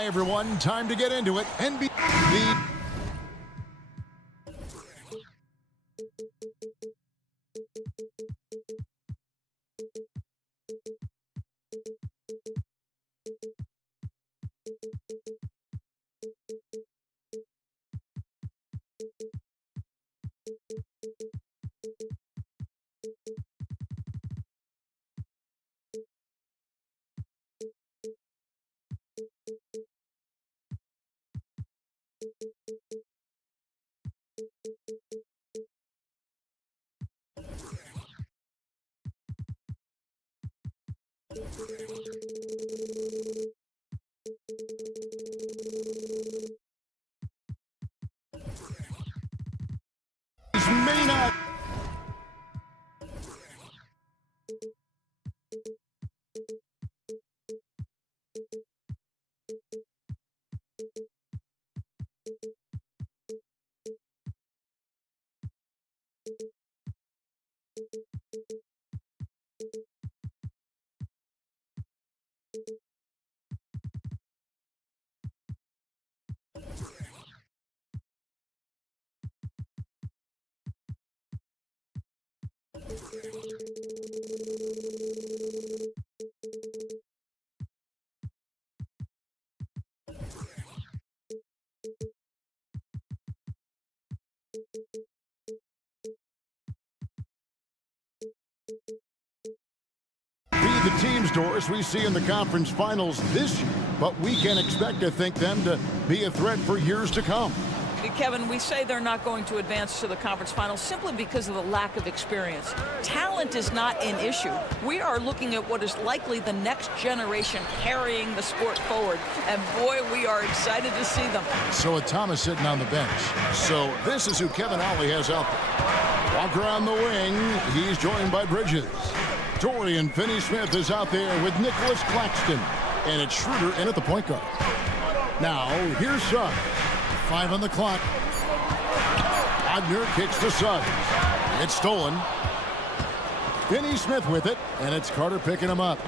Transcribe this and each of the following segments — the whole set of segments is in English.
Hi, everyone. Time to get into it. May not. Be the teams, Doris, we see in the conference finals this year, but we can expect to think them to be a threat for years to come. Kevin, we say they're not going to advance to the conference finals simply because of the lack of experience. Talent is not an issue. We are looking at what is likely the next generation carrying the sport forward, and boy, we are excited to see them. So with Thomas sitting on the bench. So this is who Kevin Ollie has out there. Walker on the wing. He's joined by Bridges. Dorian Finney-Smith is out there with Nicholas Claxton. And it's Schroeder in at the point guard. Now, here's Suggs. 5 on the clock. Wagner kicks to Suggs. It's stolen. Finney-Smith with it, and it's Carter picking him up.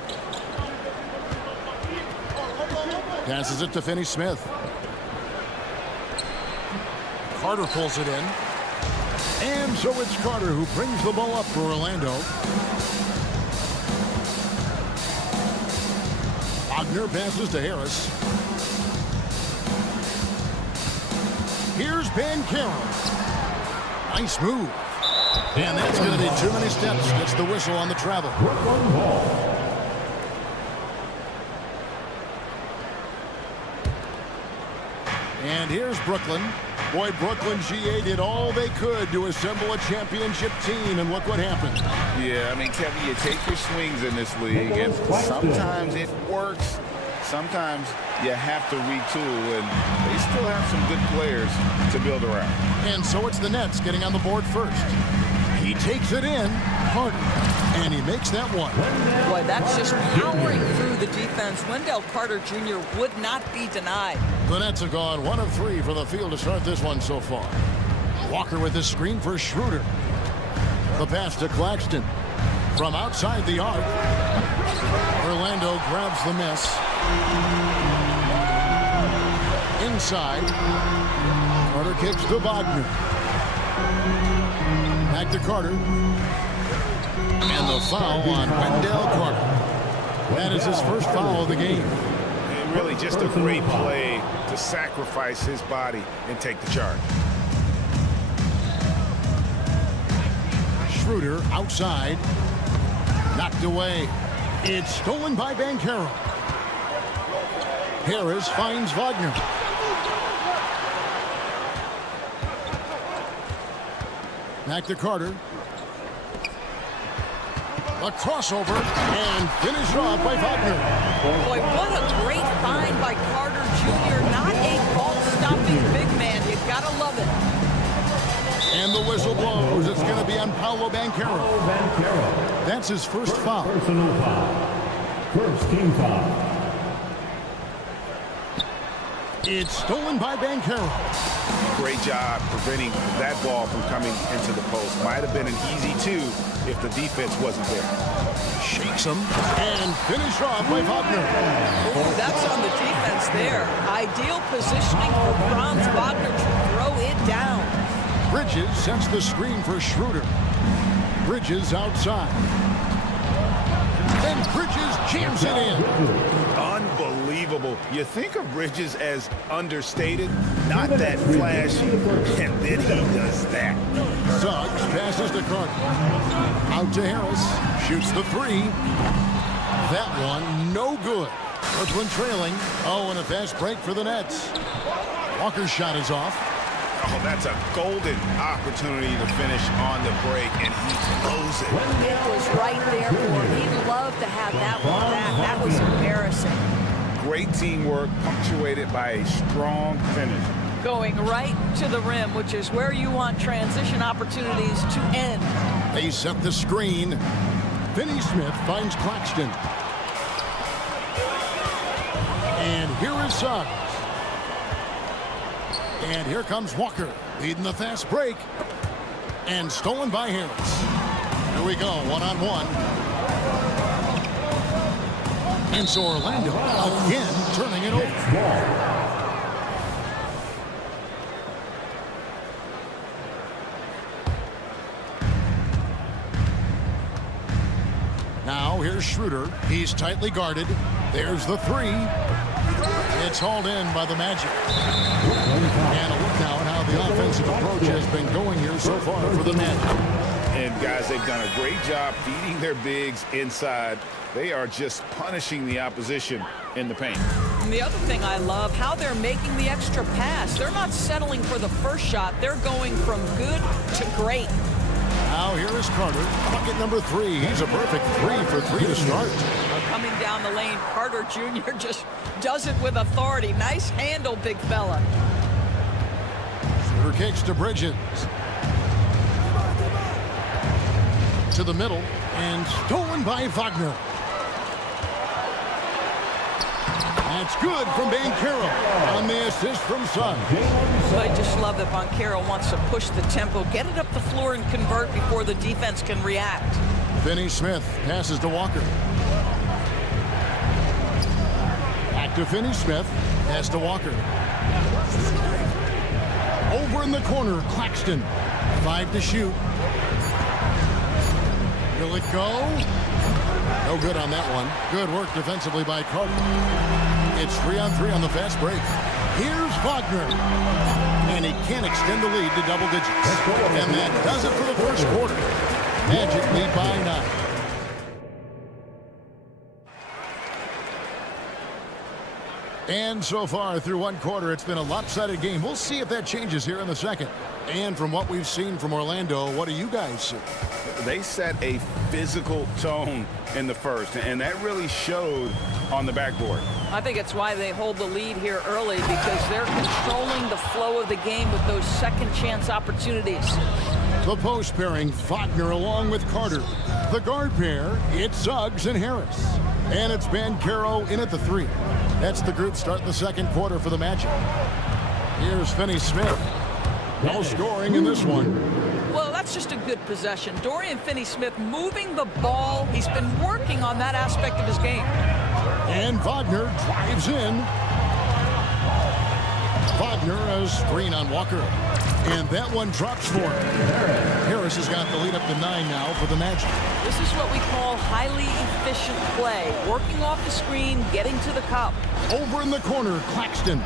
Passes it to Finney-Smith. Carter pulls it in. And so it's Carter who brings the ball up for Orlando. Wagner passes to Harris. Here's Banchero. Nice move. And that's going to be too many steps. Gets the whistle on the travel. And here's Brooklyn. Boy, Brooklyn GA did all they could to assemble a championship team, and look what happened. Yeah, I mean, Kevin, you take your swings in this league, and sometimes it works. Sometimes you have to retool, and they still have some good players to build around. And so it's the Nets getting on the board first. He takes it in, Carter, and he makes that one. Boy, that's just powering through the defense. Wendell Carter Jr. would not be denied. The Nets have gone 1 of 3 from the field to start this one so far. Walker with the screen for Schroeder. The pass to Claxton. From outside the arc. Orlando grabs the miss. Inside. Carter kicks to Wagner. Back to Carter. And the foul on Wendell Carter. That is his first foul of the game. And really just a great play to sacrifice his body and take the charge. Schroeder outside. Knocked away. It's stolen by Banchero. Harris finds Wagner. Back to Carter. A crossover and finished off by Wagner. Boy, what a great find by Carter Jr. Not a ball-stopping big man. You gotta love it. And the whistle blows. It's going to be on Paolo Banchero. That's his first foul. Personal foul. First team foul. It's stolen by Bankero. Great job preventing that ball from coming into the post. Might have been an easy 2 if the defense wasn't there. Shakes him and finished off by Wagner. Ooh, that's on the defense there. Ideal positioning for Franz Wagner to throw it down. Bridges sets the screen for Schroeder. Bridges outside. Then Bridges jams it in. Unbelievable. You think of Bridges as understated, not that flashy, and then he does that. Suggs passes to Carter. Out to Harris. Shoots the 3. That one no good. Brooklyn trailing. Oh, and a fast break for the Nets. Walker's shot is off. Oh, that's a golden opportunity to finish on the break, and he blows it. It was right there for him. He'd love to have that one back. That was embarrassing. Great teamwork, punctuated by a strong finish. Going right to the rim, which is where you want transition opportunities to end. They set the screen. Finney Smith finds Claxton. And here is Suggs. And here comes Walker, leading the fast break. And stolen by Harris. Here we go, one-on-one. And so Orlando again turning it over. Now here's Schroeder. He's tightly guarded. There's the 3. It's hauled in by the Magic. And a look now at how the offensive approach has been going here so far for the Magic. And guys, they've done a great job feeding their bigs inside. They are just punishing the opposition in the paint. And the other thing I love, how they're making the extra pass. They're not settling for the first shot. They're going from good to great. Now here is Carter. Bucket number 3. He's a perfect 3 for 3 to start. Coming down the lane, Carter Jr. just does it with authority. Nice handle, big fella. Schroeder kicks to Bridges. To the middle, and stolen by Wagner. That's good from Bankero on the assist from Suggs. I just love that Bankero wants to push the tempo, get it up the floor and convert before the defense can react. Finney Smith passes to Walker. Back to Finney Smith. Pass to Walker. Over in the corner, Claxton. 5 to shoot. Will it go? No good on that one. Good work defensively by Carter. It's 3-on-3 on the fast break. Here's Wagner. And he can't extend the lead to double digits. And that does it for the first quarter. Magic lead by 9. And so far through one quarter, it's been a lopsided game. We'll see if that changes here in the second. And from what we've seen from Orlando, what do you guys see? They set a physical tone in the first, and that really showed on the backboard. I think it's why they hold the lead here early, because they're controlling the flow of the game with those second chance opportunities. The post pairing, Wagner along with Carter. The guard pair, it's Suggs and Harris. And it's Bankero in at the 3. That's the group starting the second quarter for the Magic. Here's Finney Smith. No scoring in this one. Well, that's just a good possession. Dorian Finney-Smith moving the ball. He's been working on that aspect of his game. And Wagner drives in. Wagner a screen on Walker. And that one drops for him. Harris has got the lead up to 9 now for the Magic. This is what we call highly efficient play. Working off the screen, getting to the cup. Over in the corner, Claxton.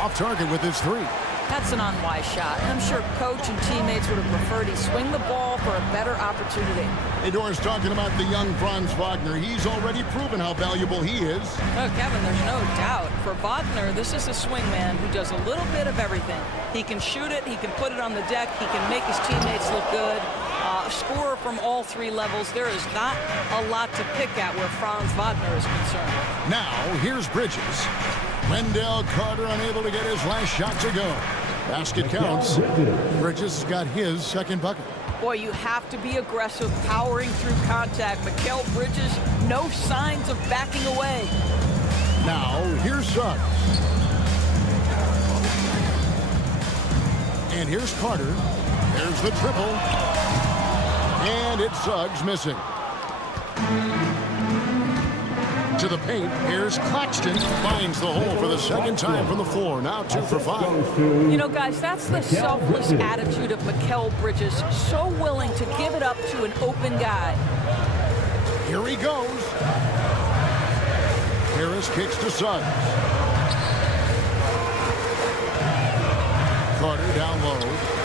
Off target with his 3. That's an unwise shot. I'm sure coach and teammates would have preferred he swing the ball for a better opportunity. Hey, Doris, talking about the young Franz Wagner. He's already proven how valuable he is. Oh, Kevin, there's no doubt. For Wagner, this is a swingman who does a little bit of everything. He can shoot it, he can put it on the deck, he can make his teammates look good. Scorer from all 3 levels. There is not a lot to pick at where Franz Wagner is concerned. Now, here's Bridges. Wendell Carter unable to get his last shot to go. Basket counts. Bridges has got his second bucket. Boy, you have to be aggressive, powering through contact. Mikal Bridges, no signs of backing away. Now, here's Suggs. And here's Carter. There's the triple. And it's Suggs missing. To the paint. Here's Claxton. Finds the hole for the second time from the floor. Now 2 for 5. You know, guys, that's the selfless attitude of Mikal Bridges. So willing to give it up to an open guy. Here he goes. Harris kicks to Suggs. Carter down low.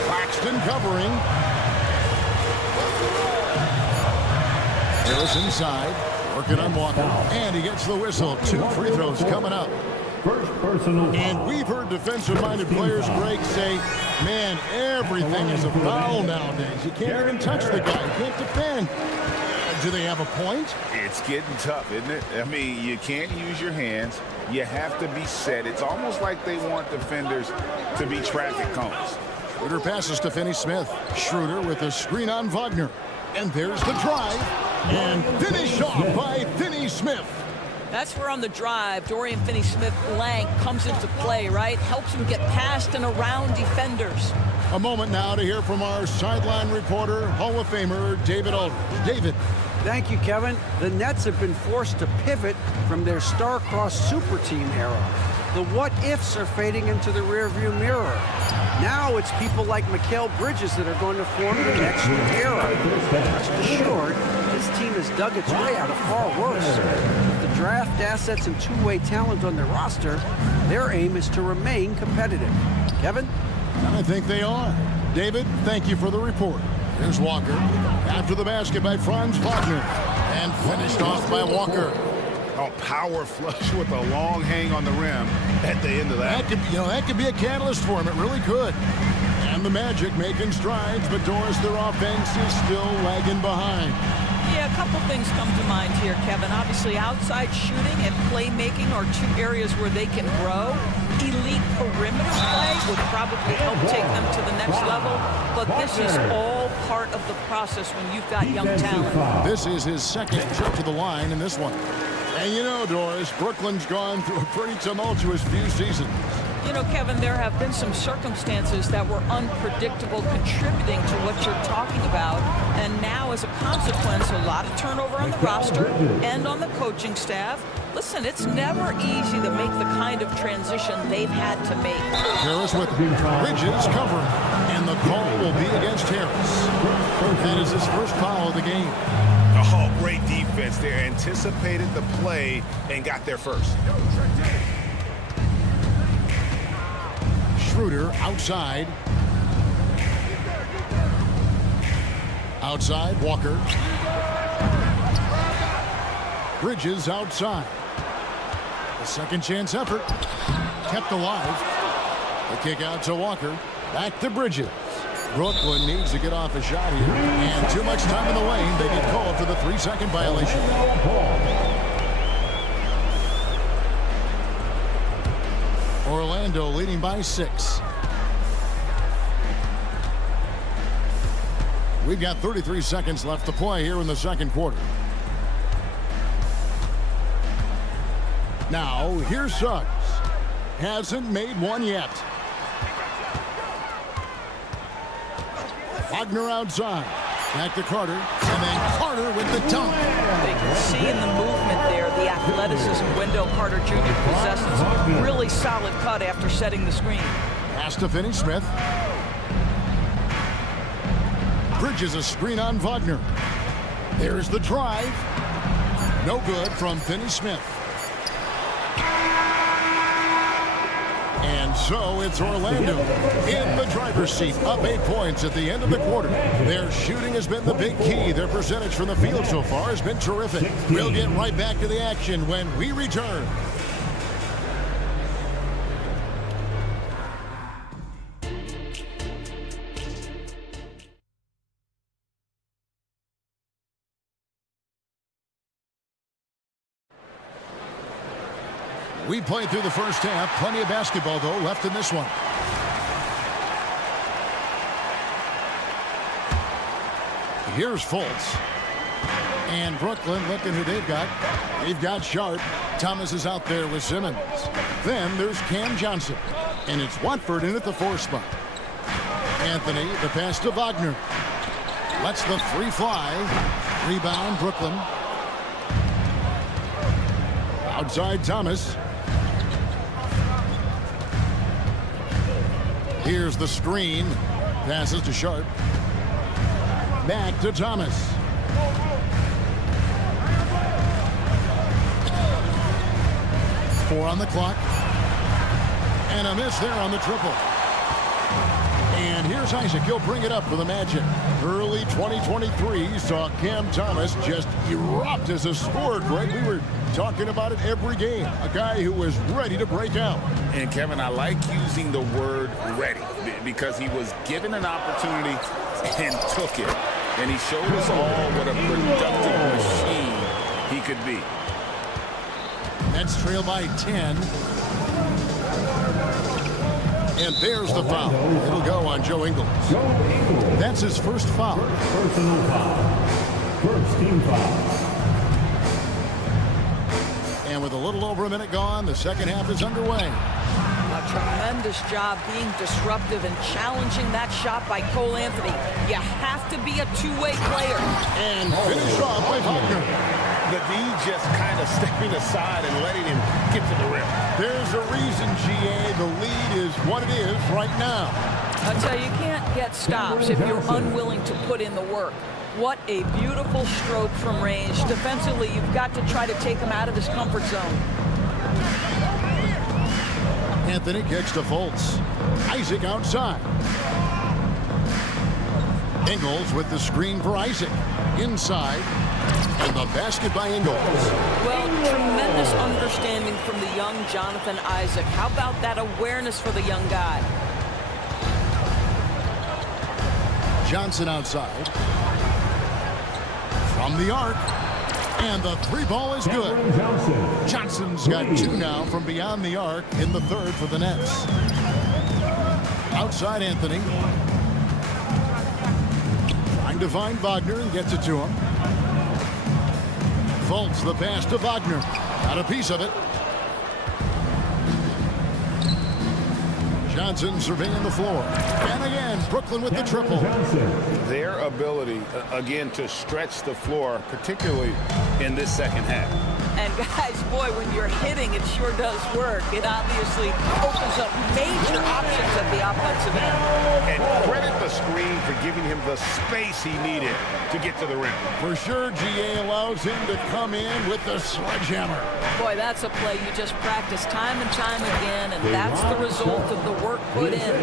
Claxton covering. Harris inside. Working on Walker. And he gets the whistle. 2 free throws coming up. First personal. And we've heard defensive-minded players, Greg, say, man, everything is a foul nowadays. You can't even touch the guy. You can't defend. Do they have a point? It's getting tough, isn't it? I mean, you can't use your hands. You have to be set. It's almost like they want defenders to be traffic cones. Schroeder passes to Finney-Smith. Schroeder with a screen on Wagner. And there's the drive. And finished off by Finney-Smith. That's where on the drive, Dorian Finney-Smith length comes into play, right? Helps him get past and around defenders. A moment now to hear from our sideline reporter, Hall of Famer David Aldridge. David. Thank you, Kevin. The Nets have been forced to pivot from their star-crossed super team era. The what-ifs are fading into the rearview mirror. Now it's people like Mikal Bridges that are going to form the next era. Rest assured, this team has dug its way out of far worse. With the draft assets and two-way talent on their roster, their aim is to remain competitive. Kevin? I think they are. David, thank you for the report. Here's Walker. After the basket by Franz Wagner. And finished off by Walker. Oh, power flush with a long hang on the rim at the end of that. That could be a catalyst for him. It really could. And the Magic making strides, but Doris, their offense is still lagging behind. Yeah, a couple things come to mind here, Kevin. Obviously, outside shooting and playmaking are 2 areas where they can grow. Elite perimeter play would probably help take them to the next level, but this is all part of the process when you've got young talent. This is his second trip to the line in this one. And you know, Doris, Brooklyn's gone through a pretty tumultuous few seasons. You know, Kevin, there have been some circumstances that were unpredictable contributing to what you're talking about. And now, as a consequence, a lot of turnover on the roster and on the coaching staff. Listen, it's never easy to make the kind of transition they've had to make. Harris with Bridges covering. And the call will be against Harris. That is his first foul of the game. Oh, great defense there. Anticipated the play and got there first. Schroeder outside. Outside, Walker. Bridges outside. A second chance effort. Kept alive. The kick out to Walker. Back to Bridges. Brooklyn needs to get off a shot here. And too much time in the lane. They get called for the 3-second violation. Orlando leading by 6. We've got 33 seconds left to play here in the second quarter. Now, here's Suggs. Hasn't made one yet. Wagner outside. Back to Carter. And then Carter with the dunk. They can see in the movement there the athleticism Wendell Carter Jr. possesses. Really solid cut after setting the screen. Pass to Finney-Smith. Bridges a screen on Wagner. There's the drive. No good from Finney-Smith. And so it's Orlando in the driver's seat, up 8 points at the end of the quarter. Their shooting has been the big key. Their percentage from the field so far has been terrific. We'll get right back to the action when we return. We played through the first half. Plenty of basketball, though, left in this one. Here's Fultz. And Brooklyn, looking who they've got. They've got Sharp. Thomas is out there with Simmons. Then there's Cam Johnson. And it's Watford in at the 4 spot. Anthony, the pass to Wagner. Lets the three fly. Rebound, Brooklyn. Outside Thomas. Here's the screen. Passes to Sharp. Back to Thomas. Four on the clock. And a miss there on the triple. And here's Isaac. He'll bring it up for the Magic. Early 2023 saw Cam Thomas just erupt as a scorer, Greg. We were talking about it every game. A guy who was ready to break out. And, Kevin, I like using the word ready because he was given an opportunity and took it. And he showed us all what a productive machine he could be. Nets trail by 10. And there's the foul. It'll go on Joe Ingles. That's his first foul. Personal foul. First team foul. And with a little over a minute gone, the second half is underway. A tremendous job being disruptive and challenging that shot by Cole Anthony. You have to be a two-way player. And finish off by Wagner. The D just kind of stepping aside and letting him get to the rim. There's a reason, GA, the lead is what it is right now. I tell you, you can't get stops if you're unwilling to put in the work. What a beautiful stroke from range. Defensively, you've got to try to take him out of his comfort zone. Anthony kicks to Fultz. Isaac outside. Ingles with the screen for Isaac. Inside. And the basket by Ingles. Well, tremendous understanding from the young Jonathan Isaac. How about that awareness for the young guy? Johnson outside. From the arc. And the three ball is good. Johnson's got 2 now from beyond the arc in the third for the Nets. Outside Anthony. Trying to find Wagner and gets it to him. Fultz the pass to Wagner. Got a piece of it. Johnson surveying the floor. And again, Brooklyn with the triple. Their ability, again, to stretch the floor, particularly in this second half. And guys, boy, when you're hitting, it sure does work. It obviously opens up major options at the offensive end. And credit the screen for giving him the space he needed to get to the rim. For sure, GA allows him to come in with the sledgehammer. Boy, that's a play you just practice time and time again, and that's the result of the work put in.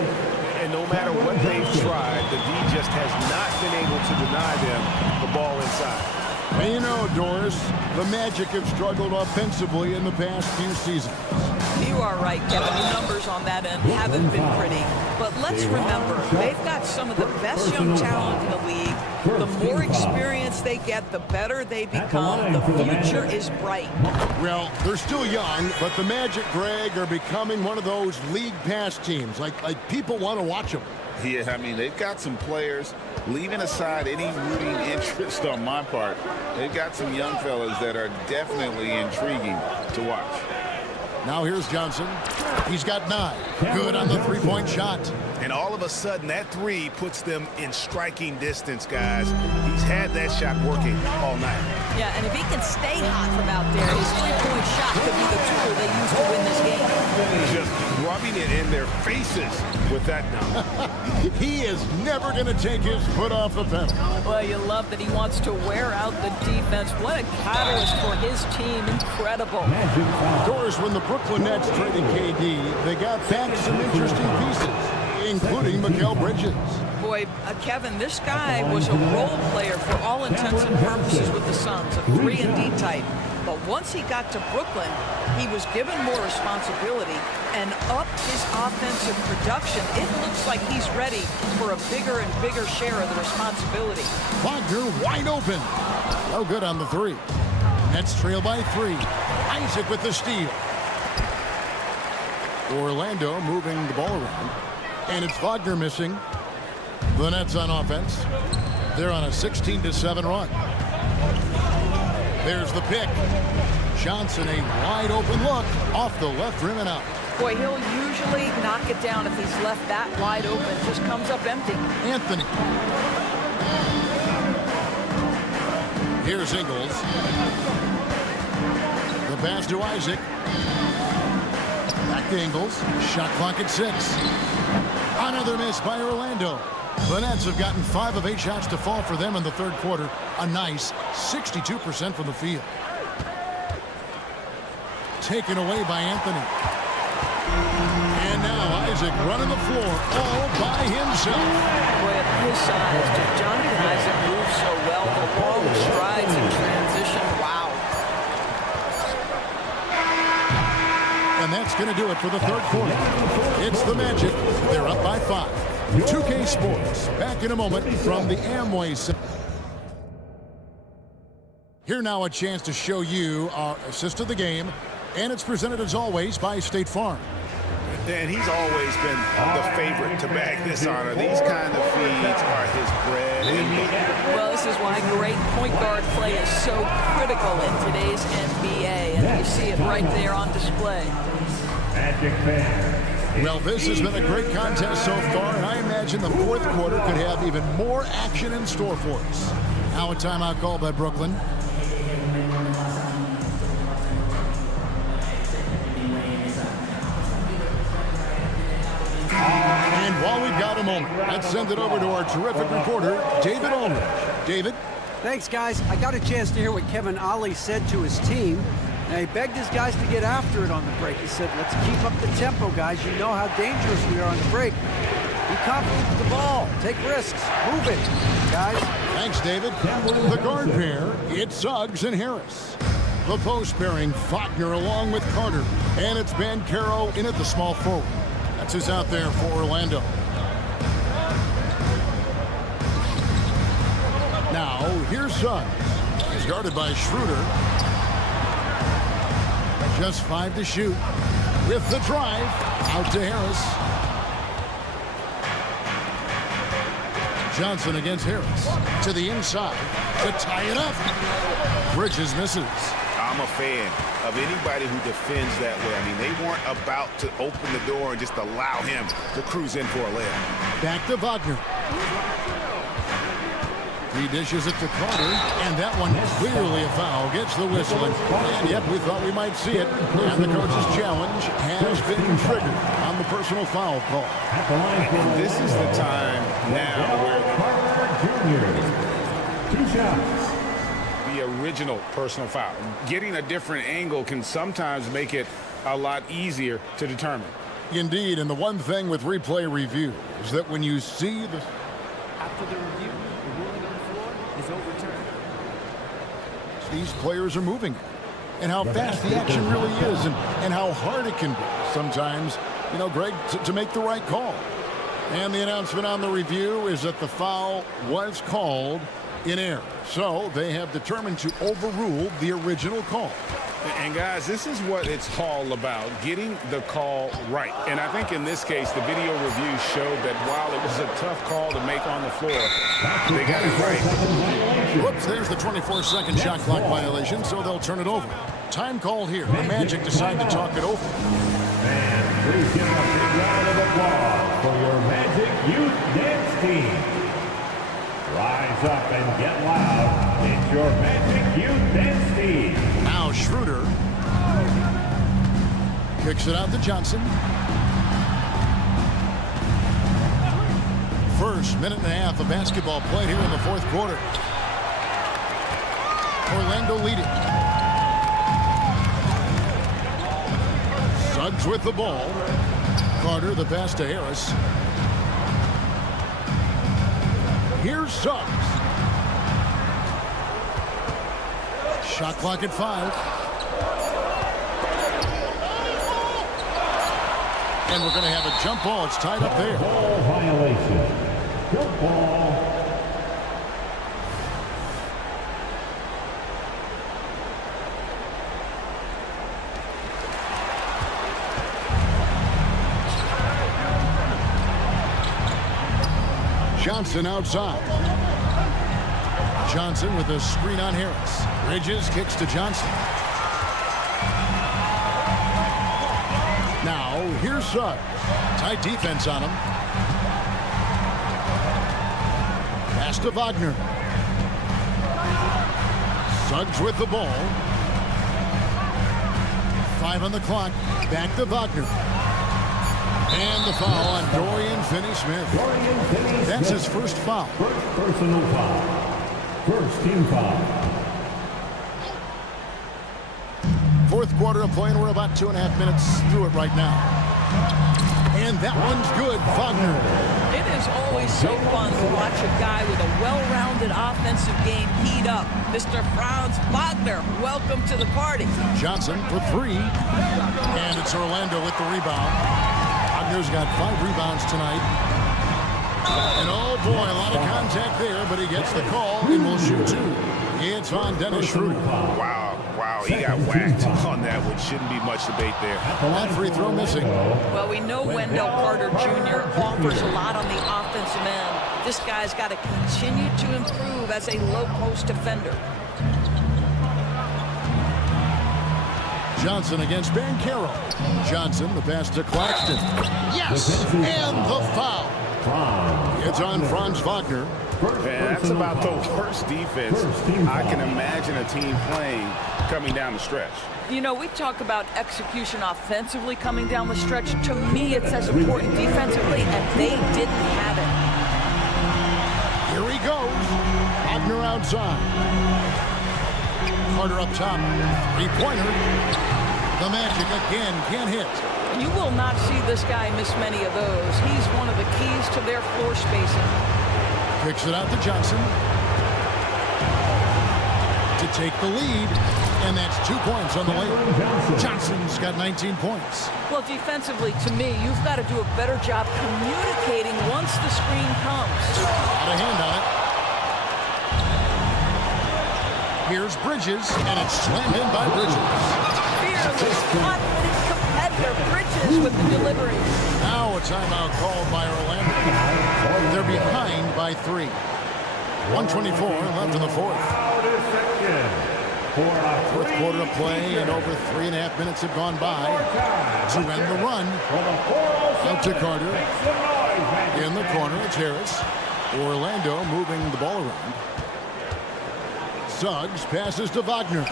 And no matter what they've tried, the D just has not been able to deny them the ball inside. And you know, Doris, the Magic have struggled offensively in the past few seasons. You are right, Kevin. The numbers on that end haven't been pretty. But let's remember, they've got some of the best young talent in the league. The more experience they get, the better they become. The future is bright. Well, they're still young, but the Magic, Greg, are becoming one of those league pass teams. Like people want to watch them. Yeah, I mean, they've got some players, leaving aside any rooting interest on my part, they've got some young fellas that are definitely intriguing to watch. Now here's Johnson. He's got 9. Good on the three-point shot. And all of a sudden, that three puts them in striking distance, guys. He's had that shot working all night. Yeah, and if he can stay hot from out there, his three-point shot could be the tool they use to win this game. Just rubbing it in their faces with that dunk. He is never going to take his foot off the pedal. Well, you love that he wants to wear out the defense. What a catalyst for his team. Incredible. Doris, when the Brooklyn Nets traded KD, they got back some interesting pieces, including Mikal Bridges. Boy, Kevin, this guy was a role player for all intents and purposes with the Suns, a 3-and-D type. But once he got to Brooklyn, he was given more responsibility and upped his offensive production. It looks like he's ready for a bigger and bigger share of the responsibility. Wagner wide open. No good on the 3. Nets trail by 3. Isaac with the steal. Orlando moving the ball around. And it's Wagner missing. The Nets on offense. They're on a 16-7 run. There's the pick. Johnson, a wide open look off the left rim and out. Boy, he'll usually knock it down if he's left that wide open. Just comes up empty. Anthony. Here's Ingles. The pass to Isaac. Back to Ingles. Shot clock at 6. Another miss by Orlando. The Nets have gotten 5 of 8 shots to fall for them in the third quarter. A nice 62% from the field. Taken away by Anthony. And now Isaac running the floor all by himself. Boy, at his size, Jonathan Isaac moves so well. The long strides in transition. Wow. And that's going to do it for the third quarter. It's the Magic. They're up by 5. 2K Sports. Back in a moment from the Amway Center. Here now a chance to show you our assist of the game. And it's presented as always by State Farm. And he's always been the favorite to bag this honor. These kind of feeds are his bread and butter. Well, this is why great point guard play is so critical in today's NBA. And you see it right there on display. Magic fan. Well, this has been a great contest so far, and I imagine the fourth quarter could have even more action in store for us. Now a timeout call by Brooklyn. And while we've got a moment, let's send it over to our terrific reporter, David Aldridge. David? Thanks, guys. I got a chance to hear what Kevin Ollie said to his team. Now, he begged his guys to get after it on the break. He said, let's keep up the tempo, guys. You know how dangerous we are on the break. Be confident with the ball. Take risks. Move it, guys. Thanks, David. The guard pair, it's Suggs and Harris. The post pairing, Faulkner along with Carter. And it's Banchero in at the small forward. That's who's out there for Orlando. Now, here's Suggs. He's guarded by Schroeder. Just 5 to shoot. With the drive, out to Harris. Johnson against Harris. To the inside to tie it up. Bridges misses. I'm a fan of anybody who defends that way. I mean, they weren't about to open the door and just allow him to cruise in for a layup. Back to Wagner. He dishes it to Carter, and that one clearly a foul. Gets the whistle, and yep, we thought we might see it. And the coach's challenge has been triggered on the personal foul call. And this is the time now where Jr. 2 shots. The original personal foul. Getting a different angle can sometimes make it a lot easier to determine. Indeed, and the one thing with replay review is that when you see the... After the review, the ruling on the floor is overturned. These players are moving, and how fast the action really is, and how hard it can be sometimes, you know, Greg, to make the right call. And the announcement on the review is that the foul was called in error. So they have determined to overrule the original call. And guys, this is what it's all about, getting the call right. And I think in this case, the video review showed that while it was a tough call to make on the floor, they got it right. Whoops, there's the 24-second shot clock violation, so they'll turn it over. Time called here. The Magic decide to talk it over. And please give a big round of applause for your Magic Youth Dance Team. Rise up and get loud. It's your Magic Youth Dance Team. Now Schroeder kicks it out to Johnson. First minute and a half of basketball played here in the fourth quarter. Orlando leading. Suggs with the ball. Carter, the pass to Harris. Here's Suggs. Shot clock at 5. And we're going to have a jump ball. It's tied up there. Ball violation. Jump ball. Johnson outside. Johnson with a screen on Harris. Bridges kicks to Johnson. Now, here's Suggs. Tight defense on him. Pass to Wagner. Suggs with the ball. 5 on the clock. Back to Wagner. And the foul on Dorian Finney-Smith. That's his first foul. First personal foul. First team foul. Fourth quarter of play, and we're about 2.5 minutes through it right now. And that one's good. Wagner. It is always so fun to watch a guy with a well-rounded offensive game heat up. Mr. Franz Wagner, welcome to the party. Johnson for 3. And it's Orlando with the rebound. Wagner's got 5 rebounds tonight. And oh boy, a lot of contact there, but he gets the call and will shoot 2. It's on Dennis Schroeder. Wow, he got whacked on that, which shouldn't be much debate there. That free throw missing. Well, we know Wendell Carter Jr. offers a lot on the offensive end. This guy's got to continue to improve as a low-post defender. Johnson against Banchero. Johnson, the pass to Claxton. Yes, and the foul. It's on Franz Wagner. Man, that's about the worst defense I can imagine a team playing coming down the stretch. You know, we talk about execution offensively coming down the stretch. To me, it's as important defensively, and they didn't have it. Here he goes. Wagner outside. Carter up top. 3-pointer. The Magic again can't hit. You will not see this guy miss many of those. He's one of the keys to their floor spacing. Kicks it out to Johnson. To take the lead. And that's 2 points on the way. Johnson's got 19 points. Well, defensively, to me, you've got to do a better job communicating once the screen comes. Got a hand on it. Here's Bridges, and it's slammed in by Bridges. Fearless, confident competitor. Bridges with the delivery. Now a timeout called by Orlando. They're behind by 3. 1:24 left in the fourth. Fourth quarter of play, and over 3.5 minutes have gone by to end the run. Out to Carter. In the corner, it's Harris. Orlando moving the ball around. Suggs passes to Wagner.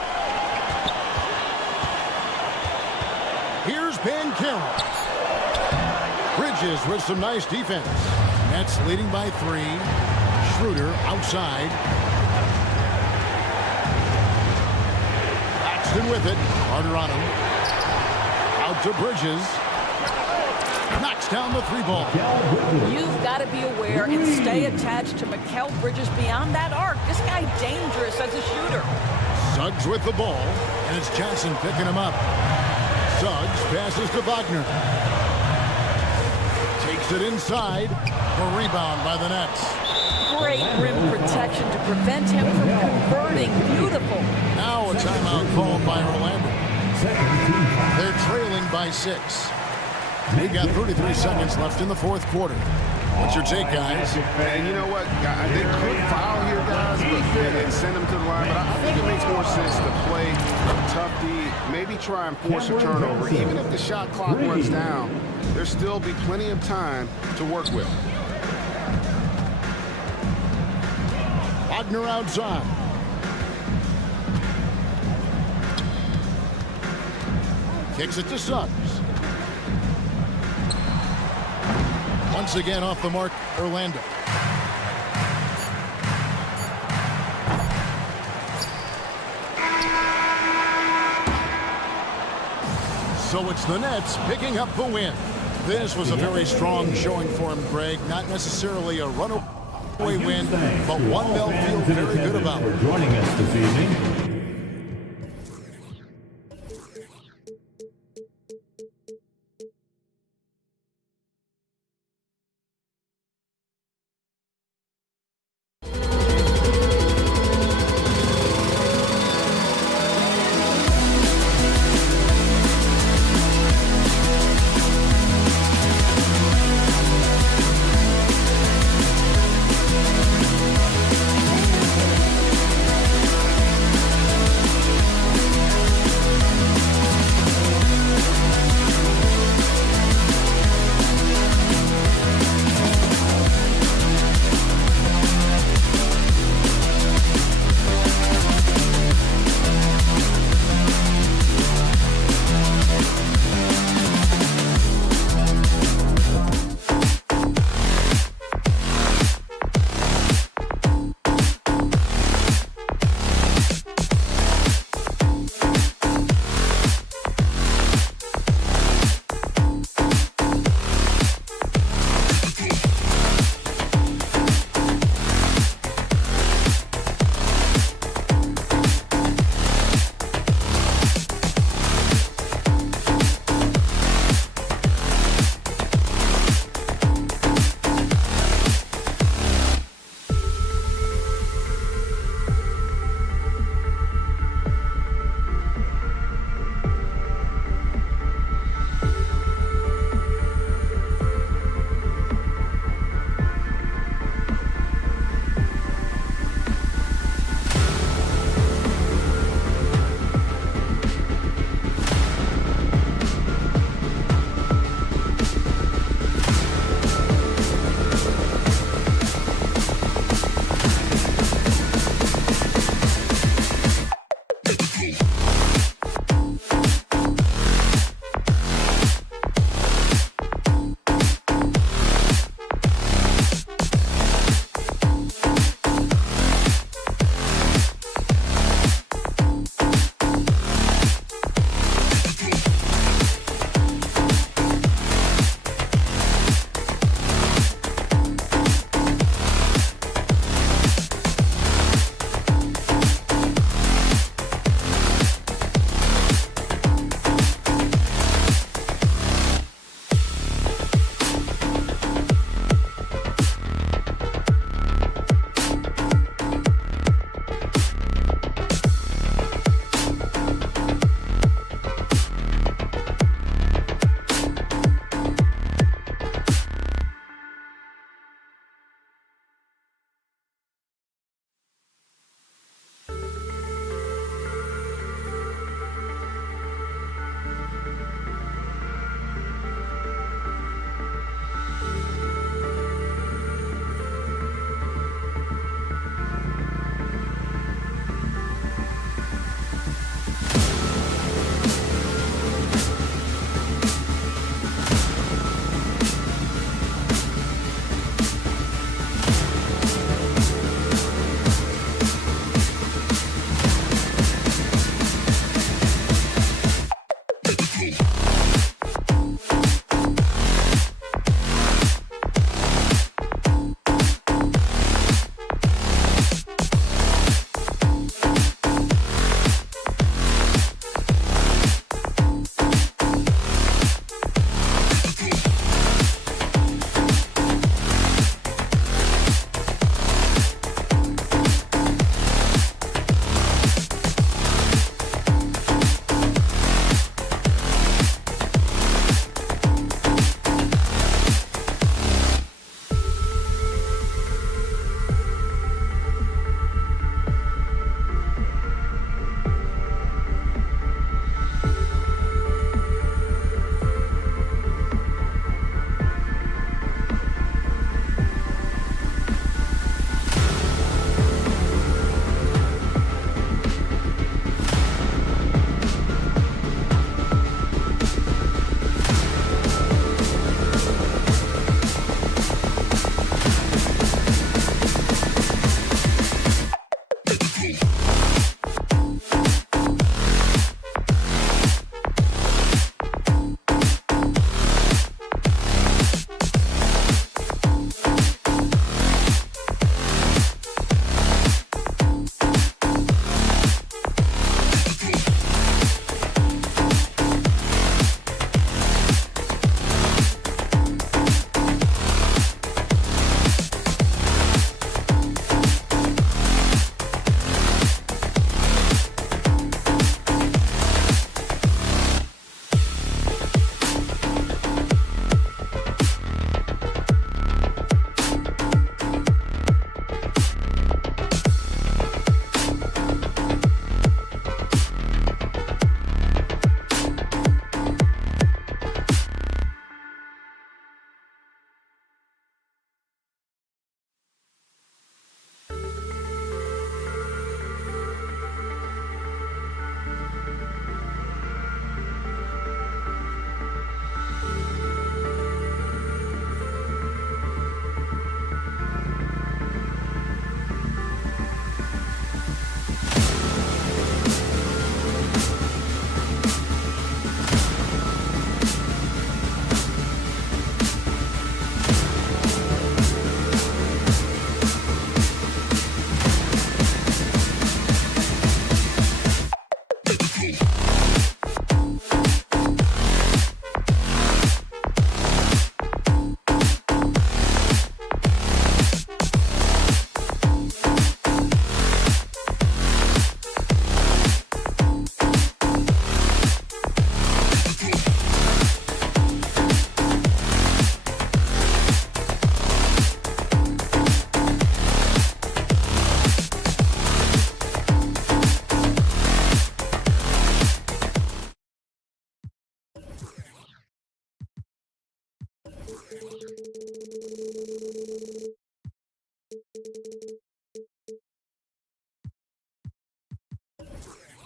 Here's Banchero. Bridges with some nice defense. Nets leading by 3. Schroeder outside. Claxton with it. Carter on him. Out to Bridges. Knocks down the 3 ball. You've got to be aware and stay attached to Mikal Bridges beyond that arc. This guy dangerous as a shooter. Suggs with the ball, and it's Johnson picking him up. Suggs passes to Wagner. Takes it inside. A rebound by the Nets. Great rim protection to prevent him from converting. Beautiful. Now a timeout called by Orlando. They're trailing by 6. We got 33 seconds left in the fourth quarter. What's your take, guys? And you know what? They could foul here, guys, and send them to the line. But I think it makes more sense to play tough D, maybe try and force a turnover. Even if the shot clock runs down, there'll still be plenty of time to work with. Wagner outside. Kicks it to Suggs. Once again off the mark, Orlando. So it's the Nets picking up the win. This was a very strong showing for him, Greg. Not necessarily a runaway win, but one they'll feel very good about. For joining us this evening.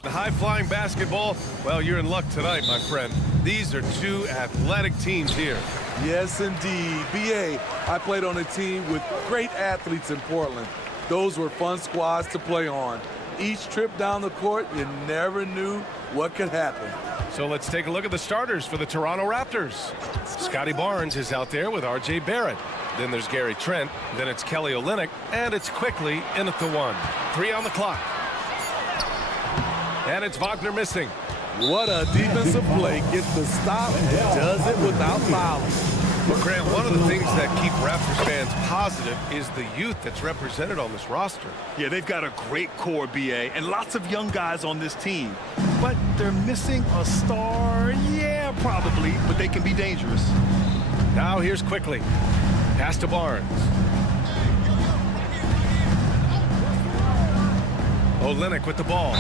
The high-flying basketball, well, you're in luck tonight, my friend. These are two athletic teams here. Yes, indeed. B.A., I played on a team with great athletes in Portland. Those were fun squads to play on. Each trip down the court, you never knew what could happen. So let's take a look at the starters for the Toronto Raptors. Scotty Barnes is out there with R.J. Barrett. Then there's Gary Trent. Then it's Kelly Olynyk. And it's quickly in at the 1. 3 on the clock. And it's Wagner missing. What a defensive play. Gets the stop and does it without fouling. Well, Grant, one of the things that keep Raptors fans positive is the youth that's represented on this roster. Yeah, they've got a great core, B.A., and lots of young guys on this team. But they're missing a star, yeah, probably, but they can be dangerous. Now here's quickly. Pass to Barnes. Olynyk with the ball.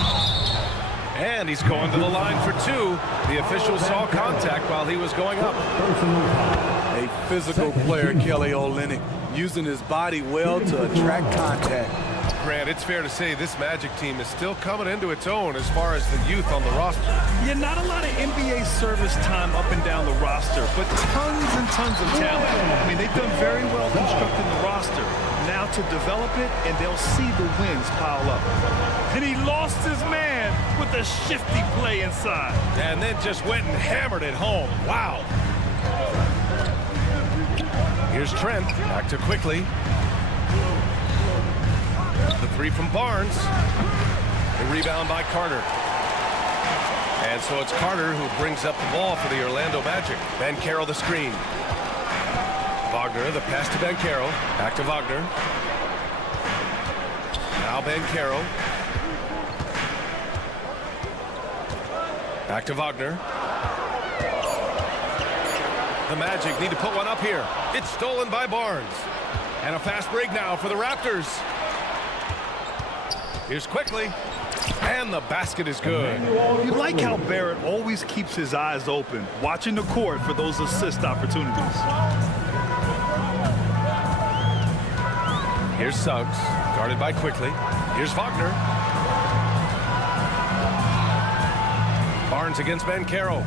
And he's going to the line for 2. The official saw contact while he was going up. A physical player, Kelly Olynyk, using his body well to attract contact. Grant, it's fair to say this Magic team is still coming into its own as far as the youth on the roster. Yeah, not a lot of NBA service time up and down the roster, but tons and tons of talent. I mean, they've done very well constructing the roster. Now to develop it, and they'll see the wins pile up. And he lost his man with a shifty play inside. And then just went and hammered it home. Wow. Here's Trent, back to quickly. The 3 from Barnes. The rebound by Carter. And so it's Carter who brings up the ball for the Orlando Magic. Banchero the screen. Wagner, the pass to Banchero. Back to Wagner. Now Banchero. Back to Wagner. The Magic need to put one up here. It's stolen by Barnes. And a fast break now for the Raptors. Here's quickly. And the basket is good. You like how Barrett always keeps his eyes open, watching the court for those assist opportunities. Here's Suggs, guarded by quickly. Here's Wagner. Barnes against Banchero.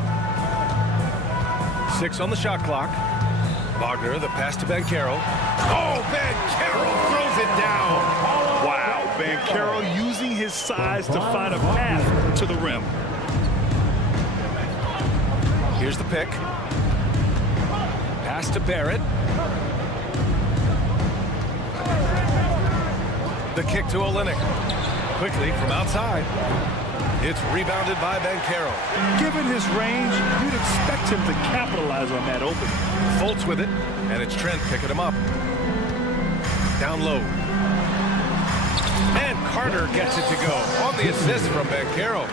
6 on the shot clock. Wagner, the pass to Banchero. Oh, Banchero throws it down. Wow, Banchero using his size to find a path to the rim. Here's the pick. Pass to Barrett. The kick to Olynyk. Quickly from outside. It's rebounded by Banchero. Given his range, you'd expect him to capitalize on that opening. Fultz with it, and it's Trent picking him up. Down low. And Carter gets it to go on the assist from Banchero.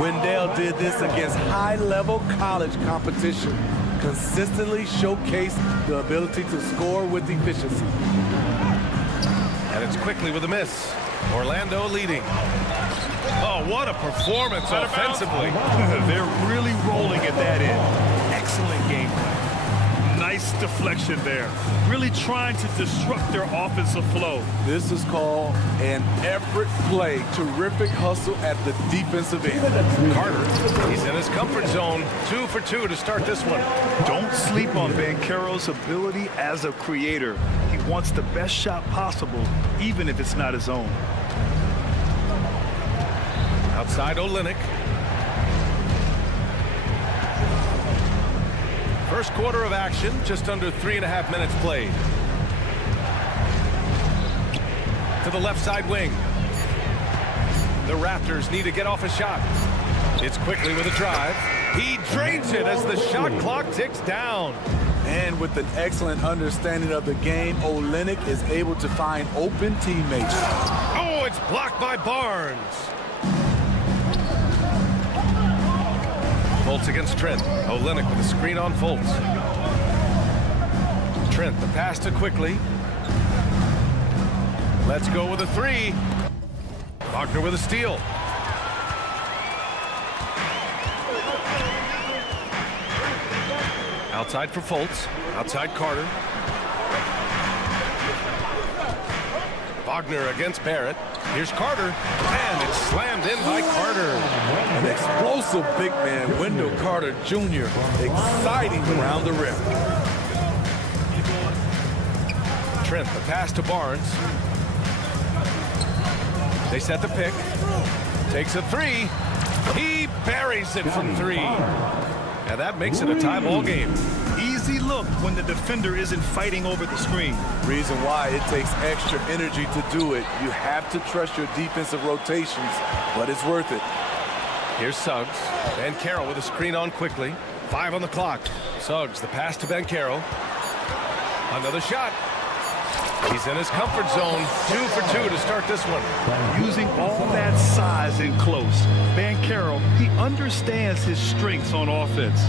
Wendell did this against high-level college competition. Consistently showcased the ability to score with efficiency. And it's quickly with a miss. Orlando leading. Oh, what a performance offensively. They're really rolling at that end. Excellent game plan. Nice deflection there. Really trying to disrupt their offensive flow. This is called an effort play. Terrific hustle at the defensive end. Carter, he's in his comfort zone. 2 for 2 to start this one. Don't sleep on Banchero's ability as a creator. He wants the best shot possible, even if it's not his own. Outside Olynyk. First quarter of action, just under 3.5 minutes played. To the left side wing. The Raptors need to get off a shot. It's quickly with a drive. He drains it as the shot clock ticks down. And with an excellent understanding of the game, Olynyk is able to find open teammates. Oh, it's blocked by Barnes. Fultz against Trent. Olynyk with a screen on Fultz. Trent, the pass to quickly. Let's go with a 3. Wagner with a steal. Outside for Fultz. Outside Carter. Wagner against Barrett. Here's Carter, and it's slammed in by Carter. An explosive big man, Wendell Carter Jr., exciting around the rim. Trent, the pass to Barnes. They set the pick. Takes a three. He buries it from three. And that makes it a tie ball game. Easy look when the defender isn't fighting over the screen. Reason why it takes extra energy to do it. You have to trust your defensive rotations, but it's worth it. Here's Suggs. Banchero with a screen on quickly. 5 on the clock. Suggs, the pass to Banchero. Another shot. He's in his comfort zone. 2 for 2 to start this one. Using all that size in close, Banchero, he understands his strengths on offense.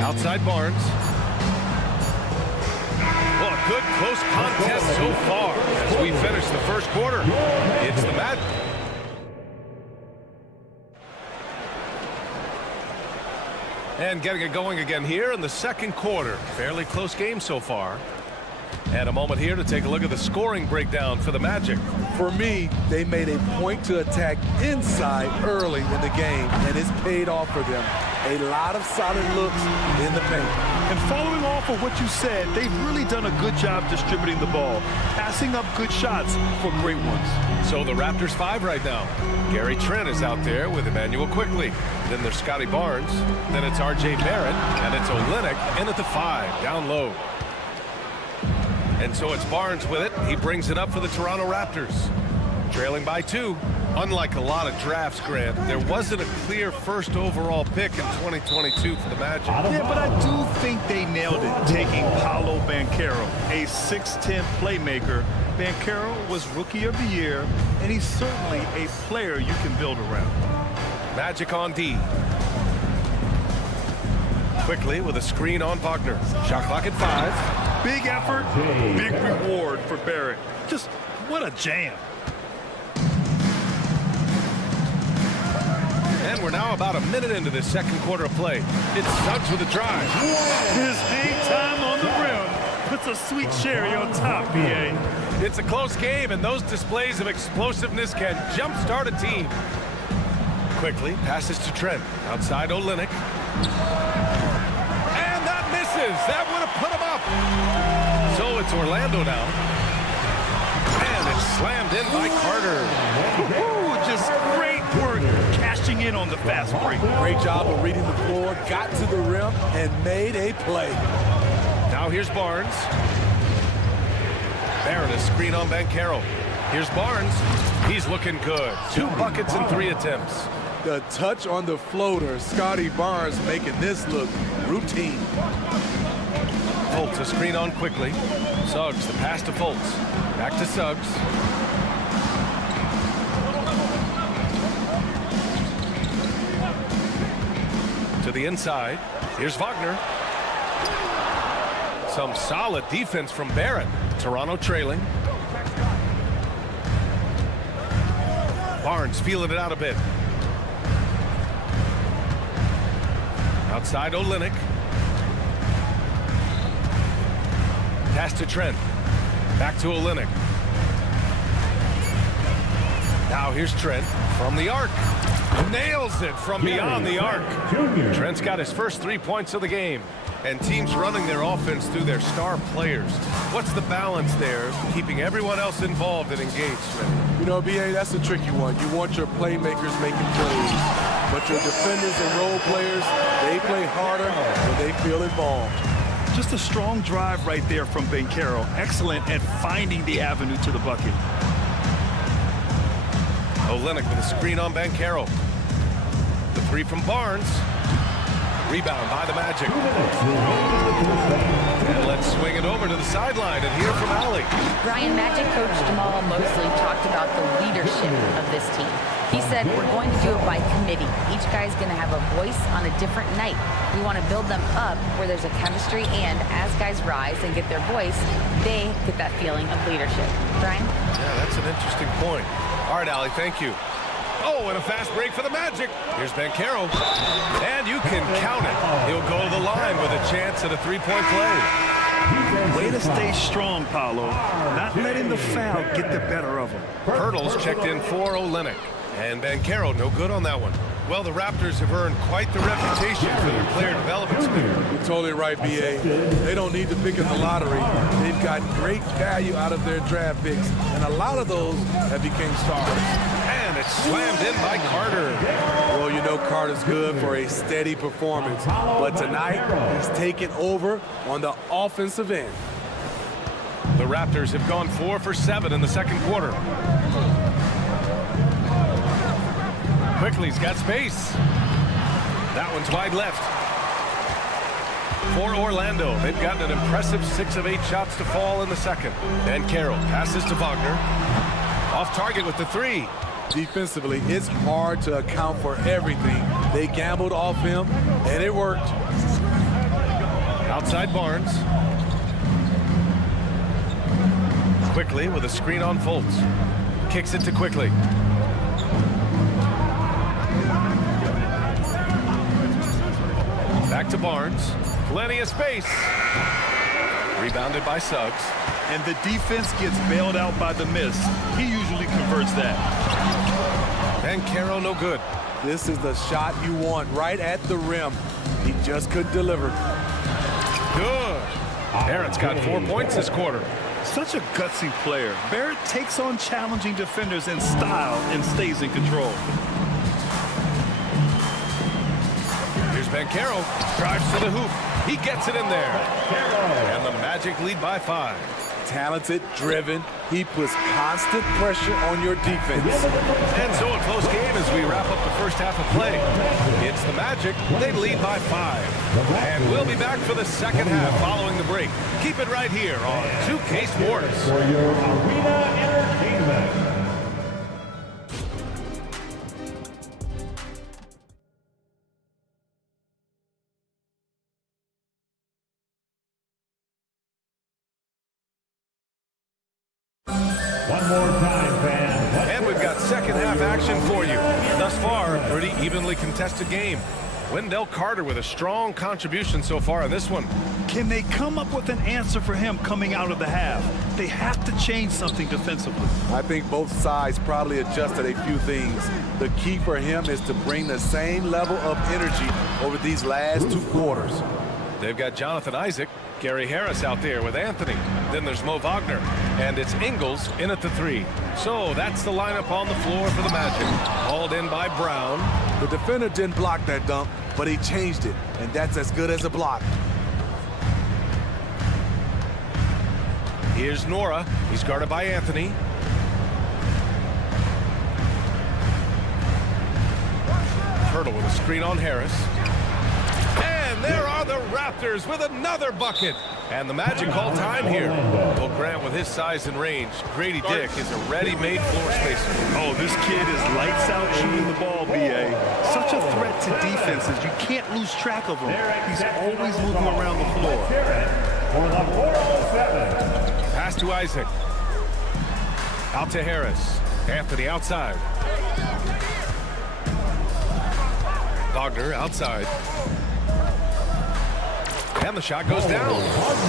Outside Barnes. Well, a good close contest so far as we finish the first quarter. It's the Magic. And getting it going again here in the second quarter. Fairly close game so far. And a moment here to take a look at the scoring breakdown for the Magic. For me, they made a point to attack inside early in the game, and it's paid off for them. A lot of solid looks in the paint. And following off of what you said, they've really done a good job distributing the ball, passing up good shots for great ones. So the Raptors 5 right now. Gary Trent is out there with Emmanuel Quickly. Then there's Scotty Barnes. Then it's R.J. Barrett. And it's Olynyk in at the 5, down low. And so it's Barnes with it. He brings it up for the Toronto Raptors. Trailing by 2. Unlike a lot of drafts, Grant, there wasn't a clear first overall pick in 2022 for the Magic. Yeah, but I do think they nailed it, taking Paolo Banchero, a 6'10 playmaker. Banchero was Rookie of the Year, and he's certainly a player you can build around. Magic on D. Quickly with a screen on Wagner. Shot clock at 5. Big effort, big reward for Barrett. Just what a jam. And we're now about a minute into this second quarter of play. It's Suggs with a drive. His hang time on the rim puts a sweet cherry on top, BA. It's a close game, and those displays of explosiveness can jumpstart a team. Quickly passes to Trent. Outside Olynyk. And that misses. That would have put him up. So it's Orlando now. And it's slammed in by Carter. Just great work cashing in on the fast break. Great job of reading the floor, got to the rim, and made a play. Now here's Barnes. Barrett a screen on Banchero. Here's Barnes. He's looking good. 2 buckets and 3 attempts. The touch on the floater, Scotty Barnes making this look routine. Fultz a screen on quickly. Suggs, the pass to Fultz. Back to Suggs. To the inside. Here's Wagner. Some solid defense from Barrett. Toronto trailing. Barnes feeling it out a bit. Outside Olynyk. Pass to Trent. Back to Olynyk. Now here's Trent from the arc. Nails it from beyond the arc. Trent's got his first 3 points of the game. And teams running their offense through their star players. What's the balance there, keeping everyone else involved and engaged? You know, BA, that's a tricky one. You want your playmakers making plays. But your defenders and role players, they play harder when they feel involved. Just a strong drive right there from Banchero. Excellent at finding the avenue to the bucket. Olynyk with a screen on Banchero. The 3 from Barnes. Rebound by the Magic. And let's swing it over to the sideline and hear from Ali. Brian, Magic coach Jamal Mosley talked about the leadership of this team. He said, we're going to do it by committee. Each guy's going to have a voice on a different night. We want to build them up where there's a chemistry, and as guys rise and get their voice, they get that feeling of leadership. Brian? Yeah, that's an interesting point. All right, Ali, thank you. Oh, and a fast break for the Magic. Here's Banchero. And you can count it. He'll go to the line with a chance at a 3-point play. Way to to stay strong, Paolo. Not letting the foul get the better of him. Hurdles checked in for Olynyk. And Banchero, no good on that one. Well, the Raptors have earned quite the reputation for their player development team. You're totally right, B.A. They don't need to pick in the lottery. They've got great value out of their draft picks, and a lot of those have become stars. And it's slammed in by Carter. Well, you know Carter's good for a steady performance, but tonight he's taken over on the offensive end. The Raptors have gone 4 for 7 in the second quarter. Quickly's got space. That one's wide left. For Orlando, they've gotten an impressive 6 of 8 shots to fall in the second. And Carroll passes to Wagner. Off target with the 3. Defensively, it's hard to account for everything. They gambled off him, and it worked. Outside Barnes. Quickly with a screen on Fultz. Kicks it to Quickly. Back to Barnes. Plenty of space. Rebounded by Suggs. And the defense gets bailed out by the miss. He usually converts that. Banchero, no good. This is the shot you want right at the rim. He just couldn't deliver. Good. Barrett's got 4 points this quarter. Such a gutsy player. Barrett takes on challenging defenders in style and stays in control. Here's Banchero. Drives to the hoop. He gets it in there. And the Magic lead by 5. Talented, driven. He puts constant pressure on your defense. And so a close game as we wrap up the first half of play. It's the Magic. They lead by 5. And we'll be back for the second half following the break. Keep it right here on 2K Sports. For your arena entertainment. One more time, fans. And we've got second half action for you. Thus far, a pretty evenly contested game. Wendell Carter with a strong contribution so far in this one. Can they come up with an answer for him coming out of the half? They have to change something defensively. I think both sides probably adjusted a few things. The key for him is to bring the same level of energy over these last 2 quarters. They've got Jonathan Isaac, Gary Harris out there with Anthony. Then there's Mo Wagner, and it's Ingles in at the 3. So that's the lineup on the floor for the Magic. Hauled in by Brown. The defender didn't block that dunk, but he changed it, and that's as good as a block. Here's Nora. He's guarded by Anthony. Hurdle with a screen on Harris. And there are the Raptors with another bucket. And the Magic call time here. Well, Grant, with his size and range, Grady Dick is a ready-made floor spacer. Oh, this kid is lights out shooting the ball, B.A. Such a threat to defenses. You can't lose track of him. He's always moving around the floor. For the 407. Pass to Isaac. Out to Harris. Anthony outside. Wagner outside. And the shot goes down.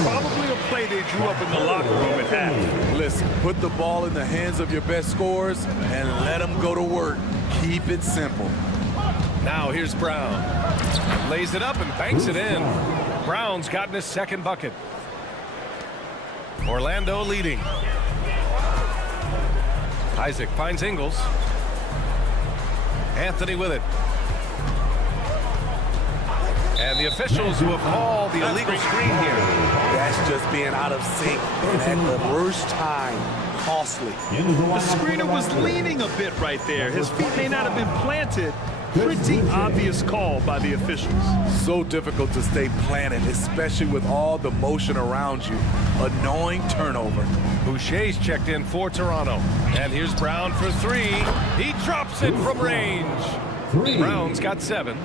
Probably a play they drew up in the locker room at half. Listen, put the ball in the hands of your best scorers and let them go to work. Keep it simple. Now here's Brown. Lays it up and banks it in. Brown's gotten his second bucket. Orlando leading. Isaac finds Ingles. Anthony with it. And the officials who have called the illegal screen here. That's just being out of sync and at the worst time, costly. The screener was leaning a bit right there. His feet may not have been planted. Pretty obvious call by the officials. So difficult to stay planted, especially with all the motion around you. Annoying turnover. Boucher's checked in for Toronto. And here's Brown for 3. He drops it from range. Brown's got 7.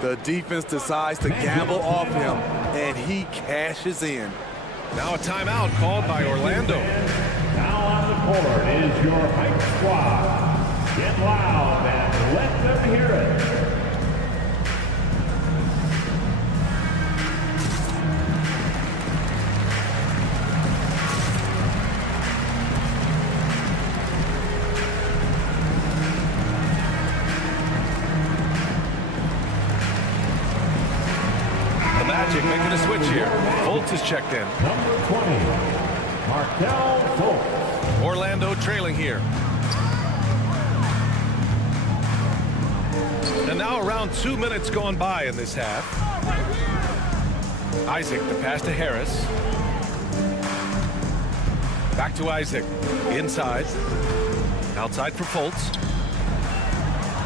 The defense decides to gamble off him, and he cashes in. Now a timeout called by Orlando. Now on the court is your hype squad. Get loud and let them hear it. Fultz is checked in. Number 20, Markel Fultz. Orlando trailing here. And now around 2 minutes gone by in this half. Isaac, the pass to Harris. Back to Isaac. Inside. Outside for Fultz.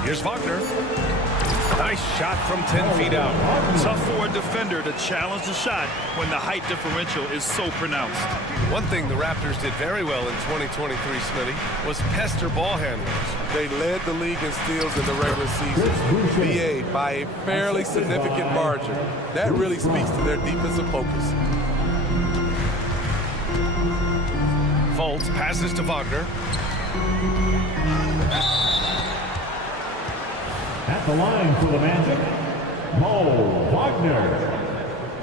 Here's Wagner. Nice shot from 10 feet out. Tough for a defender to challenge the shot when the height differential is so pronounced. One thing the Raptors did very well in 2023, Smitty, was pester ball handlers. They led the league in steals in the regular season, BA, by a fairly significant margin. That really speaks to their defensive focus. Fultz passes to Wagner. At the line for the Magic, Mo Wagner.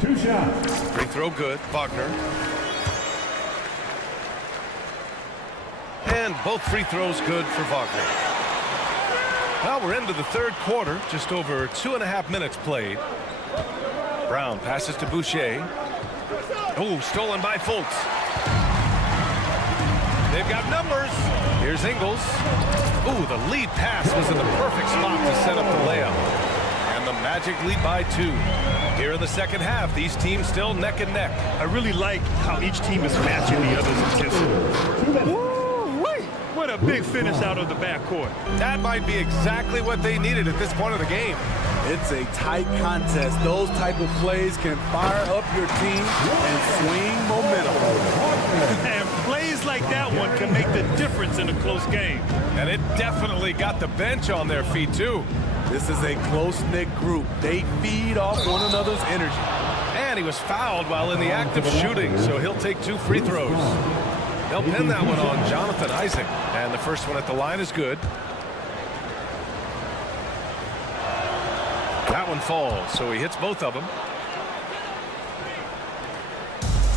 2 shots. Free throw good, Wagner. And both free throws good for Wagner. Well, we're into the third quarter, just over 2.5 minutes played. Brown passes to Boucher. Oh, stolen by Fultz. They've got numbers. Here's Ingles. Ooh, the lead pass was in the perfect spot to set up the layup. And the Magic lead by 2. Here in the second half, these teams still neck and neck. I really like how each team is matching the other's intensity. Woo-wee! What a big finish out of the backcourt. That might be exactly what they needed at this point of the game. It's a tight contest. Those type of plays can fire up your team and swing momentum. And plays like that one can make the difference in a close game. And it definitely got the bench on their feet, too. This is a close-knit group. They feed off one another's energy. And he was fouled while in the act of shooting, so he'll take 2 free throws. They'll pin that one on Jonathan Isaac. And the first one at the line is good. That one falls, so he hits both of them.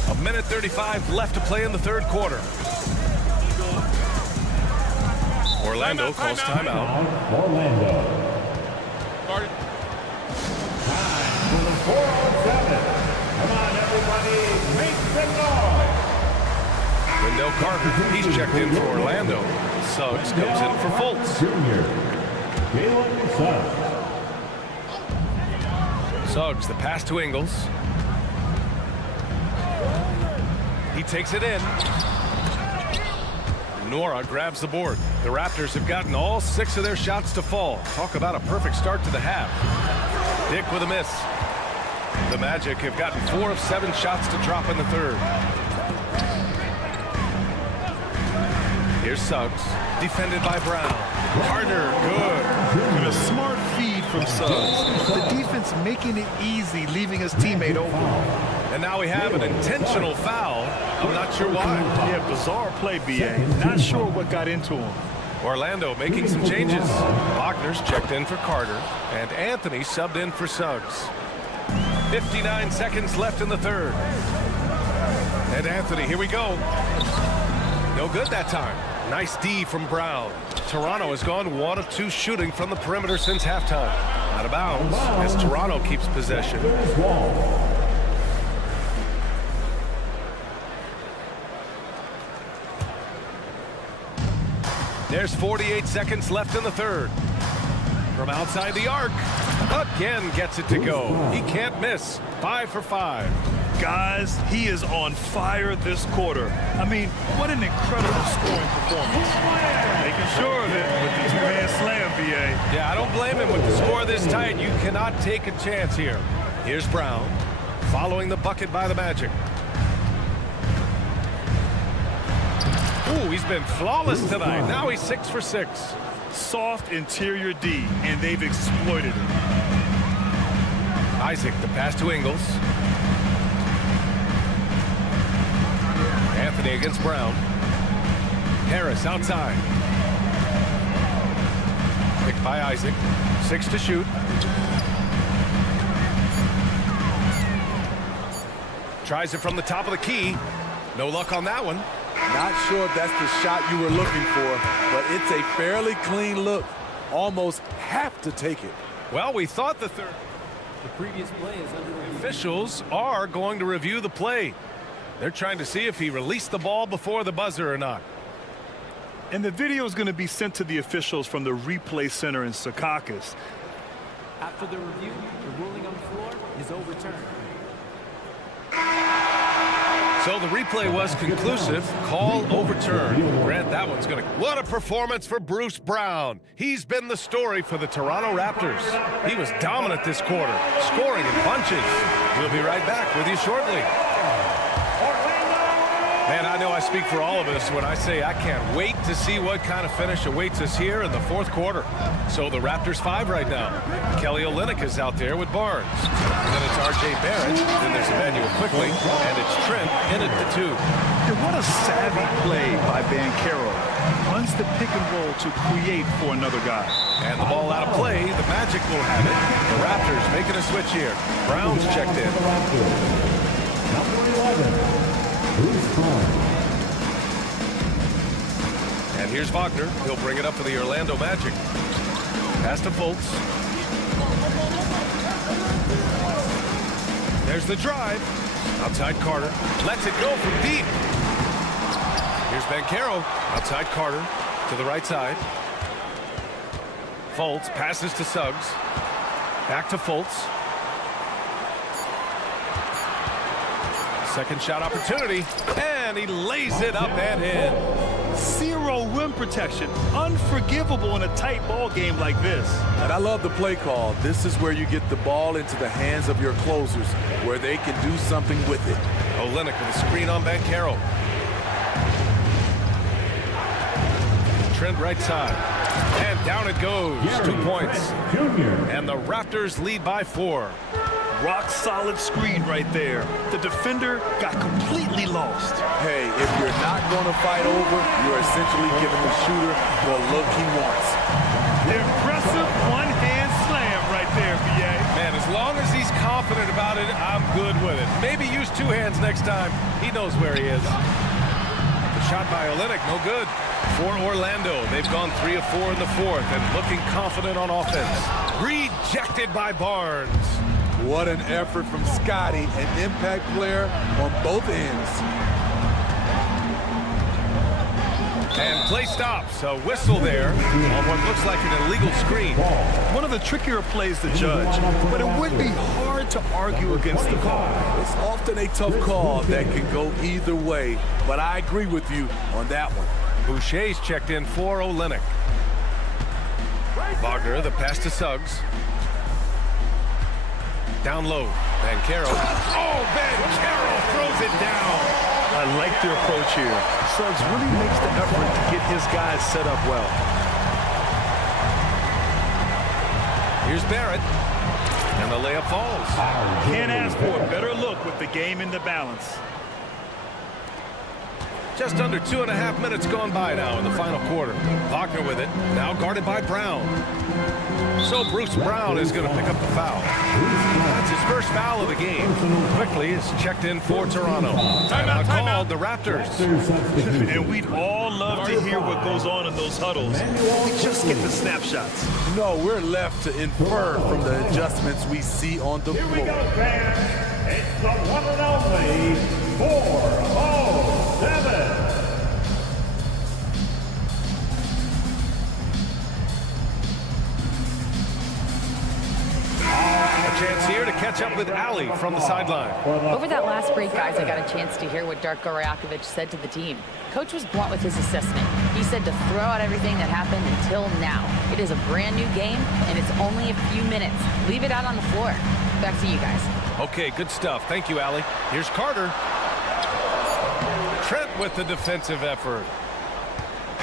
1:35 left to play in the third quarter. Orlando calls timeout. Orlando. Time for the 4-on-7. Come on, everybody, make some noise. Wendell Carter, he's checked in for Orlando. Suggs comes in for Fultz. Junior, Jalen Suggs. Suggs, the pass to Ingles. He takes it in. Nora grabs the board. The Raptors have gotten all 6 of their shots to fall. Talk about a perfect start to the half. Dick with a miss. The Magic have gotten 4 of 7 shots to drop in the third. Here's Suggs, defended by Brown. Carter, good. And a smart feed from Suggs. The defense making it easy, leaving his teammate open. And now we have an intentional foul. I'm not sure why. Yeah, bizarre play, BA. Not sure what got into him. Orlando making some changes. Wagner's checked in for Carter, and Anthony subbed in for Suggs. 59 seconds left in the third. And Anthony, here we go. No good that time. Nice D from Brown. Toronto has gone 1 of 2 shooting from the perimeter since halftime. Out of bounds as Toronto keeps possession. There's 48 seconds left in the third. From outside the arc, again gets it to go. He can't miss. 5 for 5. Guys, he is on fire this quarter. I mean, what an incredible scoring performance. Making sure of it with the 2-man slam, BA. Yeah, I don't blame him with the score this tight. You cannot take a chance here. Here's Brown, following the bucket by the Magic. Ooh, he's been flawless tonight. Now he's 6 for 6. Soft interior D, and they've exploited it. Isaac, the pass to Ingles. Anthony against Brown. Harris outside. Picked by Isaac. 6 to shoot. Tries it from the top of the key. No luck on that one. Not sure if that's the shot you were looking for, but it's a fairly clean look. Almost have to take it. Well, we thought the third. The previous play is under review. Officials are going to review the play. They're trying to see if he released the ball before the buzzer or not. And the video is going to be sent to the officials from the replay center in Secaucus. After the review, the ruling on the floor is overturned. So the replay was conclusive. Call overturned. Grant, that one's going to... What a performance for Bruce Brown. He's been the story for the Toronto Raptors. He was dominant this quarter, scoring in bunches. We'll be right back with you shortly. Man, I know I speak for all of us when I say I can't wait to see what kind of finish awaits us here in the fourth quarter. So the Raptors 5 right now. Kelly Olynyk is out there with Barnes. And then it's R.J. Barrett. Then there's Emmanuel quickly. And it's Trent in at the 2. And what a savvy play by Banchero. Runs the pick and roll to create for another guy. And the ball out of play. The Magic will have it. The Raptors making a switch here. Brown's checked in. Number 11. And here's Wagner. He'll bring it up for the Orlando Magic. Pass to Fultz. There's the drive. Outside Carter. Lets it go from deep. Here's Banchero. Outside Carter to the right side. Fultz passes to Suggs. Back to Fultz. Second shot opportunity, and he lays it up and in. Zero rim protection. Unforgivable in a tight ball game like this. And I love the play call. This is where you get the ball into the hands of your closers, where they can do something with it. Olynyk with a screen on Banchero. Trent right side. And down it goes. 2 points. And the Raptors lead by 4. Rock solid screen right there. The defender got completely lost. Hey, if you're not going to fight over, you're essentially giving the shooter the look he wants. Impressive one-hand slam right there, B.A. Man, as long as he's confident about it, I'm good with it. Maybe use 2 hands next time. He knows where he is. The shot by Olynyk, no good. For Orlando, they've gone 3 of 4 in the fourth and looking confident on offense. Rejected by Barnes. What an effort from Scotty, an impact player on both ends. And play stops. A whistle there on what looks like an illegal screen. One of the trickier plays to judge, but it would be hard to argue against the call. It's often a tough call that can go either way, but I agree with you on that one. Boucher's checked in for Olynyk. Wagner, the pass to Suggs. Down low, Banchero. Oh, Banchero throws it down. I like their approach here. Suggs really makes the effort to get his guys set up well. Here's Barrett, and the layup falls. Can't ask for a better look with the game in the balance. Just under 2.5 minutes gone by now in the final quarter. Wagner with it, now guarded by Brown. So Bruce Brown is going to pick up the foul. That's his first foul of the game. Quickly is checked in for Toronto. Timeout called the Raptors. And we'd all love to hear what goes on in those huddles. We just get the snapshots. No, we're left to infer from the adjustments we see on the floor. Here we go, fans. It's the one and only 407. Chance here to catch up with Allie from the sideline. Over that last break, guys, I got a chance to hear what Darko Rajakovic said to the team. Coach was blunt with his assessment. He said to throw out everything that happened until now. It is a brand new game, and it's only a few minutes. Leave it out on the floor. Back to you guys. Okay, good stuff. Thank you, Allie. Here's Carter. Trent with the defensive effort.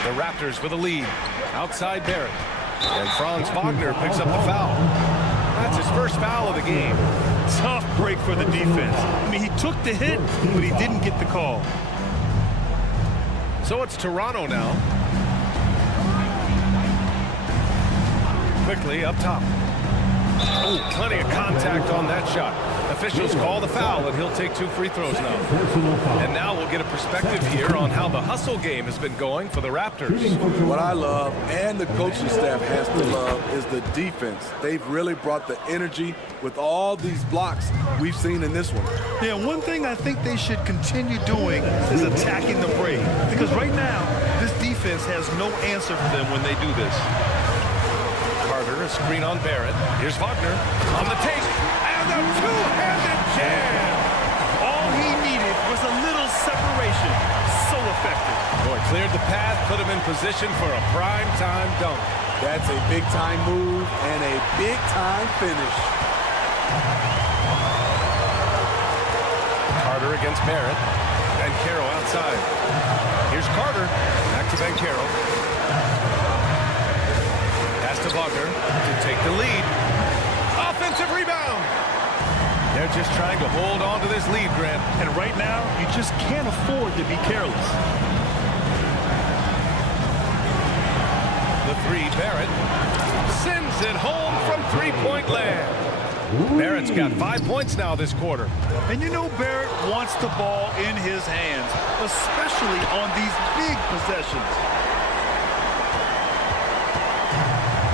The Raptors with a lead. Outside Barrett. And Franz Wagner picks up the foul. That's his first foul of the game. Tough break for the defense. I mean, he took the hit, but he didn't get the call. So it's Toronto now. Quickly up top. Oh, plenty of contact on that shot. officials call the foul, and he'll take 2 free throws now. And now we'll get a perspective here on how the hustle game has been going for the Raptors. What I love, and the coaching staff has to love, is the defense. They've really brought the energy with all these blocks we've seen in this one. Yeah, one thing I think they should continue doing is attacking the break. Because right now, this defense has no answer for them when they do this. Carter, a screen on Barrett. Here's Wagner on the take, and the two-handed jam. All he needed was a little separation. So effective. Boy, cleared the path, put him in position for a prime-time dunk. That's a big-time move and a big-time finish. Carter against Barrett. Banchero outside. Here's Carter. Back to Banchero. Pass to Wagner to take the lead. Offensive rebound. They're just trying to hold on to this lead, Grant. And right now, you just can't afford to be careless. The 3, Barrett. Sends it home from three-point land. Barrett's got 5 points now this quarter. And you know Barrett wants the ball in his hands, especially on these big possessions.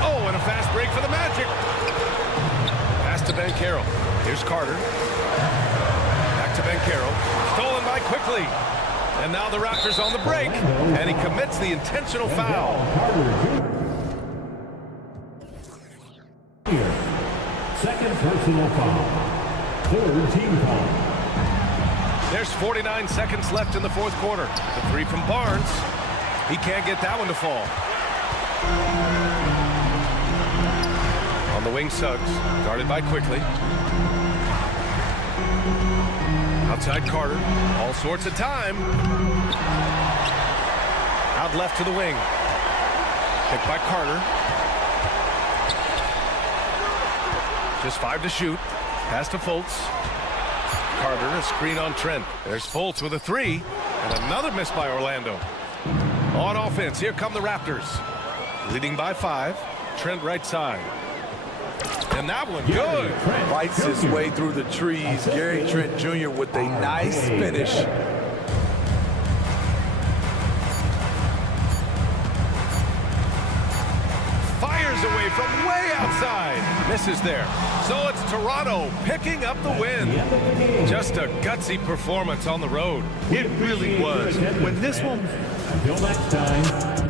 Oh, and a fast break for the Magic. Pass to Banchero. Here's Carter. Back to Banchero. Stolen by Quickly. And now the Raptors on the break. And he commits the intentional foul. Second personal foul. Third team foul. There's 49 seconds left in the fourth quarter. The 3 from Barnes. He can't get that one to fall. On the wing, Suggs. Guarded by Quickly. Outside Carter. All sorts of time. Out left to the wing. Picked by Carter. Just 5 to shoot. Pass to Fultz. Carter, a screen on Trent. There's Fultz with a 3. And another miss by Orlando. On offense, here come the Raptors. Leading by 5. Trent right side. And that one good. Fights his way through the trees. Gary Trent Jr. with a nice finish. Fires away from way outside. Misses there. So it's Toronto picking up the win. Just a gutsy performance on the road. It really was. When this one... Until next time.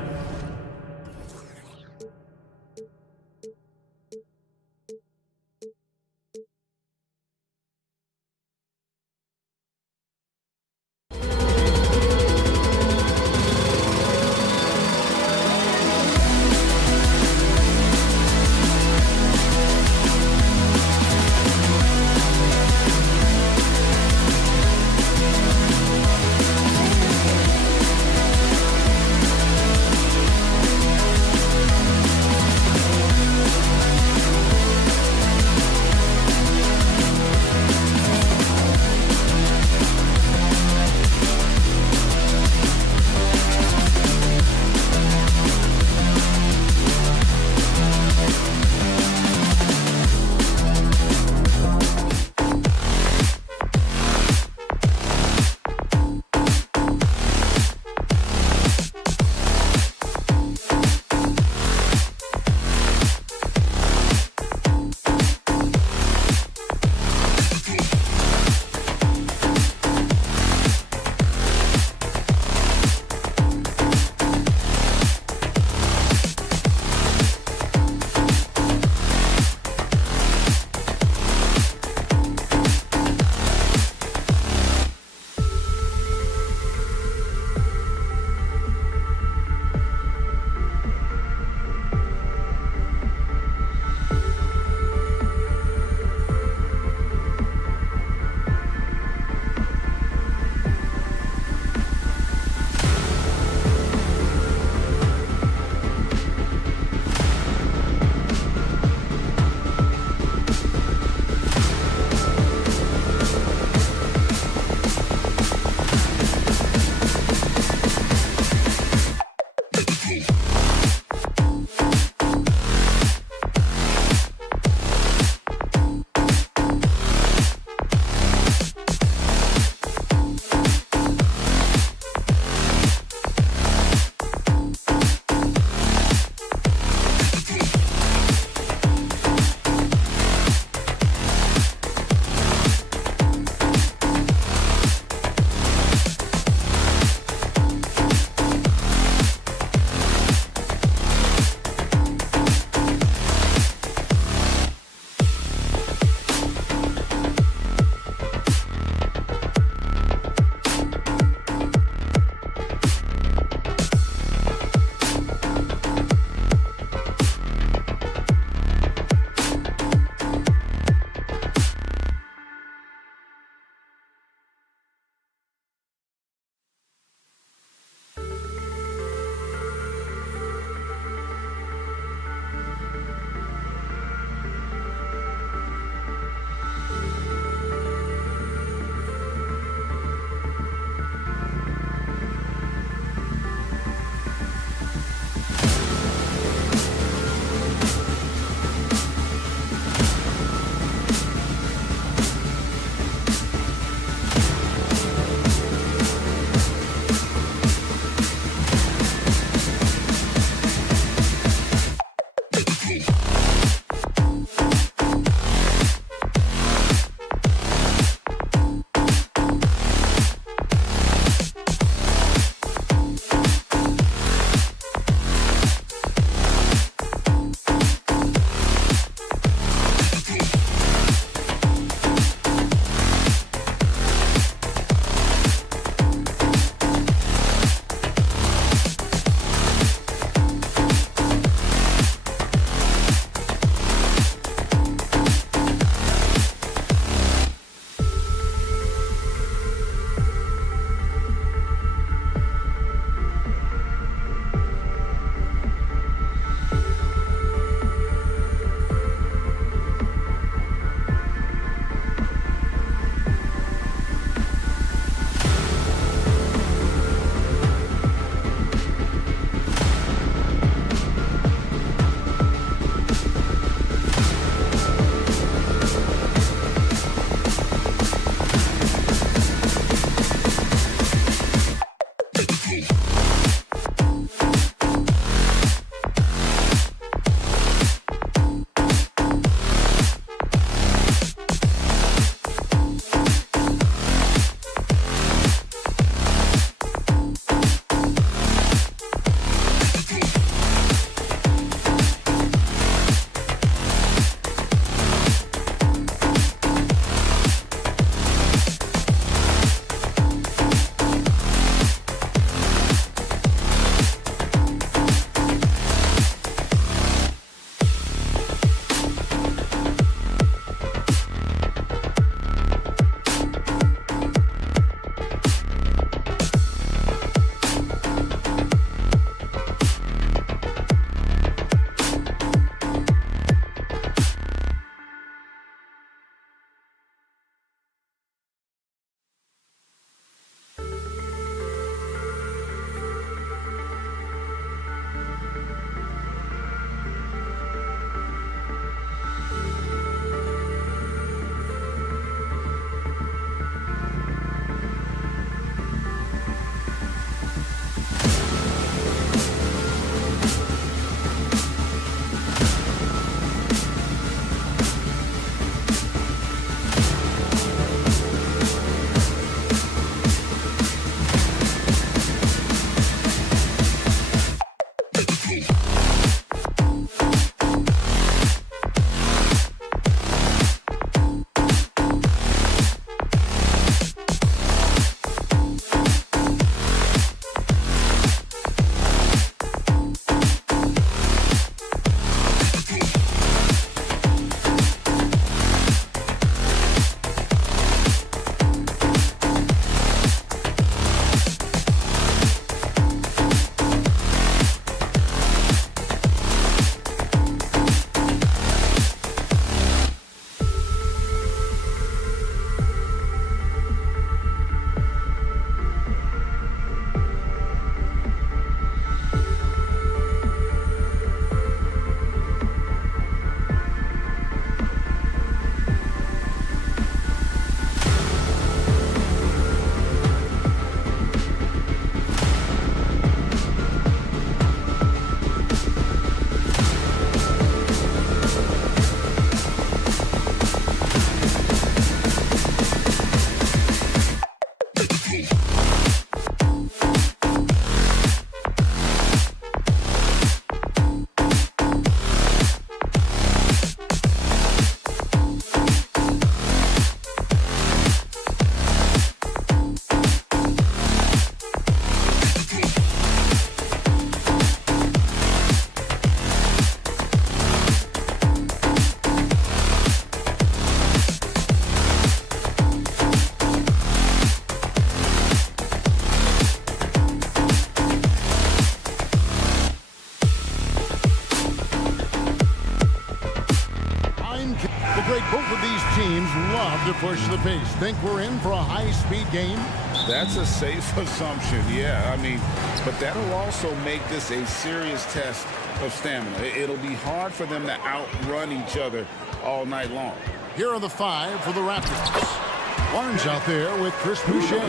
Both of these teams love to push the pace. Think we're in for a high-speed game? That's a safe assumption, yeah. I mean, but that'll also make this a serious test of stamina. It'll be hard for them to outrun each other all night long. Here are the five for the Raptors. Barnes out there with Chris Boucher.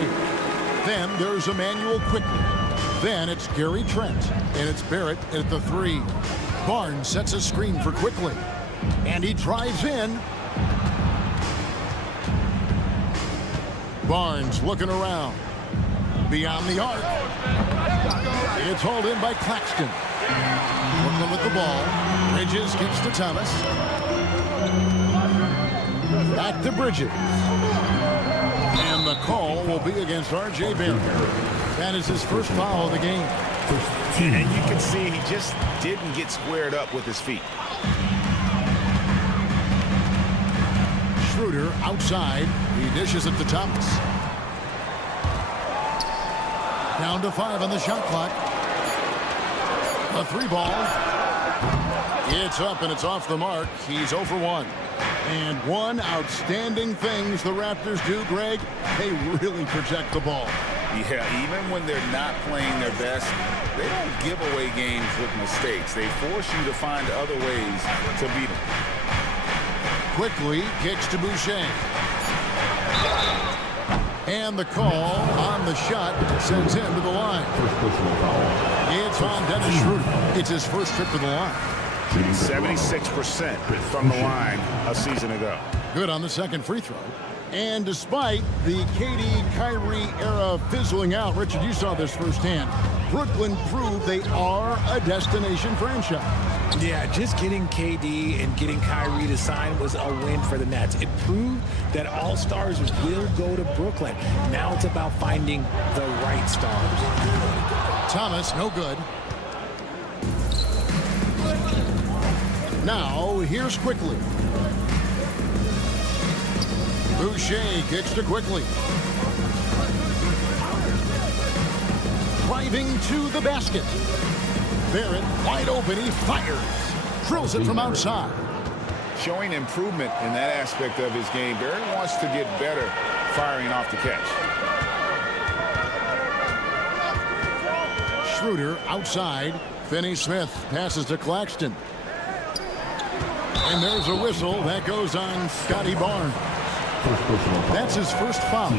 Then there's Emmanuel Quickly. Then it's Gary Trent, and it's Barrett at the three. Barnes sets a screen for Quickly, and he drives in. Barnes looking around. Beyond the arc. It's hauled in by Claxton. Brooklyn with the ball. Bridges gets to Thomas. Back to Bridges. And the call will be against R.J. Barrett. That is his first foul of the game. And you can see he just didn't get squared up with his feet. Schroeder outside. He dishes it to Thomas. Down to 5 on the shot clock. A three ball. It's up and it's off the mark. He's 0 for 1. And one outstanding things the Raptors do, Greg, they really protect the ball. Yeah, even when they're not playing their best, they don't give away games with mistakes. They force you to find other ways to beat them. Quickly kicks to Boucher. And the call on the shot sends him to the line. It's on Dennis Schroeder. It's his first trip to the line. 76% from the line a season ago. Good on the second free throw. And despite the KD-Kyrie era fizzling out, Richard, you saw this firsthand. Brooklyn proved they are a destination franchise. Yeah, just getting KD and getting Kyrie to sign was a win for the Nets. It proved that all stars will go to Brooklyn. Now it's about finding the right stars. Thomas, no good. Now, here's Quickly. Boucher kicks to Quickly. Driving to the basket. Barrett wide open, he fires. Drills it from outside. Showing improvement in that aspect of his game. Barrett wants to get better firing off the catch. Schroeder outside. Finney-Smith passes to Claxton. And there's a whistle that goes on Scotty Barnes. That's his first foul.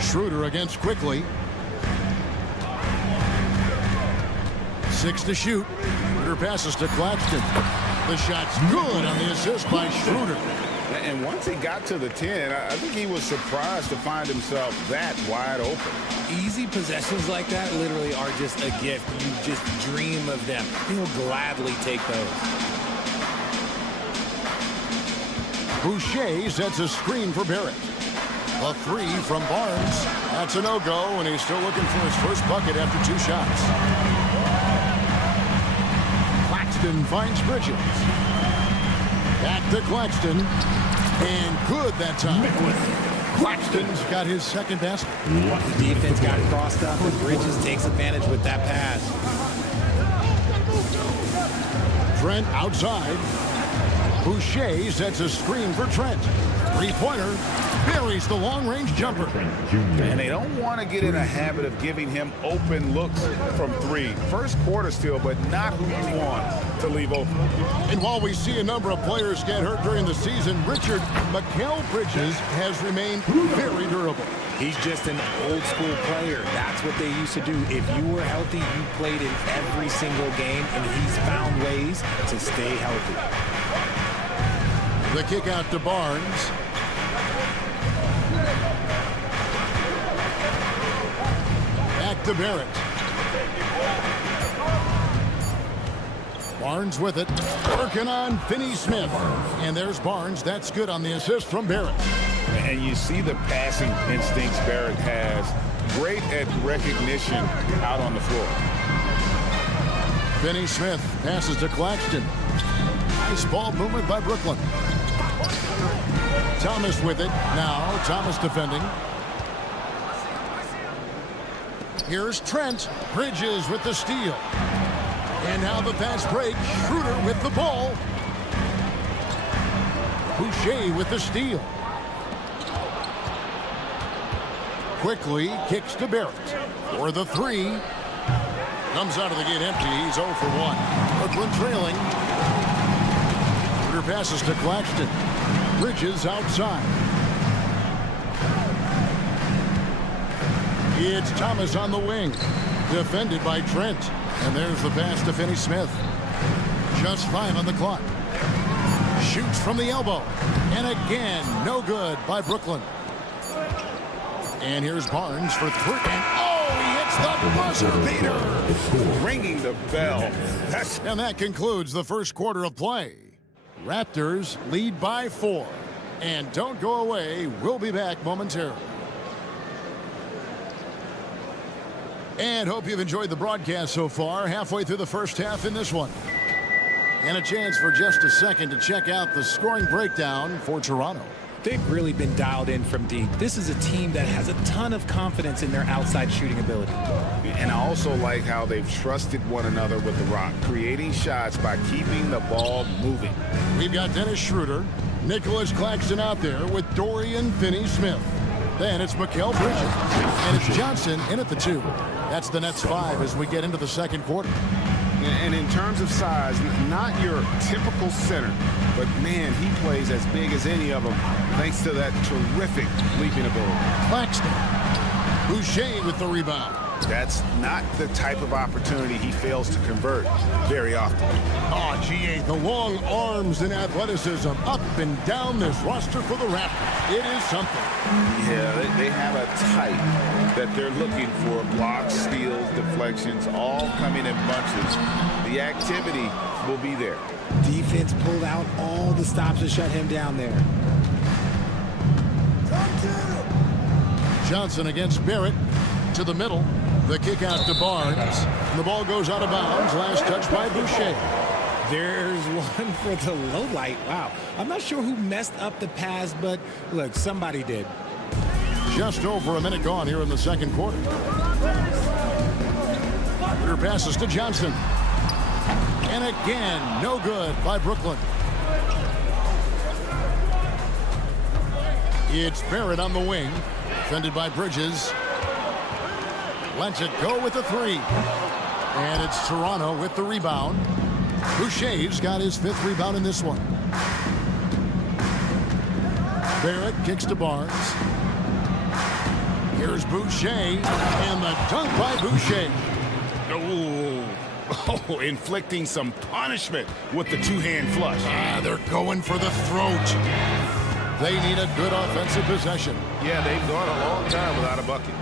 Schroeder against Quickly. 6 to shoot. Schroeder passes to Claxton. The shot's good on the assist by Schroeder. And once he got to the 10, I think he was surprised to find himself that wide open. Easy possessions like that literally are just a gift. You just dream of them. He'll gladly take those. Boucher sets a screen for Barrett. A three from Barnes. That's a no-go, and he's still looking for his first bucket after 2 shots. Claxton finds Bridges. Back to Claxton. And good that time. Claxton's got his second basket. The defense got crossed up, and Bridges takes advantage with that pass. Trent outside. Boucher sets a screen for Trent. Three-pointer. Buries the long-range jumper. And they don't want to get in a habit of giving him open looks from 3. First quarter still, but not who you want to leave open. And while we see a number of players get hurt during the season, Richard, Mikal Bridges has remained very durable. He's just an old-school player. That's what they used to do. If you were healthy, you played in every single game, and he's found ways to stay healthy. The kick out to Barnes. Back to Barrett. Barnes with it. Working on Finney-Smith. And there's Barnes. That's good on the assist from Barrett. And you see the passing instincts Barrett has. Great at recognition out on the floor. Finney-Smith passes to Claxton. Nice ball movement by Brooklyn. Thomas with it. Now Thomas defending. Here's Trent. Bridges with the steal. And now the fast break. Schroeder with the ball. Boucher with the steal. Quickly kicks to Barrett. For the 3. Comes out of the gate empty. He's 0 for 1. Brooklyn trailing. Schroeder passes to Claxton. Bridges outside. It's Thomas on the wing. Defended by Trent. And there's the pass to Finney-Smith. Just 5 on the clock. Shoots from the elbow. And again, no good by Brooklyn. And here's Barnes for 3. And he hits the buzzer beater. Ringing the bell. And that concludes the first quarter of play. Raptors lead by 4. And don't go away. We'll be back momentarily. And hope you've enjoyed the broadcast so far. Halfway through the first half in this one. And a chance for just a second to check out the scoring breakdown for Toronto. They've really been dialed in from deep. This is a team that has a ton of confidence in their outside shooting ability. And I also like how they've trusted one another with the rock, creating shots by keeping the ball moving. We've got Dennis Schroeder, Nicholas Claxton out there with Dorian Finney-Smith. Then it's Mikal Bridges. And it's Johnson in at the 2. That's the Nets 5 as we get into the second quarter. And in terms of size, not your typical center, but man, he plays as big as any of them thanks to that terrific leaping ability. Claxton. Boucher with the rebound. That's not the type of opportunity he fails to convert very often. Oh, GA, the long arms and athleticism up and down this roster for the Raptors. It is something. Yeah, they have a type that they're looking for. Blocks, steals, deflections, all coming in bunches. The activity will be there. Defense pulled out all the stops to shut him down there. Johnson against Barrett to the middle. The kick out to Barnes. And the ball goes out of bounds. Last touch by Boucher. There's one for the low light. Wow. I'm not sure who messed up the pass, but look, somebody did. Just over a minute gone here in the second quarter. Ritter passes to Johnson. And again, no good by Brooklyn. It's Barrett on the wing. Defended by Bridges. Lets it go with the three. And it's Toronto with the rebound. Boucher's got his 5th rebound in this one. Barrett kicks to Barnes. Here's Boucher. And the dunk by Boucher. Oh, inflicting some punishment with the two-hand flush. They're going for the throat. They need a good offensive possession. Yeah, they've gone a long time without a bucket.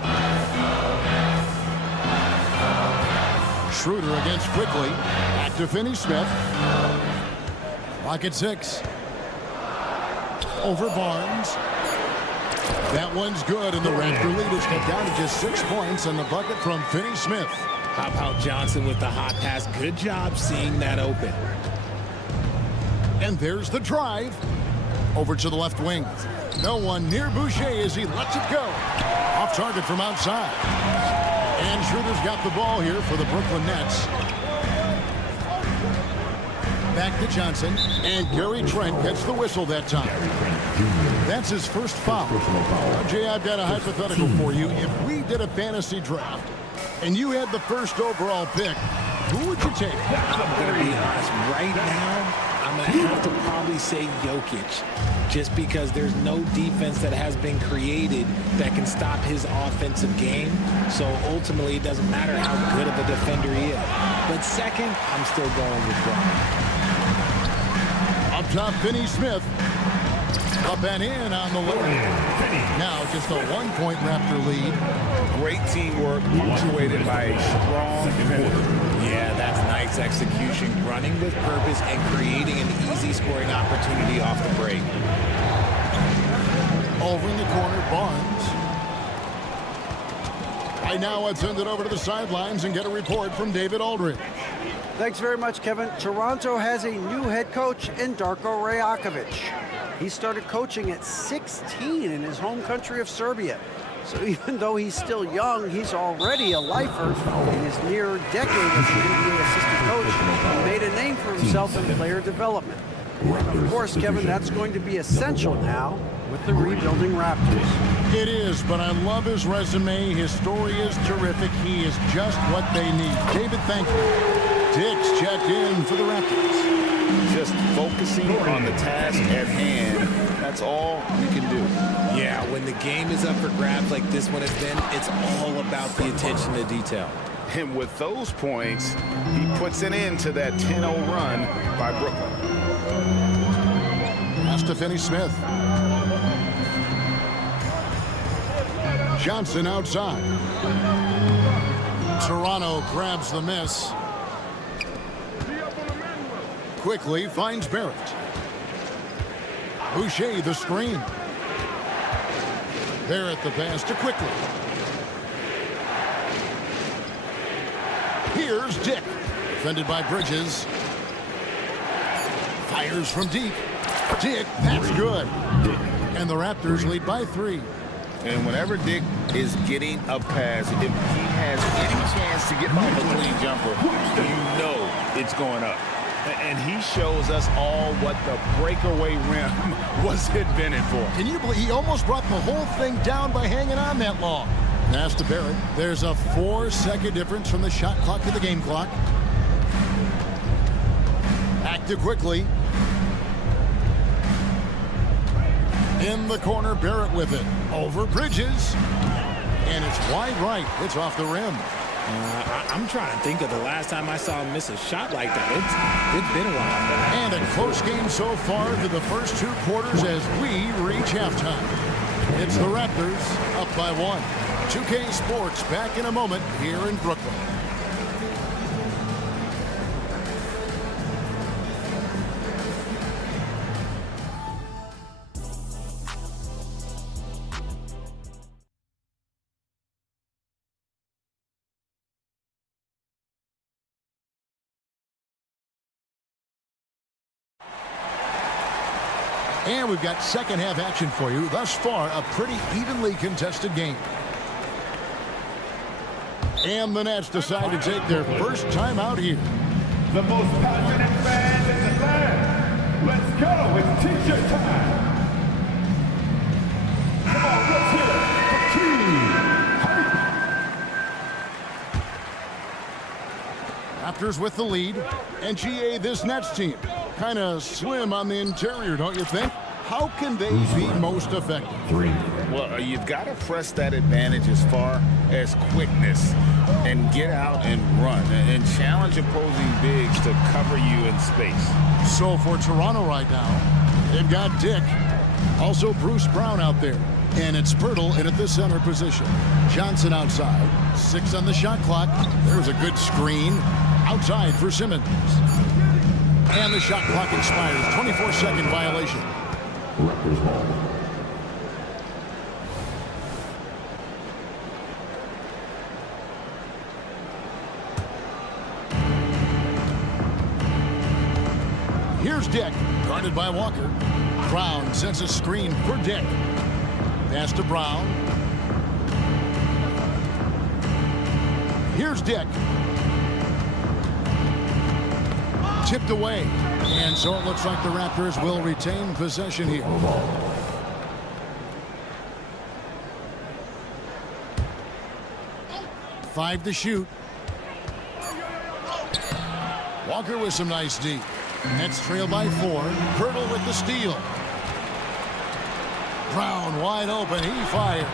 Schroeder against Quickly. Back to Finney-Smith. Lock at 6. Over Barnes. That one's good, and the Raptor lead is cut down to just 6 points, and the bucket from Finney-Smith. How about Johnson with the hot pass? Good job seeing that open. And there's the drive. Over to the left wing. No one near Boucher as he lets it go. Off target from outside. And Schroeder's got the ball here for the Brooklyn Nets. Back to Johnson. And Gary Trent gets the whistle that time. That's his first foul. Now, Jay, I've got a hypothetical for you. If we did a fantasy draft and you had the first overall pick, who would you take? I'm going to be honest. Right now, I'm going to have to probably say Jokic, just because there's no defense that has been created that can stop his offensive game. So ultimately, it doesn't matter how good of a defender he is. But second, I'm still going with Brown. Up top, Finney-Smith. Up and in on the layup. Now just a 1-point Raptor lead. Great teamwork, punctuated by a strong defender. Yeah, that's nice execution, running with purpose and creating an easy scoring opportunity off the break. Over in the corner, Barnes. Right now, let's send it over to the sidelines and get a report from David Aldridge. Thanks very much, Kevin. Toronto has a new head coach in Darko Rajakovic. He started coaching at 16 in his home country of Serbia. So even though he's still young, he's already a lifer. In his near decade as an NBA assistant coach, he made a name for himself in player development. Of course, Kevin, that's going to be essential now with the rebuilding Raptors. It is, but I love his resume. His story is terrific. He is just what they need. David, thank you. Dick's checked in for the Raptors. Just focusing on the task at hand. That's all we can do. Yeah, when the game is up for grabs like this one has been, it's all about the attention to detail. And with those points, he puts an end to that 10-0 run by Brooklyn. Pass to Finney-Smith. Johnson outside. Toronto grabs the miss. Quickly finds Barrett. Boucher the screen. Barrett the pass to Quickly. Here's Dick. Defended by Bridges. Fires from deep. Dick, that's good. And the Raptors lead by 3. And whenever Dick is getting a pass, if he has any chance to get off a clean jumper, you know it's going up. And he shows us all what the breakaway rim was invented for. Can you believe he almost brought the whole thing down by hanging on that long? Pass to Barrett. There's a 4-second difference from the shot clock to the game clock. to quickly. In the corner, Barrett with it. Over Bridges. And it's wide right. It's off the rim. I'm trying to think of the last time I saw him miss a shot like that. It's been a while. And a close game so far through the first 2 quarters as we reach halftime. It's the Raptors up by 1. 2K Sports back in a moment here in Brooklyn. And we've got second half action for you. Thus far, a pretty evenly contested game. And the Nets decide to take their first time out here. The most passionate fans in the land. Let's go. It's t-shirt time. Come on, let's hear it for Team Hype. Raptors with the lead. And GA, this Nets team, kind of slim on the interior, don't you think? How can they be most effective? Well, you've got to press that advantage as far as quickness and get out and run and challenge opposing bigs to cover you in space. So for Toronto right now, they've got Dick, also Bruce Brown out there, and it's Pirtle in at the center position. Johnson outside, 6 on the shot clock. There's a good screen outside for Simmons. And the shot clock expires, 24-second violation. Raptors ball. Here's Dick, guarded by Walker. Brown sends a screen for Dick. Pass to Brown. Here's Dick. Tipped away. And so it looks like the Raptors will retain possession here. 5 to shoot. Walker with some nice D. Nets trail by 4. Pirtle with the steal. Brown wide open. He fires.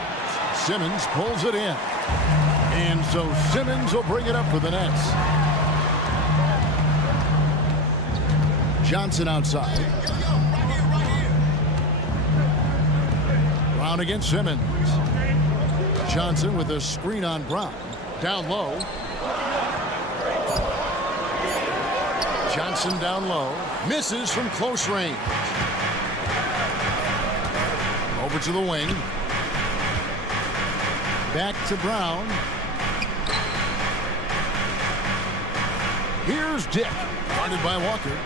Simmons pulls it in. And so Simmons will bring it up for the Nets. Johnson outside. Brown against Simmons. Johnson with a screen on Brown. Down low. Johnson down low. Misses from close range. Over to the wing. Back to Brown. Here's Dick. Guarded by Walker.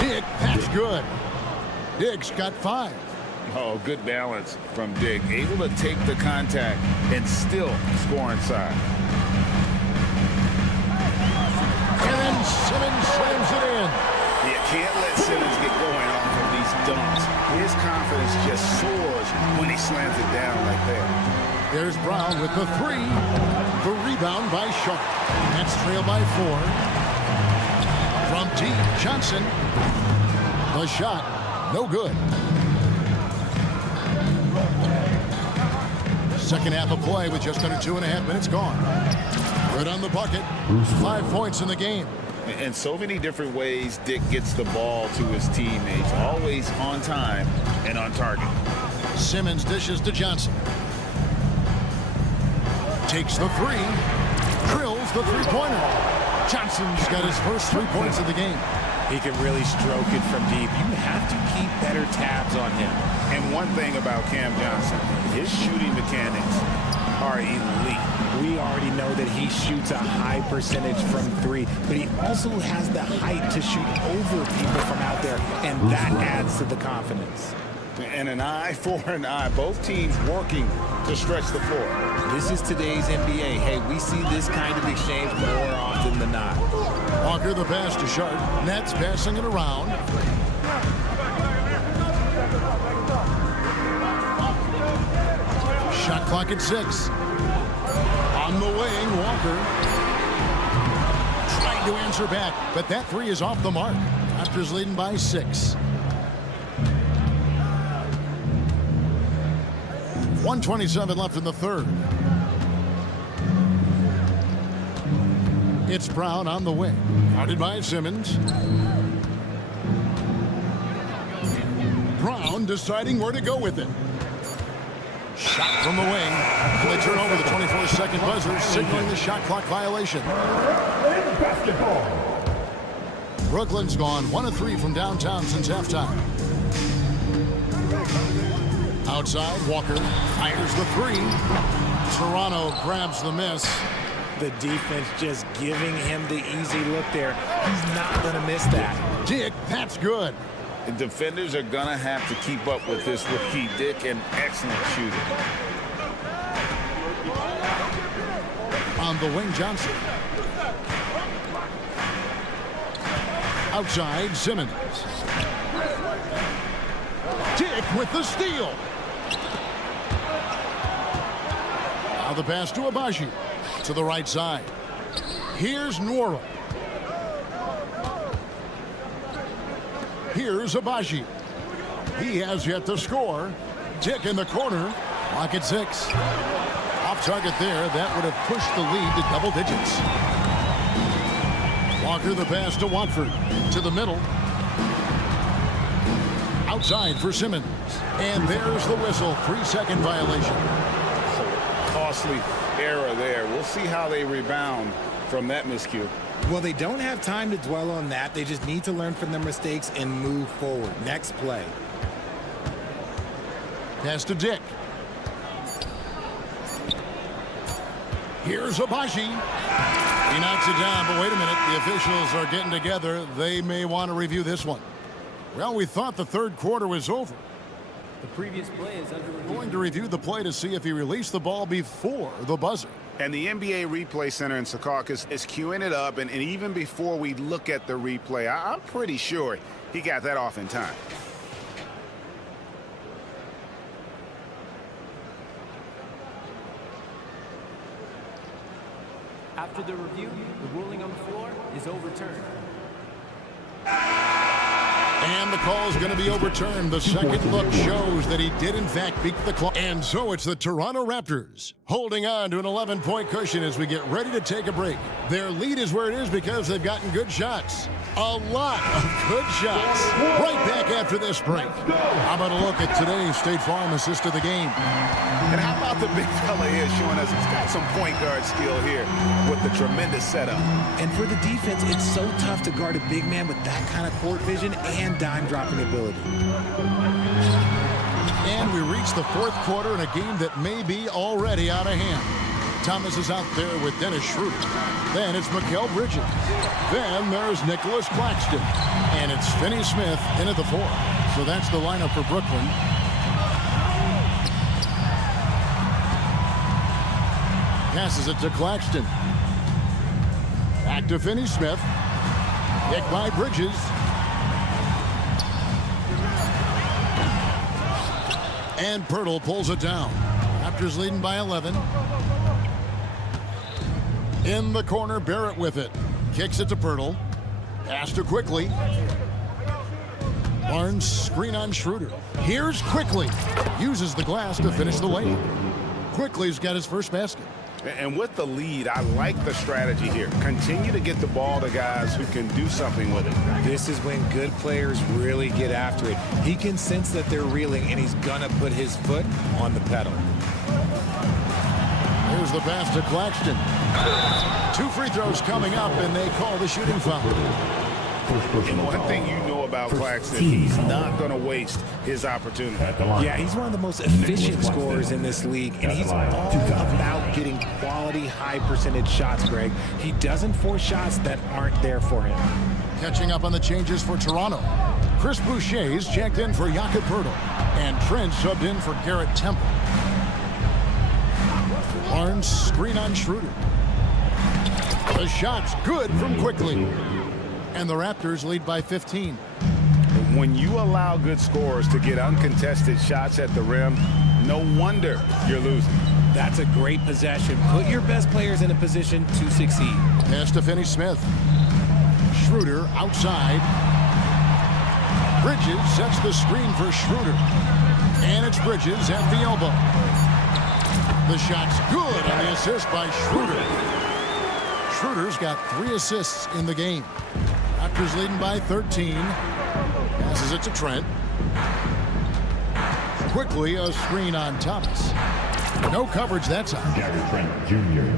Dick, that's good. Dick's got 5. Oh, good balance from Dick. Able to take the contact and still score inside. And then Simmons slams it in. You can't let Simmons get going off of these dunks. His confidence just soars when he slams it down like that. There's Brown with the 3. The rebound by Sharp. Nets trail by 4. From deep, Johnson. The shot, no good. Second half of play with just under 2.5 minutes gone. Good on the bucket. 5 points in the game. In so many different ways, Dick gets the ball to his teammates. Always on time and on target. Simmons dishes to Johnson. Takes the 3. Drills the 3-pointer. Johnson's got his first 3 points of the game. He can really stroke it from deep. You have to keep better tabs on him. And one thing about Cam Johnson, his shooting mechanics are elite. We already know that he shoots a high percentage from 3, but he also has the height to shoot over people from out there, and that adds to the confidence. And an eye for an eye. Both teams working to stretch the floor. This is today's NBA. Hey, we see this kind of exchange more often than not. Walker the pass to Sharp. Nets passing it around. Shot clock at 6. On the wing, Walker. Trying trying to answer back, but that three is off the mark. Raptors leading by 6. 1:27 left in the third. It's Brown on the wing. Guarded by Simmons. Brown deciding where to go with it. Shot from the wing. And they turn over the 24-second buzzer, signaling the shot clock violation. Brooklyn's gone 1 of 3 from downtown since halftime. Outside, Walker fires the 3. Toronto grabs the miss. The defense just giving him the easy look there. He's not going to miss that. Dick, that's good. The defenders are going to have to keep up with this rookie. Dick, an excellent shooter. On the wing, Johnson. Outside, Simmons. Dick with the steal. Now the pass to Abaji. To the right side. Here's Nwora. Here's Abaji. He has yet to score. Dick in the corner. Lock at 6. Off target there. That would have pushed the lead to double digits. Walker the pass to Watford. To the middle. Outside for Simmons. And there's the whistle. 3-second violation. Costly error there. We'll see how they rebound from that miscue. Well, they don't have time to dwell on that. They just need to learn from their mistakes and move forward. Next play. Pass to Dick. Here's Abaji. He knocks it down, but wait a minute. The officials are getting together. They may want to review this one. Well, we thought the third quarter was over. The previous play is under review. Going to review the play to see if he released the ball before the buzzer. And the NBA Replay Center in Secaucus is queuing it up, and even before we look at the replay, I'm pretty sure he got that off in time. After the review, the ruling on the floor is overturned. And the call is going to be overturned. The second look shows that he did, in fact, beat the clock. And so it's the Toronto Raptors holding on to an 11-point cushion as we get ready to take a break. Their lead is where it is because they've gotten good shots. A lot of good shots. Right back after this break. How about a look at today's State Farm assist of the game? And how about the big fella here showing us he's got some point guard skill here with the tremendous setup. And for the defense, it's so tough to guard a big man with that kind of court vision and dime dropping ability. And we reach the fourth quarter in a game that may be already out of hand. Thomas is out there with Dennis Schroeder. Then it's Mikal Bridges. Then there's Nicholas Claxton. And it's Finney-Smith in at the 4. So that's the lineup for Brooklyn. Passes it to Claxton. Back to Finney-Smith. Pick by Bridges. And Pirtle pulls it down. Raptors leading by 11. In the corner, Barrett with it. Kicks it to Pirtle. Pass to Quickly. Barnes screen on Schroeder. Here's Quickly. Uses the glass to finish the layup. Quickly's got his first basket. And with the lead, I like the strategy here. Continue to get the ball to guys who can do something with it. This is when good players really get after it. He can sense that they're reeling, and he's going to put his foot on the pedal. Here's the pass to Claxton. 2 free throws coming up, and they call the shooting foul. And one thing you know about Claxton, he's not going to waste his opportunity. Yeah, he's one of the most efficient scorers in this league, and he's all about getting quality, high-percentage shots, Greg. He doesn't force shots that aren't there for him. Catching up on the changes for Toronto. Chris Boucher's checked in for Jakob Poeltl, and Trent subbed in for Garrett Temple. Barnes screen on Schroeder. The shot's good from Quickly. And the Raptors lead by 15. When you allow good scorers to get uncontested shots at the rim, no wonder you're losing. That's a great possession. Put your best players in a position to succeed. Pass to Finney-Smith. Schroeder outside. Bridges sets the screen for Schroeder. And it's Bridges at the elbow. The shot's good on the assist by Schroeder. Schroeder's got 3 assists in the game. Raptors leading by 13. Passes it to Trent. Quickly a screen on Thomas. No coverage that time. Gary Trent Jr.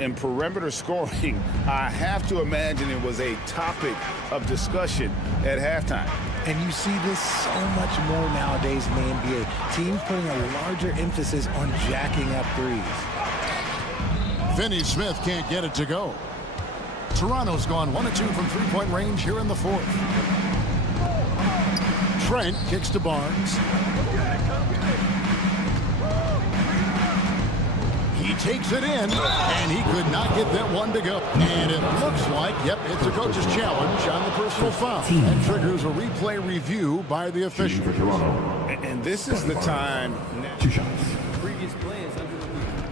In perimeter scoring, I have to imagine it was a topic of discussion at halftime. And you see this so much more nowadays in the NBA. Teams putting a larger emphasis on jacking up threes. Finney Smith can't get it to go. Toronto's gone 1 of 2 from three-point range here in the fourth. Trent kicks to Barnes. He takes it in, and he could not get that one to go. And it looks like, yep, it's a coach's challenge on the personal foul. That triggers a replay review by the official. And this is the time. 2 shots. Previous play is under review.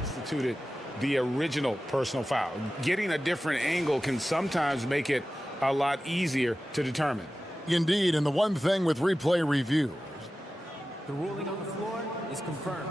Instituted the original personal foul. Getting a different angle can sometimes make it a lot easier to determine. Indeed, and the one thing with replay review. The ruling on the floor is confirmed.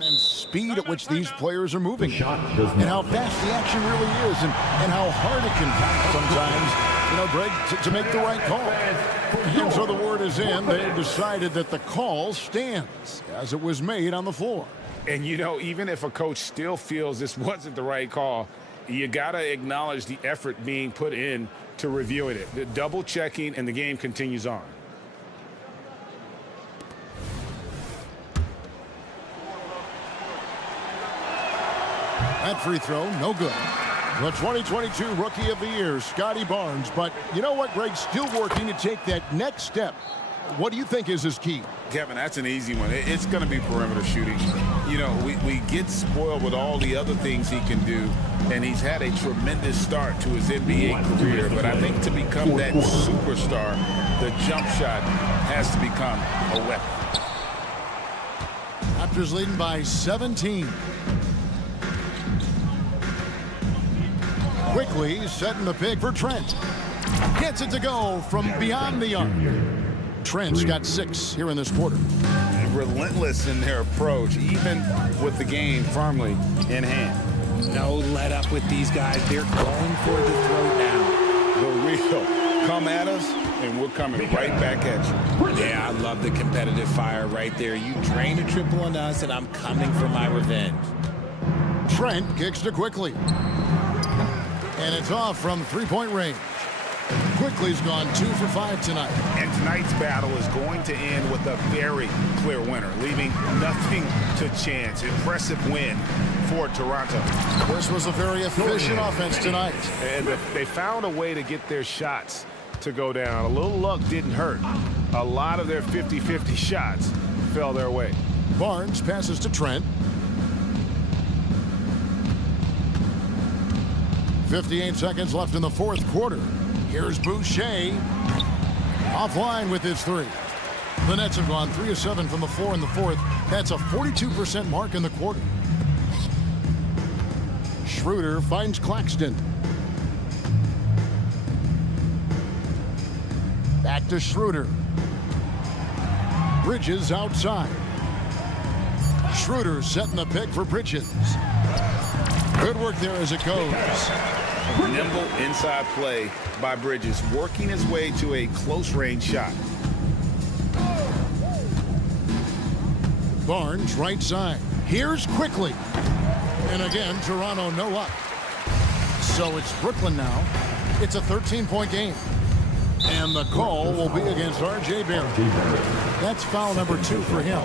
And speed at which these players are moving. And how fast the action really is and how hard it can be sometimes, Greg, to make the right call. And so the word is in. They've decided that the call stands as it was made on the floor. And, even if a coach still feels this wasn't the right call, you got to acknowledge the effort being put in to reviewing it. The double checking, and the game continues on. That free throw, no good. The 2022 Rookie of the Year, Scotty Barnes. But you know what, Greg? Still working to take that next step. What do you think is his key? Kevin, that's an easy one. It's going to be perimeter shooting. We get spoiled with all the other things he can do, and he's had a tremendous start to his NBA career. But I think to become that superstar, the jump shot has to become a weapon. Raptors leading by 17. Quickly setting the pick for Trent. Gets it to go from beyond the arc. Trent's got 6 here in this quarter. Relentless in their approach, even with the game firmly in hand. No let up with these guys. They're going for the throat now. The real come at us, and we're coming right back at you. Yeah, I love the competitive fire right there. You drain a triple on us, and I'm coming for my revenge. Trent kicks to Quickly. And it's off from three-point range. Quickly's gone 2 for 5 tonight. And tonight's battle is going to end with a very clear winner, leaving nothing to chance. Impressive win for Toronto. This was a very efficient offense tonight. And they found a way to get their shots to go down. A little luck didn't hurt. A lot of their 50-50 shots fell their way. Barnes passes to Trent. 58 seconds left in the fourth quarter. Here's Boucher. Offline with his 3. The Nets have gone 3 of 7 from the floor in the fourth. That's a 42% mark in the quarter. Schroeder finds Claxton. Back to Schroeder. Bridges outside. Schroeder setting the pick for Bridges. Good work there as it goes. Nimble inside play by Bridges, working his way to a close-range shot. Barnes right side. Here's Quickly. And again, Toronto no up. So it's Brooklyn now. It's a 13-point game. And the call will be against R.J. Barrett. That's foul number 2 for him.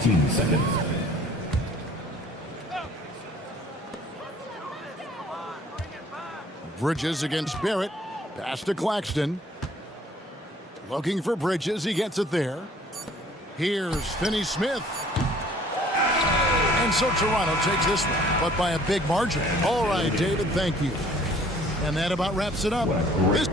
15 seconds. Bridges against Barrett. Pass to Claxton. Looking for Bridges. He gets it there. Here's Finney Smith. And so Toronto takes this one, but by a big margin. All right, David, thank you. And that about wraps it up. This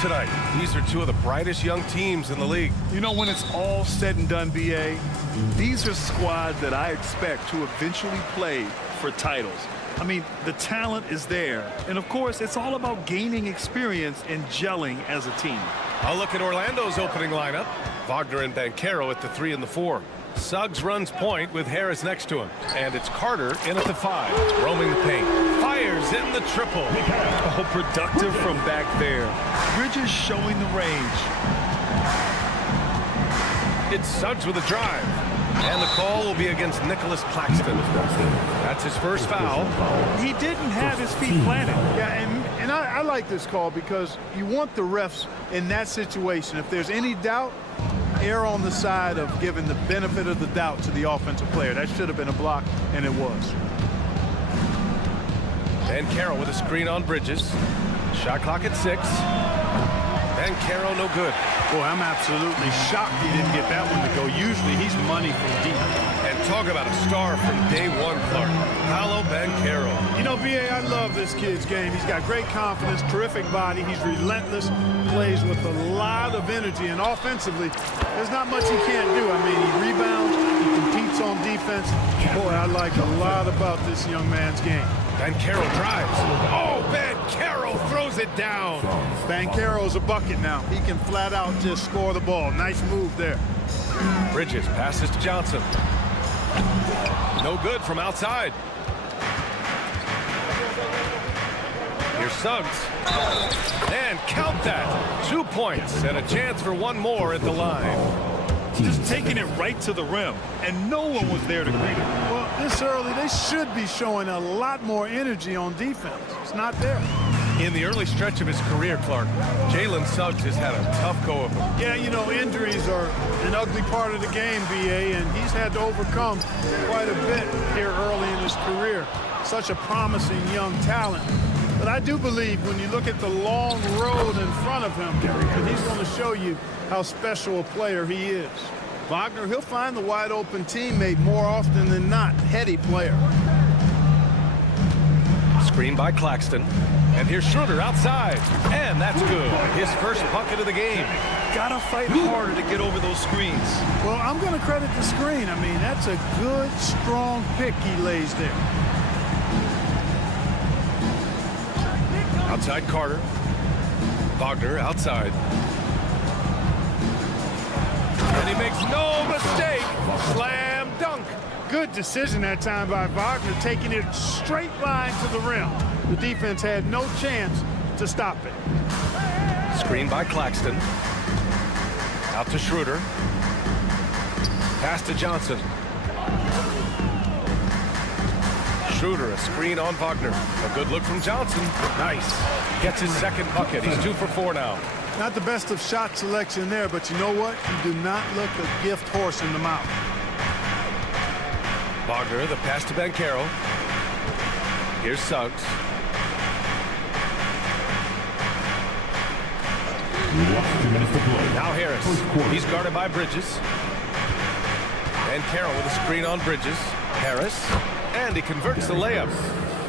tonight. These are two of the brightest young teams in the league. You know, when it's all said and done, BA, these are squads that I expect to eventually play for titles. I mean, the talent is there. And, of course, it's all about gaining experience and gelling as a team. I'll look at Orlando's opening lineup. Wagner and Banchero at the 3 and the 4. Suggs runs point with Harris next to him. And it's Carter in at the 5, roaming the paint. Fires in the triple. Oh, productive from back there. Bridges showing the range. It's Suggs with a drive. And the call will be against Nicholas Claxton. That's his first foul. He didn't have his feet planted. Yeah, and I like this call because you want the refs in that situation. If there's any doubt, err on the side of giving the benefit of the doubt to the offensive player. That should have been a block, and it was. Banchero with a screen on Bridges. Shot clock at 6. Banchero no good. Boy, I'm absolutely shocked he didn't get that one to go. Usually he's money from deep. And talk about a star from day one, Clark. Paolo Banchero. You know, BA, I love this kid's game. He's got great confidence, terrific body. He's relentless, plays with a lot of energy, and offensively, there's not much he can't do. I mean, he rebounds, he competes on defense. Boy, I like a lot about this young man's game. Banchero drives. Oh, Banchero throws it down. Banchero's a bucket now. He can flat out just score the ball. Nice move there. Bridges passes to Johnson. No good from outside. Here's Suggs. And count that. 2 points and a chance for one more at the line. Just taking it right to the rim, and no one was there to greet him. Well, this early, they should be showing a lot more energy on defense. It's not there. In the early stretch of his career, Clark, Jalen Suggs has had a tough go of him. Yeah, you know, injuries are an ugly part of the game, BA, and he's had to overcome quite a bit here early in his career. Such a promising young talent. But I do believe when you look at the long road in front of him, that he's going to show you how special a player he is. Wagner, he'll find the wide open teammate more often than not. Heady player. Screen by Claxton. And here's Schroeder outside. And that's good. His first bucket of the game. Gotta fight harder to get over those screens. Well, I'm going to credit the screen. I mean, that's a good, strong pick he lays there. Outside Carter. Wagner outside. And he makes no mistake. Slam dunk. Good decision that time by Wagner, taking it straight line to the rim. The defense had no chance to stop it. Screen by Claxton. Out to Schroeder. Pass to Johnson. Schroeder, a screen on Wagner. A good look from Johnson. Nice. Gets his second bucket. He's 2 for 4 now. Not the best of shot selection there, but you know what? You do not look a gift horse in the mouth. Wagner, the pass to Banchero. Here's Suggs. Now Harris. He's guarded by Bridges. Banchero with a screen on Bridges. Harris. And he converts the layup.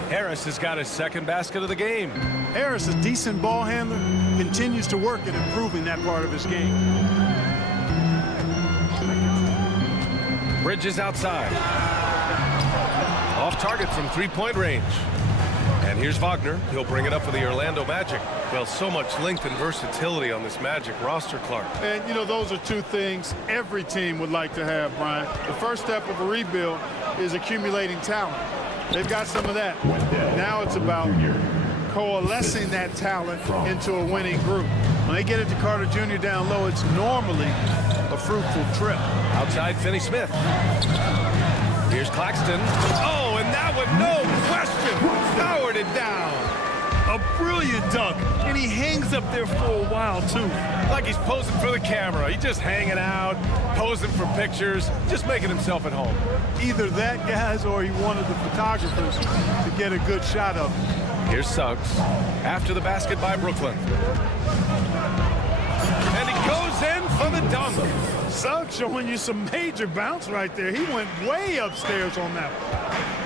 Harris has got his second basket of the game. Harris, a decent ball handler, continues to work at improving that part of his game. Bridges outside. Off target from three-point range. And here's Wagner. He'll bring it up for the Orlando Magic. Well, so much length and versatility on this Magic roster, Clark. And, you know, those are two things every team would like to have, Brian. The first step of a rebuild is accumulating talent. They've got some of that. Now it's about coalescing that talent into a winning group. When they get it to Carter Jr. down low, it's normally a fruitful trip. Outside Finney-Smith. Here's Claxton. Oh, and that one, no question, powered it down. A brilliant dunk, and he hangs up there for a while, too. Like he's posing for the camera. He's just hanging out, posing for pictures, just making himself at home. Either that, guys, or he wanted the photographers to get a good shot of him. Here's Suggs. After the basket by Brooklyn. And he goes in for the dunk. Suggs showing you some major bounce right there. He went way upstairs on that one.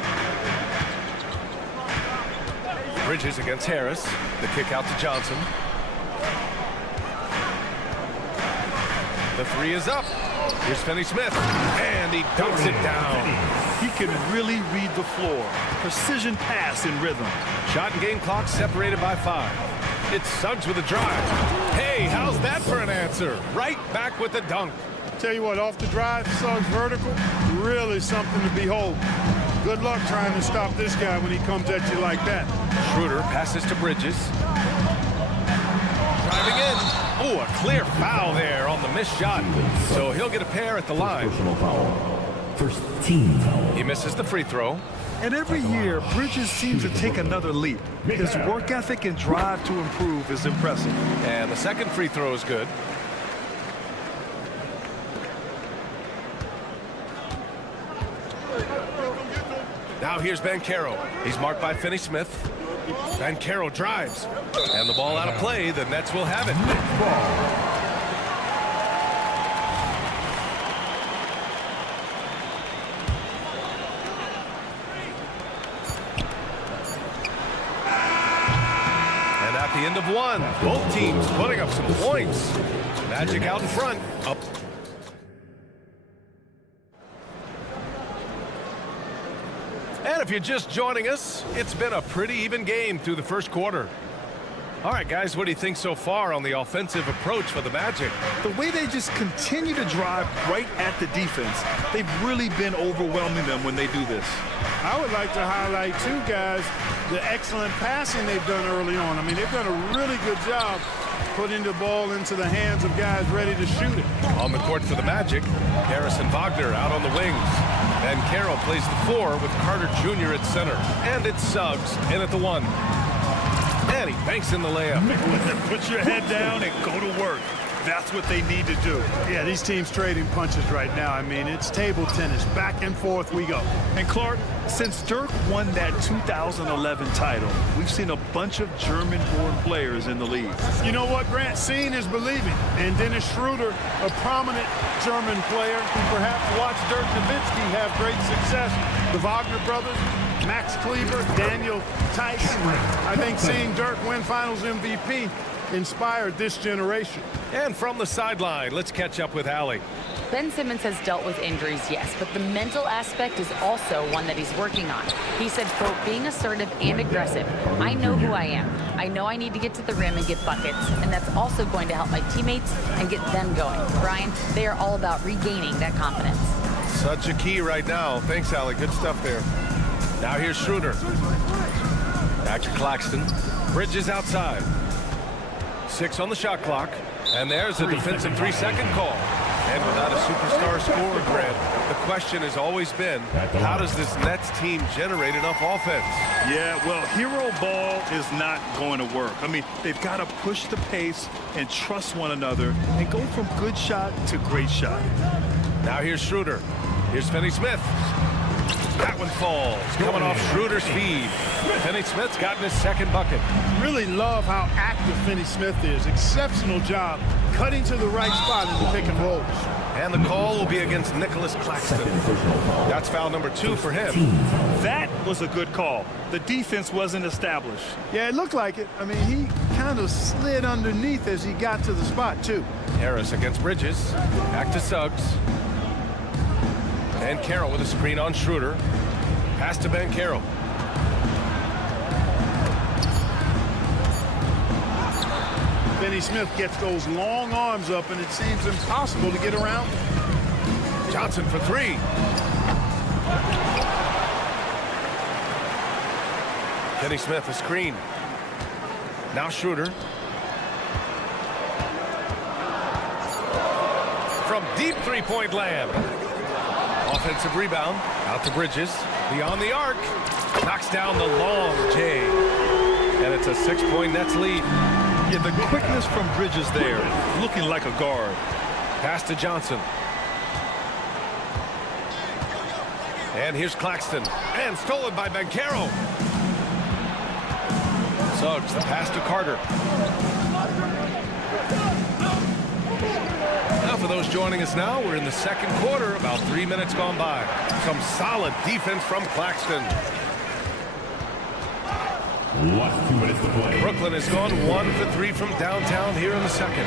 Bridges against Harris. The kick out to Johnson. The three is up. Here's Finney Smith, and he dunks it down. He can really read the floor. Precision pass in rhythm. Shot and game clock separated by 5. It's Suggs with a drive. Hey, how's that for an answer? Right back with the dunk. Tell you what, off the drive, Suggs vertical, really something to behold. Good luck trying to stop this guy when he comes at you like that. Schroeder passes to Bridges. Driving in. Oh, a clear foul there on the missed shot. So he'll get a pair at the line. First team foul. He misses the free throw. And every year, Bridges seems to take another leap. His work ethic and drive to improve is impressive. And the second free throw is good. Now here's Banchero. He's marked by Finney Smith. Banchero drives. And the ball out of play. The Nets will have it. And at the end of one, both teams putting up some points. Magic out in front. Up. And if you're just joining us, it's been a pretty even game through the first quarter. All right, guys, what do you think so far on the offensive approach for the Magic? The way they just continue to drive right at the defense, they've really been overwhelming them when they do this. I would like to highlight, too, guys, the excellent passing they've done early on. I mean, they've done a really good job putting the ball into the hands of guys ready to shoot it. On the court for the Magic, Harrison Wagner out on the wings. And Carroll plays the 4 with Carter Jr. at center. And it's Suggs in at the 1. And he banks in the layup. Put your head down and go to work. That's what they need to do. Yeah, these teams trading punches right now. I mean, it's table tennis. Back and forth we go. And Clark, since Dirk won that 2011 title, we've seen a bunch of German-born players in the league. You know what, Grant? Seeing is believing. And Dennis Schroeder, a prominent German player who perhaps watched Dirk Nowitzki have great success. The Wagner brothers, Max Kleber, Daniel Tice. I think seeing Dirk win Finals MVP inspired this generation. And from the sideline, let's catch up with Allie. Ben Simmons has dealt with injuries, yes, but the mental aspect is also one that he's working on. He said, quote, being assertive and aggressive. I know who I am. I know I need to get to the rim and get buckets, and that's also going to help my teammates and get them going. Brian, they are all about regaining that confidence. Such a key right now. Thanks, Allie. Good stuff there. Now here's Schroeder. Back to Claxton. Bridges outside. 6 on the shot clock. And there's a defensive 3-second call. And without a superstar scorer, Grant, the question has always been, how does this Nets team generate enough offense? Yeah, well, hero ball is not going to work. I mean, they've got to push the pace and trust one another and go from good shot to great shot. Now here's Schroeder. Here's Finney Smith. That one falls, coming off Schroeder's feed. Finney Smith's gotten his second bucket. Really love how active Finney Smith is. Exceptional job cutting to the right spot in the pick and rolls. And the call will be against Nicholas Claxton. That's foul number 2 for him. That was a good call. The defense wasn't established. Yeah, it looked like it. I mean, he kind of slid underneath as he got to the spot, too. Harris against Bridges. Back to Suggs. And Carroll with a screen on Schroeder. Pass to Banchero. Finney Smith gets those long arms up, and it seems impossible to get around. Johnson for 3. Finney Smith a screen. Now Schroeder. From deep 3-point land. Offensive rebound, out to Bridges, beyond the arc, knocks down the long J, and it's a 6-point Nets lead. Yeah, the quickness from Bridges there, looking like a guard. Pass to Johnson. And here's Claxton, and stolen by Banchero. Suggs, the pass to Carter. Now for those joining us now, we're in the second quarter, about 3 minutes gone by. Some solid defense from Claxton. Last 2 minutes to play. Brooklyn has gone 1 for 3 from downtown here in the second.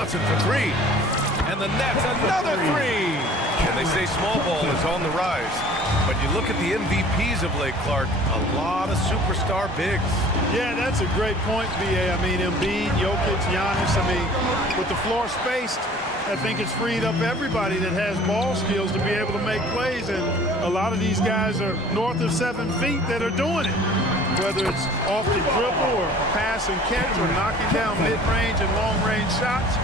Johnson for three. And the Nets, another three. And they say small ball is on the rise. But you look at the MVPs of late, Clark, a lot of superstar bigs. Yeah, that's a great point, B.A. I mean, Embiid, Jokic, Giannis, I mean, with the floor spaced, I think it's freed up everybody that has ball skills to be able to make plays, and a lot of these guys are north of 7 feet that are doing it, whether it's off the dribble or pass and catch or knocking down mid-range and long-range shots.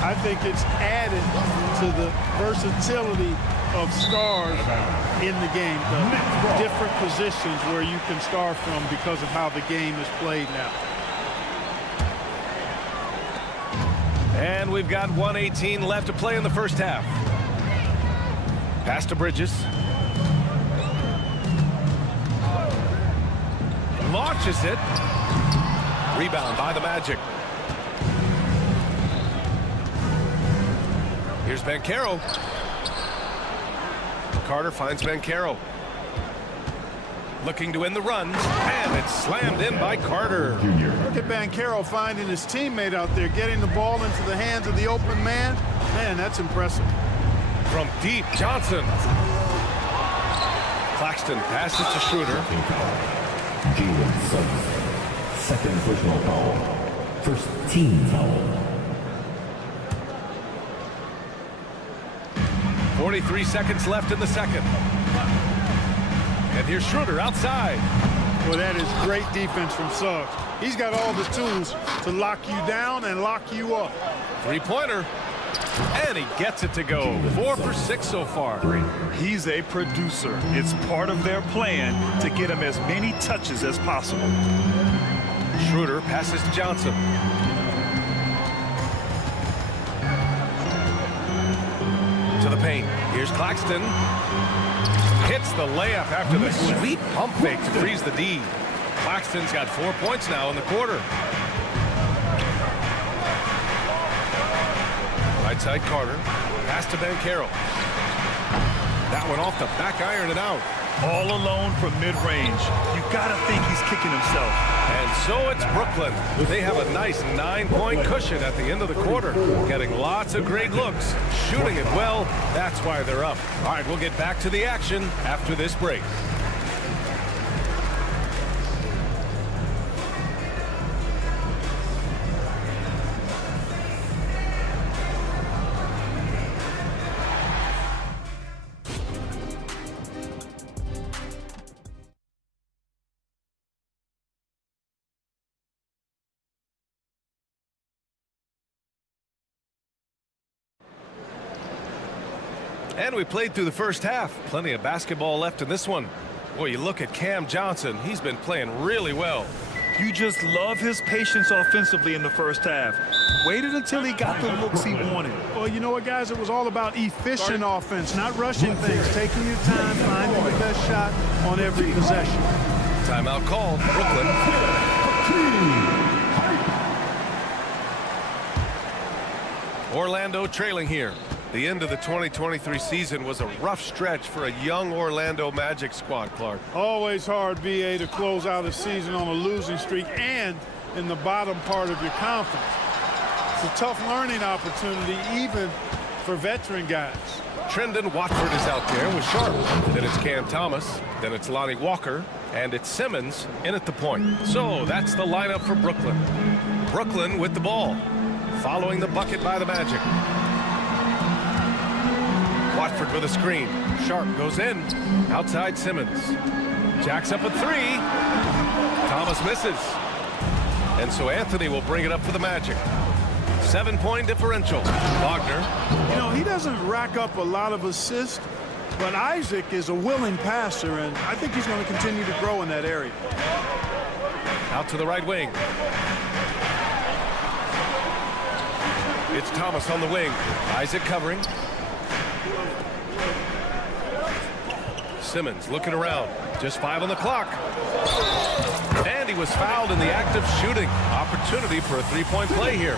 I think it's added to the versatility of stars in the game, the different positions where you can star from because of how the game is played now. And we've got 1:18 left to play in the first half. Pass to Bridges. Launches it. Rebound by the Magic. Here's Banchero. Carter finds Banchero. Looking to win the run, and it's slammed in by Carter. Look at Banchero finding his teammate out there, getting the ball into the hands of the open man. Man, that's impressive. From deep, Johnson. Claxton passes to Schroeder. Second personal foul. First team foul. 43 seconds left in the second. And here's Schroeder outside. Well, that is great defense from Suggs. He's got all the tools to lock you down and lock you up. Three-pointer. And he gets it to go. 4 for 6 so far. He's a producer. It's part of their plan to get him as many touches as possible. Schroeder passes to Johnson. To the paint. Here's Claxton. Hits the layup after the sweet pump fake to freeze the D. Claxton's got 4 points now in the quarter. Right side Carter. Pass to Banchero. That one off the back iron and out. All alone from mid-range. You gotta think he's kicking himself. And so it's Brooklyn. They have a nice 9-point cushion at the end of the quarter. Getting lots of great looks. Shooting it well. That's why they're up. All right, we'll get back to the action after this break. And we played through the first half. Plenty of basketball left in this one. Boy, you look at Cam Johnson. He's been playing really well. You just love his patience offensively in the first half. Waited until he got the looks he wanted. Well, you know what, guys? It was all about efficient offense, not rushing things, taking your time, finding the best shot on every possession. Timeout called. Brooklyn. Orlando trailing here. The end of the 2023 season was a rough stretch for a young Orlando Magic squad, Clark. Always hard, B.A., to close out a season on a losing streak and in the bottom part of your conference. It's a tough learning opportunity, even for veteran guys. Trendon Watford is out there with Sharp. Then it's Cam Thomas. Then it's Lonnie Walker. And it's Simmons in at the point. So that's the lineup for Brooklyn. Brooklyn with the ball. Following the bucket by the Magic. Watford with a screen. Sharp goes in. Outside Simmons. Jacks up a three. Thomas misses. And so Anthony will bring it up for the Magic. 7-point differential. Wagner. You know, he doesn't rack up a lot of assists, but Isaac is a willing passer, and I think he's going to continue to grow in that area. Out to the right wing. It's Thomas on the wing. Isaac covering. Simmons looking around. Just 5 on the clock. And he was fouled in the act of shooting. Opportunity for a three-point play here.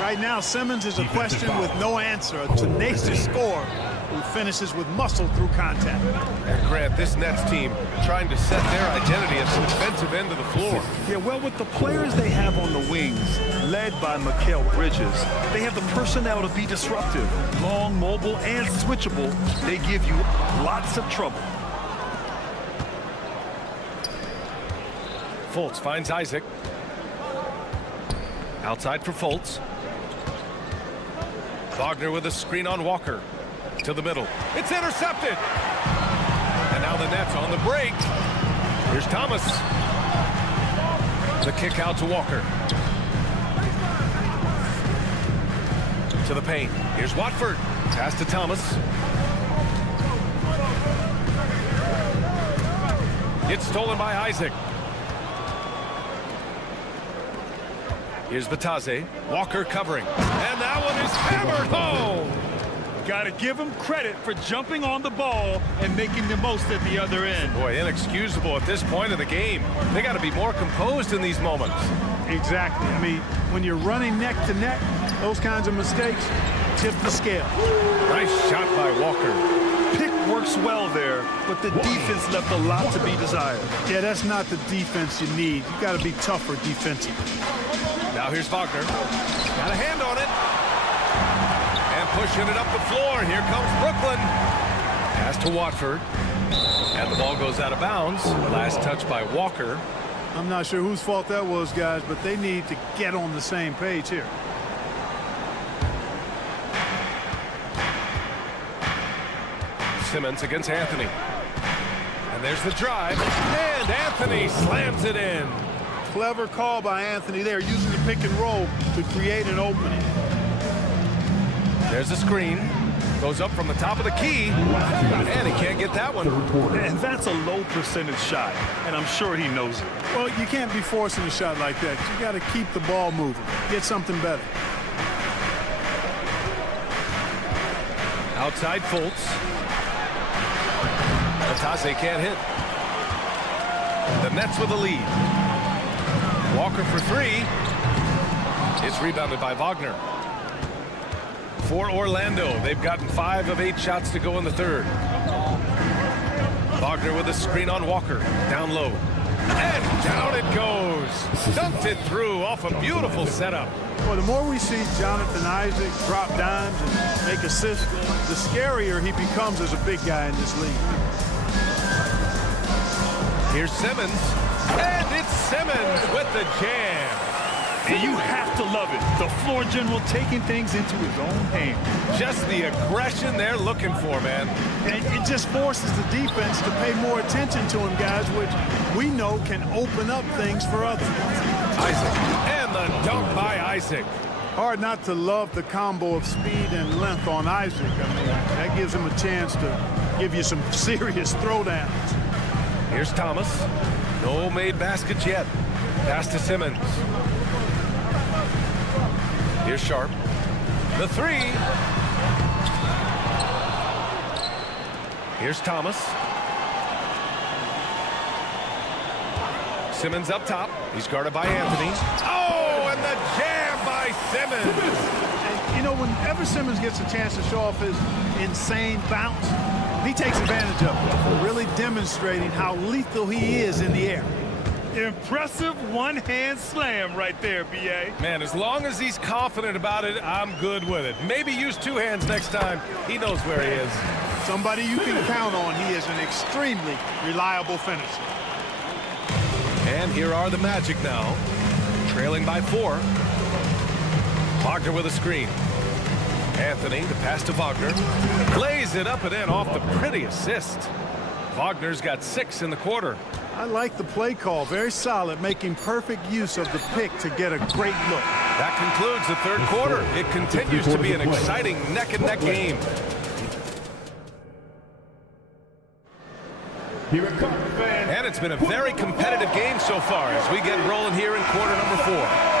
Right now, Simmons is a question with no answer. A tenacious scorer who finishes with muscle through contact. And Grant, this Nets team trying to set their identity at the defensive end of the floor. Yeah, well, with the players they have on the wings, led by Mikal Bridges. They have the personnel to be disruptive. Long, mobile, and switchable. They give you lots of trouble. Fultz finds Isaac. Outside for Fultz. Wagner with a screen on Walker. To the middle. It's intercepted. And now the Nets on the break. Here's Thomas. The kick out to Walker. To the paint. Here's Watford. Pass to Thomas. It's stolen by Isaac. Here's Vitaze. Walker covering. And that one is hammered home. Got to give him credit for jumping on the ball and making the most at the other end. Boy, inexcusable at this point of the game. They got to be more composed in these moments. Exactly. I mean, when you're running neck to neck, those kinds of mistakes tip the scale. Nice shot by Walker. Pick works well there, but the defense left a lot to be desired. Yeah, that's not the defense you need. You got to be tougher defensively. Now here's Wagner. Got a hand on it. And pushing it up the floor. Here comes Brooklyn. Pass to Watford. And the ball goes out of bounds. Last touch by Walker. I'm not sure whose fault that was, guys, but they need to get on the same page here. Simmons against Anthony. And there's the drive. And Anthony slams it in. Clever call by Anthony there, using the pick and roll to create an opening. There's the screen. Goes up from the top of the key. And he can't get that one. And that's a low percentage shot, and I'm sure he knows it. Well, you can't be forcing a shot like that. You got to keep the ball moving. Get something better. Outside Fultz. Atase can't hit. The Nets with the lead. Walker for three. It's rebounded by Wagner. For Orlando, they've gotten 5 of 8 shots to go in the third. Wagner with a screen on Walker. Down low. And down it goes. Dunked it through off a beautiful setup. Well, the more we see Jonathan Isaac drop dimes and make assists, the scarier he becomes as a big guy in this league. Here's Simmons. And it's Simmons with the jam. And you have to love it. The floor general taking things into his own hands. Just the aggression they're looking for, man. And it just forces the defense to pay more attention to him, guys, which we know can open up things for others. Isaac. And the dunk by Isaac. Hard not to love the combo of speed and length on Isaac. I mean, that gives him a chance to give you some serious throwdowns. Here's Thomas. No made baskets yet. Pass to Simmons. Here's Sharp. The three. Here's Thomas. Simmons up top. He's guarded by Anthony. Oh, and the jam by Simmons. And, you know, whenever Simmons gets a chance to show off his insane bounce, he takes advantage of it, really demonstrating how lethal he is in the air. Impressive one-hand slam right there, B.A. Man, as long as he's confident about it, I'm good with it. Maybe use 2 hands next time. He knows where he is. Somebody you can count on. He is an extremely reliable finisher. And here are the Magic now, trailing by 4. Wagner with a screen. Anthony, the pass to Wagner. Lays it up and in off the pretty assist. Wagner's got 6 in the quarter. I like the play call. Very solid, making perfect use of the pick to get a great look. That concludes the third quarter. It continues to be an exciting neck-and-neck game. And it's been a very competitive game so far as we get rolling here in quarter number 4.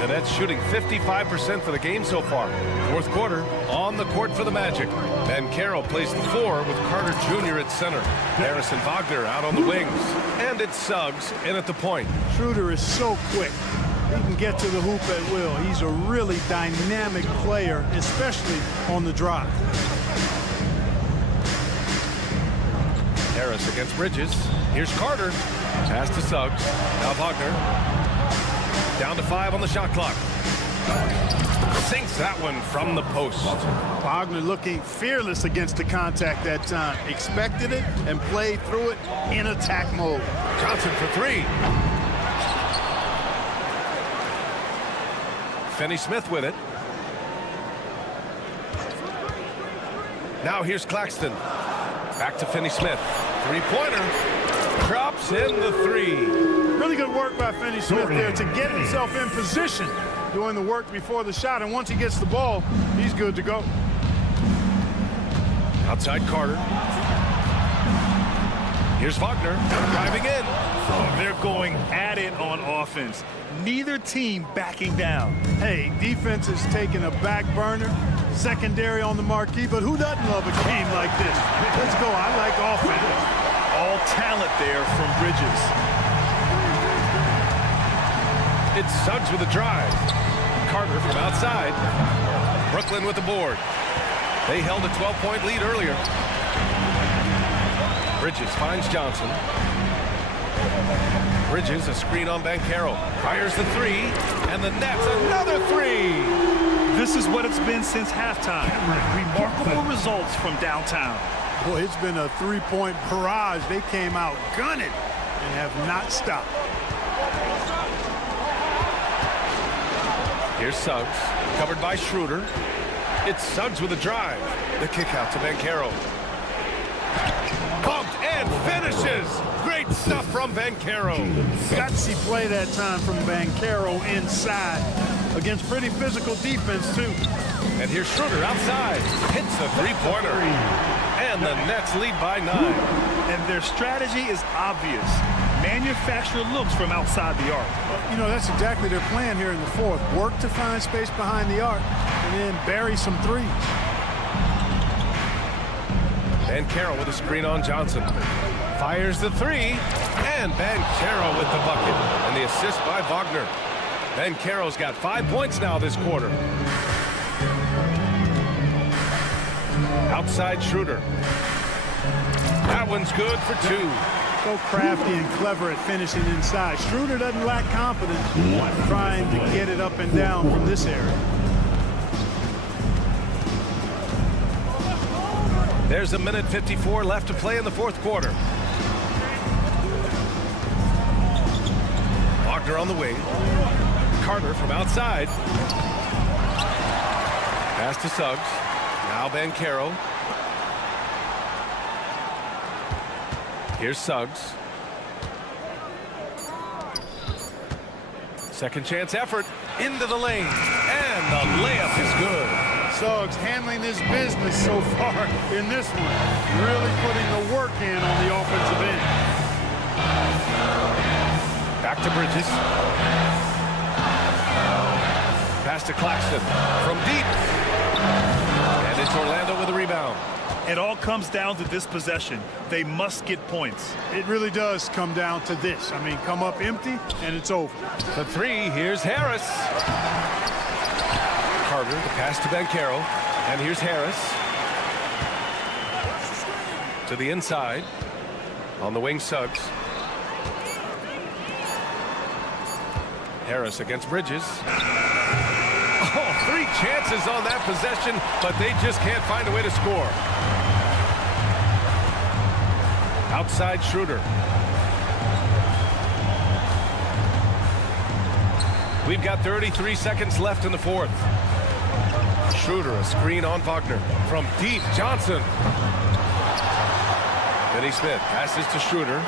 The Nets shooting 55% for the game so far. Fourth quarter, on the court for the Magic. Ben Carroll plays the 4 with Carter Jr. at center. Harrison Wagner out on the wings. And it's Suggs in at the point. Schroeder is so quick. He can get to the hoop at will. He's a really dynamic player, especially on the drive. Harris against Bridges. Here's Carter. Pass to Suggs. Now Wagner. Down to 5 on the shot clock. Sinks that one from the post. Wagner looking fearless against the contact that time. Expected it and played through it in attack mode. Johnson for 3. Finney-Smith with it. Now here's Claxton. Back to Finney-Smith. Three-pointer. Drops in the 3. Really good work by Finney-Smith there to get himself in position, doing the work before the shot. And once he gets the ball, he's good to go. Outside Carter. Here's Wagner driving in. Oh, they're going at it on offense. Neither team backing down. Hey, defense is taking a back burner, secondary on the marquee, but who doesn't love a game like this? Let's go. I like offense. All talent there from Bridges. It's Suggs with a drive. Carter from outside. Brooklyn with the board. They held a 12-point lead earlier. Bridges finds Johnson. Bridges, a screen on Banchero. Fires the 3, and the Nets another 3. This is what it's been since halftime. Remarkable results from downtown. Boy, it's been a three-point barrage. They came out gunning and have not stopped. Here's Suggs, covered by Schroeder. It's Suggs with a drive. The kick out to Banchero. Bumped and finishes. Great stuff from Banchero. Gutsy play that time from Banchero inside against pretty physical defense, too. And here's Schroeder outside. Hits a three-pointer. And the Nets lead by 9. And their strategy is obvious. Manufacture looks from outside the arc. Well, you know, that's exactly their plan here in the fourth. Work to find space behind the arc and then bury some threes. Banchero with a screen on Johnson. Fires the 3. And Banchero with the bucket. And the assist by Wagner. Banchero's got 5 points now this quarter. Outside Schroeder. That one's good for 2. So crafty and clever at finishing inside. Schroeder doesn't lack confidence trying to get it up and down from this area. There's a minute 54 left to play in the fourth quarter. Wagner on the wing. Carter from outside. Pass to Suggs. Now Banchero. Here's Suggs. Second chance effort into the lane. And the layup is good. Suggs handling his business so far in this one. Really putting the work in on the offensive end. Back to Bridges. Pass to Claxton from deep. And it's Orlando with a rebound. It all comes down to this possession. They must get points. It really does come down to this. I mean, come up empty, and it's over. The 3, here's Harris. Carter, the pass to Banchero. And here's Harris. To the inside. On the wing, Suggs. Harris against Bridges. Oh, 3 chances on that possession, but they just can't find a way to score. Outside Schroeder. We've got 33 seconds left in the fourth. Schroeder, a screen on Wagner. From deep, Johnson. Finney-Smith passes to Schroeder.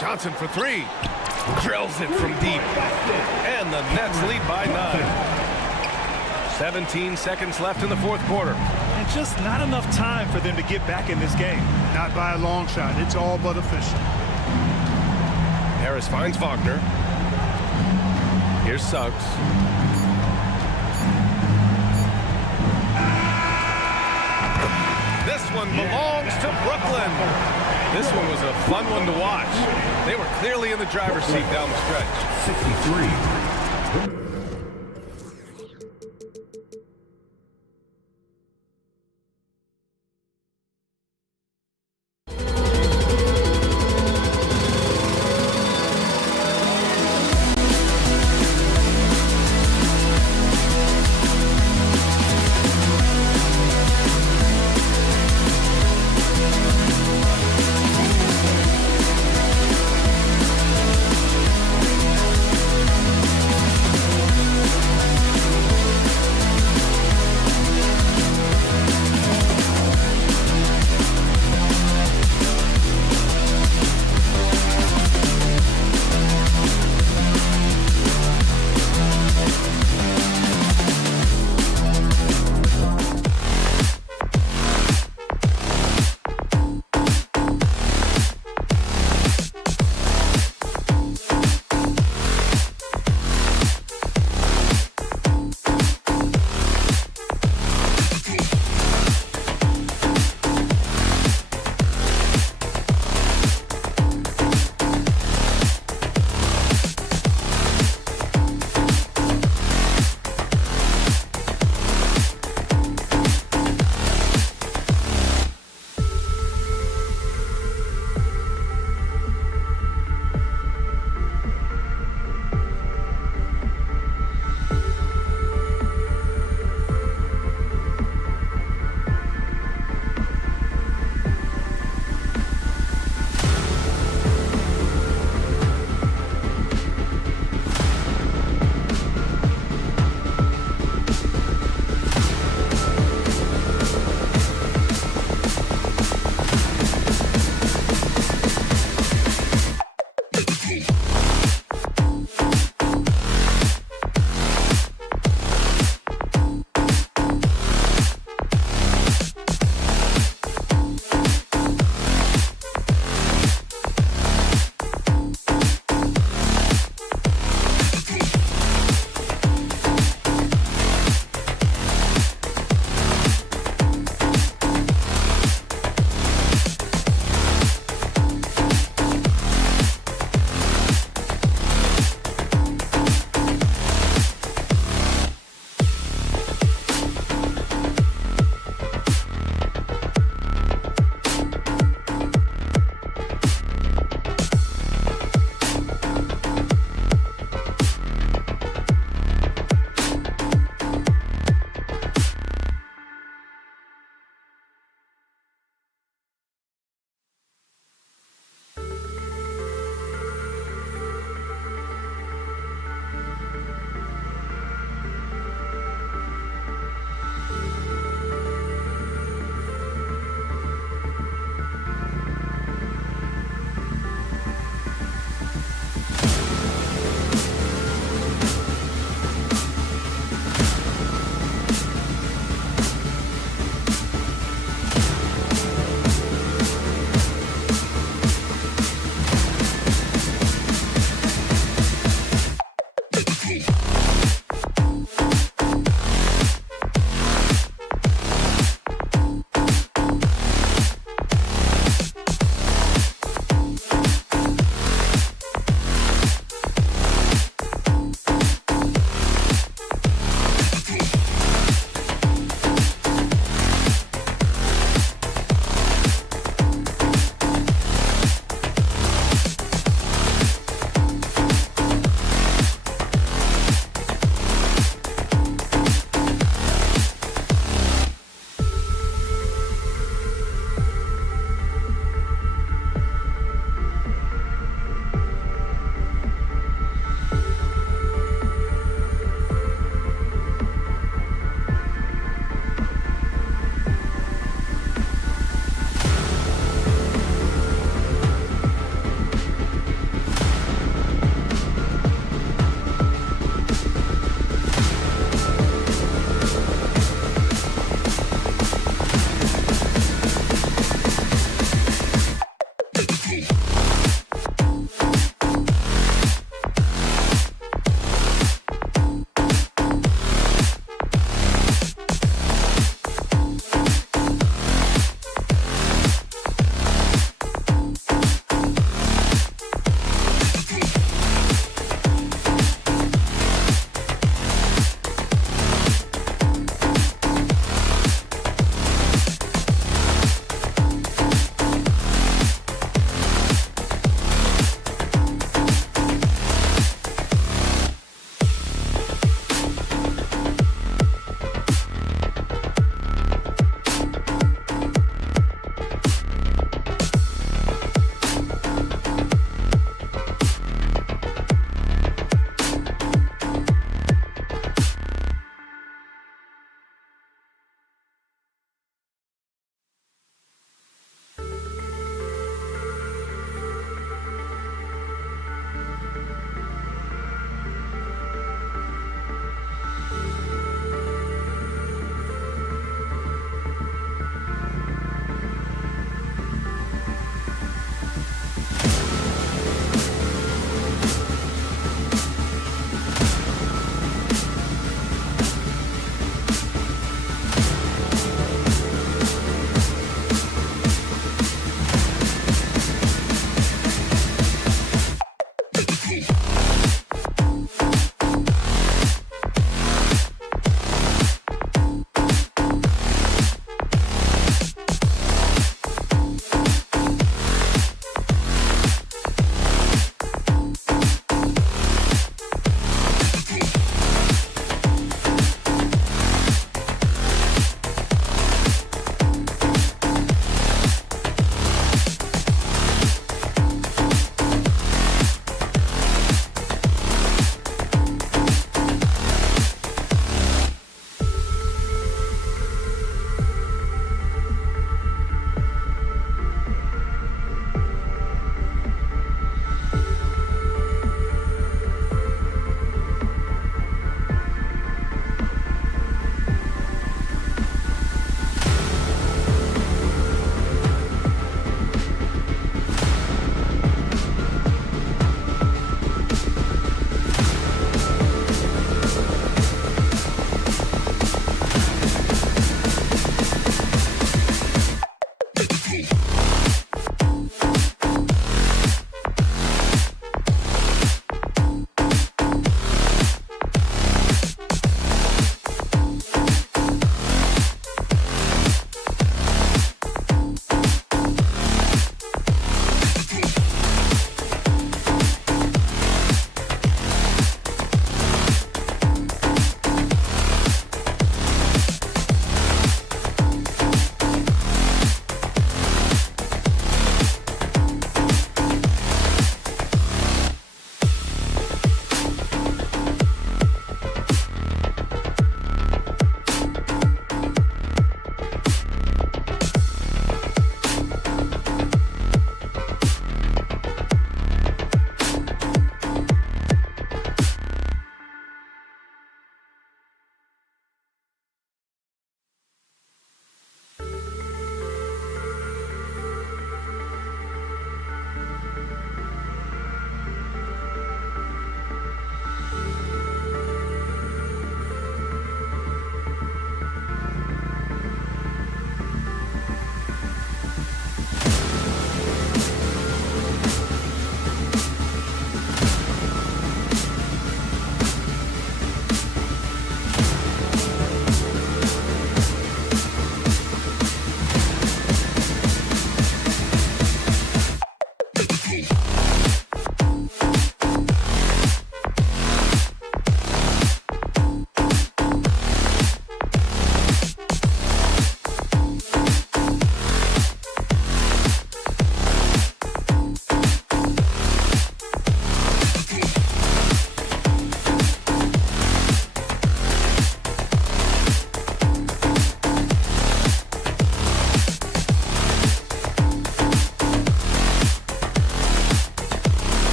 Johnson for 3. Drills it from deep. And the Nets lead by 9. 17 seconds left in the fourth quarter. And just not enough time for them to get back in this game. Not by a long shot. It's all but official. Harris finds Wagner. Here's Suggs. This one belongs to Brooklyn. This one was a fun one to watch. They were clearly in the driver's seat down the stretch. 63.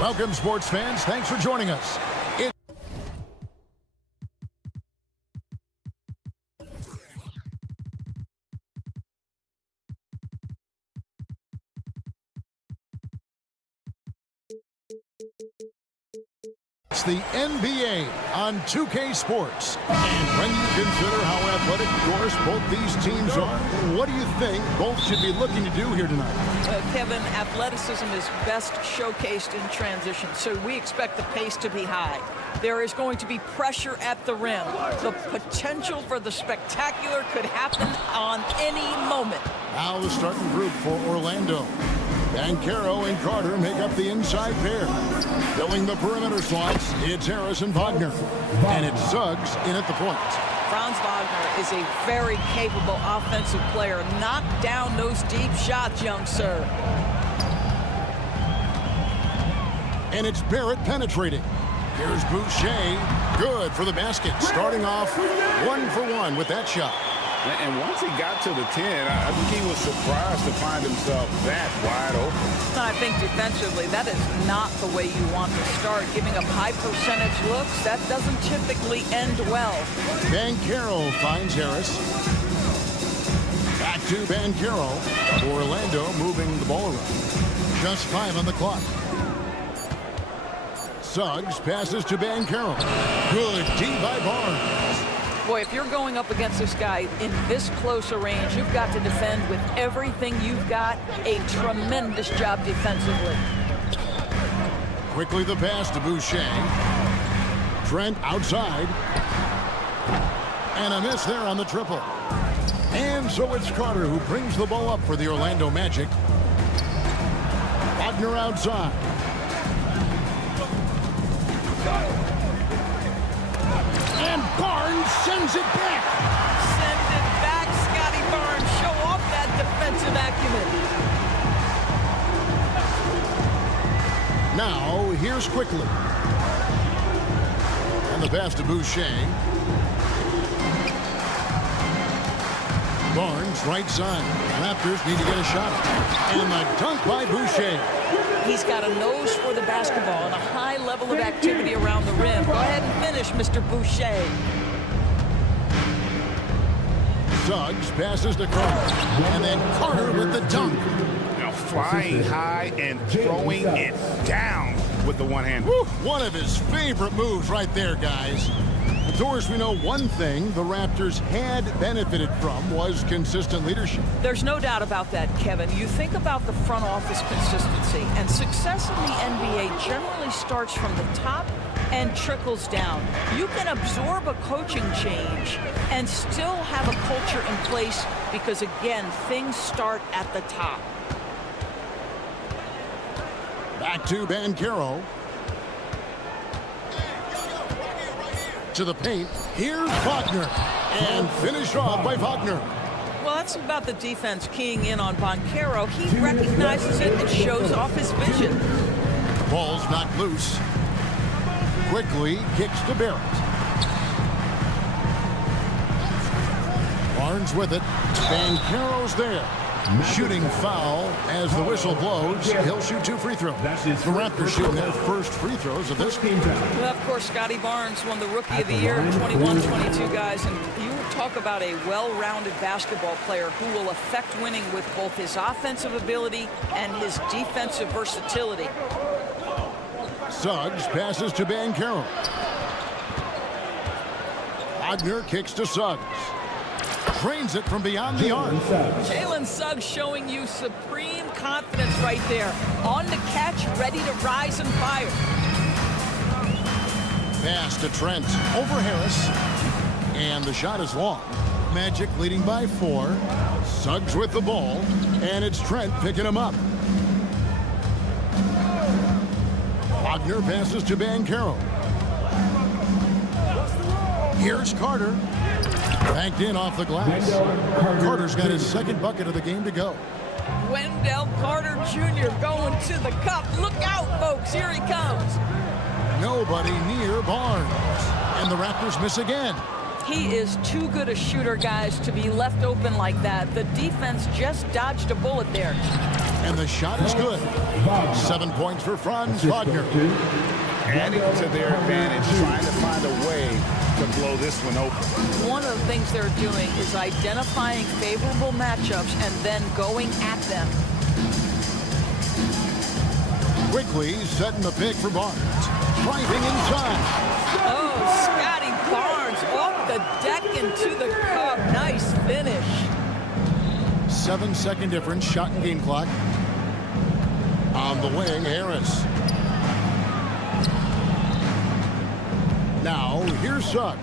Welcome, sports fans. Thanks for joining us. It's the NBA on 2K Sports. And when you consider how athletic, of course, both these teams are, what do you think both should be looking to do here tonight? Kevin, athleticism is best showcased in transition, so we expect the pace to be high. There is going to be pressure at the rim. The potential for the spectacular could happen on any moment. Now the starting group for Orlando. Banchero and Carter make up the inside pair. Filling the perimeter slots, it's Harris and Wagner. And it's Suggs in at the point. Franz Wagner is a very capable offensive player. Knock down those deep shots, young sir. And it's Barrett penetrating. Here's Boucher. Good for the basket. Starting off 1-for-1 with that shot. And once he got to the 10, I think he was surprised to find himself that wide open. I think defensively, that is not the way you want to start. Giving up high percentage looks, that doesn't typically end well. Banchero finds Harris. Back to Banchero. Orlando moving the ball around. Just 5 on the clock. Suggs passes to Banchero. Good D by Barnes. Boy, if you're going up against this guy in this close a range, you've got to defend with everything you've got. A tremendous job defensively. Quickly the pass to Boucher. Trent outside. And a miss there on the triple. And so it's Carter who brings the ball up for the Orlando Magic. Wagner outside. And Barnes sends it back. Send it back, Scotty Barnes. Show off that defensive acumen. Now, here's quickly. And the pass to Boucher. Barnes, right side. Raptors need to get a shot. And the dunk by Boucher. He's got a nose for the basketball and a high level of activity around the rim. Go ahead and finish, Mr. Boucher. Suggs passes to Carter. And then Carter with the dunk. Now flying high and throwing it down with the one hand. One of his favorite moves right there, guys. Of course, we know one thing the Raptors had benefited from was consistent leadership. There's no doubt about that, Kevin. You think about the front office consistency, and success in the NBA generally starts from the top and trickles down. You can absorb a coaching change and still have a culture in place because, again, things start at the top. Back to Banchero. To the paint. Here's Wagner. And finished off by Wagner. Well, that's about the defense keying in on Banchero. He recognizes it and shows off his vision. Ball's not loose. Quickly kicks to Barrett. Barnes with it. Banchero's there. Shooting foul as the whistle blows. He'll shoot 2 free throws. The Raptors shooting their first free throws of this game. Well, of course, Scotty Barnes won the Rookie of the Year, 21-22 guys. And you talk about a well-rounded basketball player who will affect winning with both his offensive ability and his defensive versatility. Suggs passes to Banchero. Wagner kicks to Suggs. Drains it from beyond the arc. Jalen Suggs showing you supreme confidence right there. On the catch, ready to rise and fire. Pass to Trent. Over Harris. And the shot is long. Magic leading by 4. Suggs with the ball. And it's Trent picking him up. Wagner passes to Banchero. Here's Carter. Banked in off the glass. Carter's got his second bucket of the game to go. Wendell Carter Jr. going to the cup. Look out, folks. Here he comes. Nobody near Barnes. And the Raptors miss again. He is too good a shooter, guys, to be left open like that. The defense just dodged a bullet there. And the shot is good. 7 points for Franz Wagner. Adding to their advantage, trying to find a way to blow this one open. One of the things they're doing is identifying favorable matchups and then going at them. Quickly setting the pick for Barnes. Driving inside. Oh, Scotty Barnes off the deck into the cup. Nice finish. 7-second difference, shot and game clock. On the wing, Harris. Now, here's Suggs.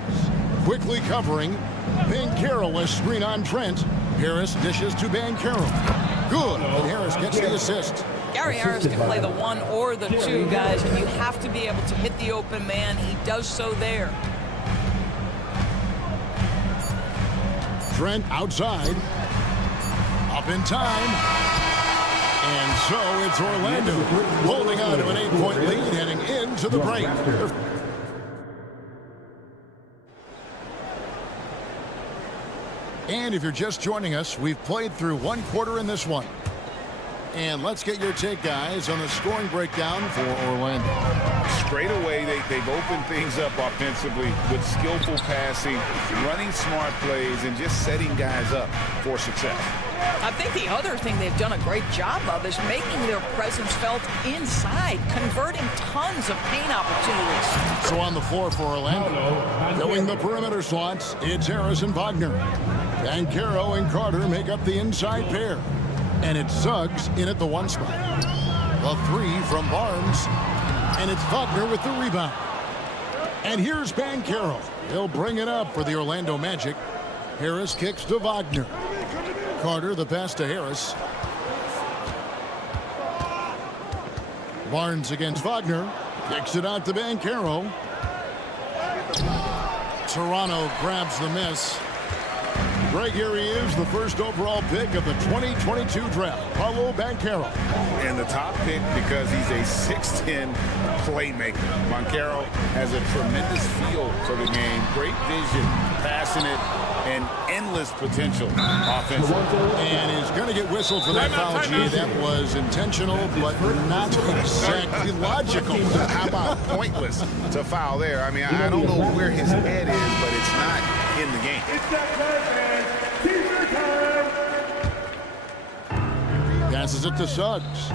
Quickly covering. Banchero a screen on Trent. Harris dishes to Banchero. Good, and Harris gets the assist. Gary Harris can play the 1 or the 2, guys, and you have to be able to hit the open man. He does so there. Trent outside. Up in time. And so it's Orlando holding on to an 8-point lead heading into the break. And if you're just joining us, we've played through 1 quarter in this one. And let's get your take, guys, on the scoring breakdown for Orlando. Straight away, they've opened things up offensively with skillful passing, running smart plays, and just setting guys up for success. I think the other thing they've done a great job of is making their presence felt inside, converting tons of paint opportunities. So on the floor for Orlando, filling the perimeter slots, it's Harris and Wagner. Banchero and Carter make up the inside pair. And it's Suggs in at the 1 spot. The 3 from Barnes. And it's Wagner with the rebound. And here's Banchero. He'll bring it up for the Orlando Magic. Harris kicks to Wagner. Carter the pass to Harris. Barnes against Wagner. Kicks it out to Banchero. Toronto grabs the miss. Greg, here he is, the first overall pick of the 2022 draft, Paulo Banchero. And the top pick because he's a 6'10 playmaker. Banchero has a tremendous feel for the game, great vision, passing it, and endless potential offensively. And he's going to get whistled for that foul, G. That was intentional, but not exactly logical. How about pointless to foul there? I mean, I don't know where his head is, but it's not in the game. Passes it to Suggs.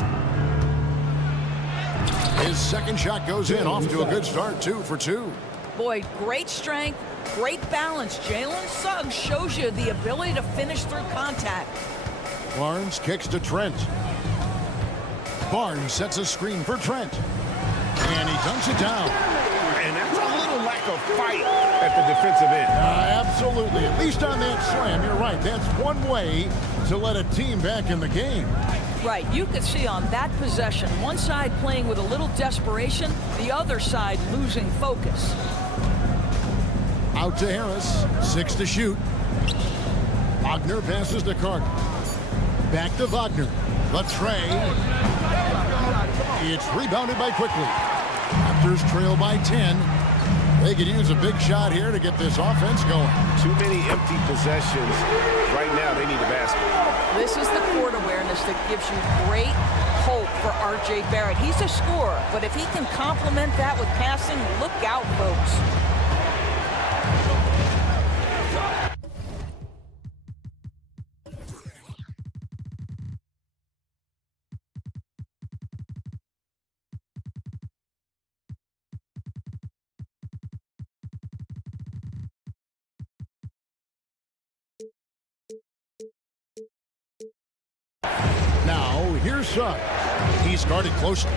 His second shot goes in, off to a good start, 2 for 2. Boy, great strength, great balance. Jalen Suggs shows you the ability to finish through contact. Barnes kicks to Trent. Barnes sets a screen for Trent. And he dunks it down. And that's a little lack of fight at the defensive end. Absolutely. At least on that slam, you're right. That's one way to let a team back in the game. Right. You could see on that possession, one side playing with a little desperation, the other side losing focus. Out to Harris. 6 to shoot. Wagner passes to Carter. Back to Wagner. The tray. It's rebounded by Quickly. Raptors trail by 10. They could use a big shot here to get this offense going. Too many empty possessions. Right now, they need a basket. This is the court awareness that gives you great hope for R.J. Barrett. He's a scorer, but if he can complement that with passing, look out, folks. Now, here's Suggs. He started closely.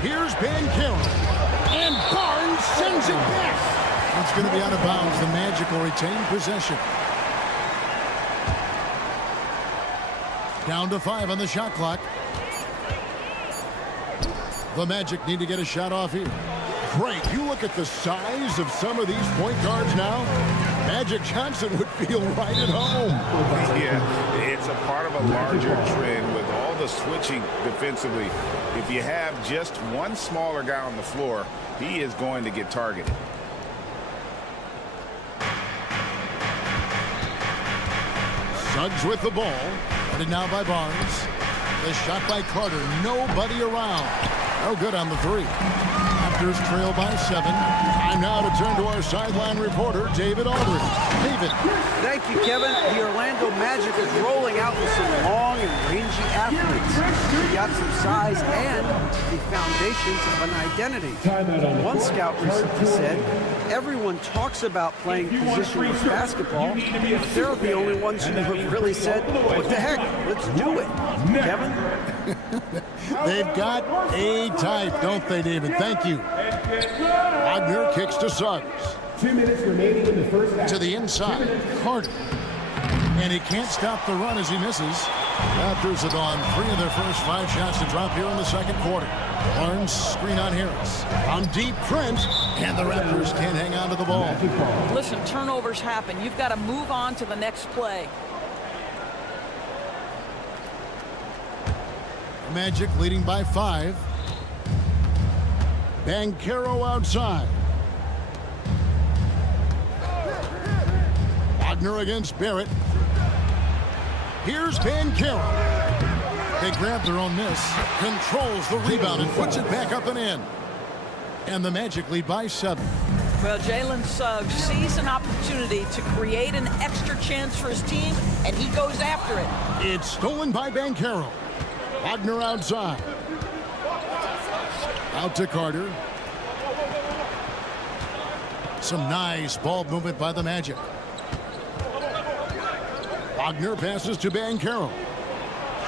Here's Banchero. And Barnes sends it back. It's going to be out of bounds. The Magic will retain possession. Down to 5 on the shot clock. The Magic need to get a shot off here. Great. You look at the size of some of these point guards now. Magic Johnson would feel right at home. Yeah, it's a part of a larger trend with all the switching defensively. If you have just one smaller guy on the floor, he is going to get targeted. Suggs with the ball. Guarded now by Barnes. The shot by Carter. Nobody around. No good on the three. Raptors trail by 7. Time now to turn to our sideline reporter, David Aldridge. David. Thank you, Kevin. The Orlando Magic is rolling out with some long and rangy athletes. They got some size and the foundations of an identity. One scout recently said, everyone talks about playing positionless basketball. They're the only ones who have really said, what the heck, let's do it. Kevin? They've got a type, don't they, David? Thank you. Wagner kicks to Suggs. 2 minutes remaining in the first half. To the inside, Carter. And he can't stop the run as he misses. Raptors have gone 3 of their first 5 shots to drop here in the second quarter. Barnes screen on Harris. On deep, Trent. And the Raptors can't hang on to the ball. Listen, turnovers happen. You've got to move on to the next play. Magic leading by 5. Banchero outside. Wagner against Barrett. Here's Banchero. They grab their own miss. Controls the rebound and puts it back up and in. And the Magic lead by 7. Well, Jalen Suggs sees an opportunity to create an extra chance for his team, and he goes after it. It's stolen by Banchero. Wagner outside. Out to Carter. Some nice ball movement by the Magic. Wagner passes to Banchero.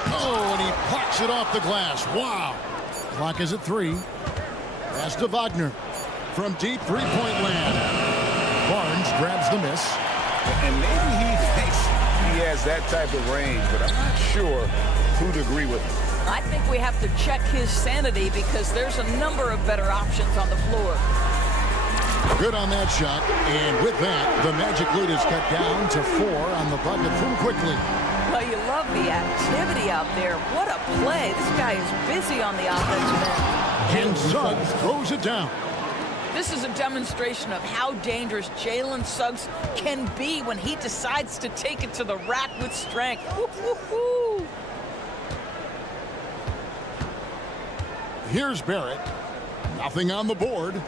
Oh, and he plucks it off the glass. Wow. Clock is at 3. Pass to Wagner. From deep three-point land. Barnes grabs the miss. And maybe he thinks he has that type of range, but I'm not sure who'd agree with him. I think we have to check his sanity because there's a number of better options on the floor. Good on that shot. And with that, the Magic lead is cut down to 4 on the bucket from Quickly. Well, you love the activity out there. What a play. This guy is busy on the offensive end. And Suggs throws it down. This is a demonstration of how dangerous Jalen Suggs can be when he decides to take it to the rack with strength. Woo-hoo-hoo. Here's Barrett. Nothing on the board.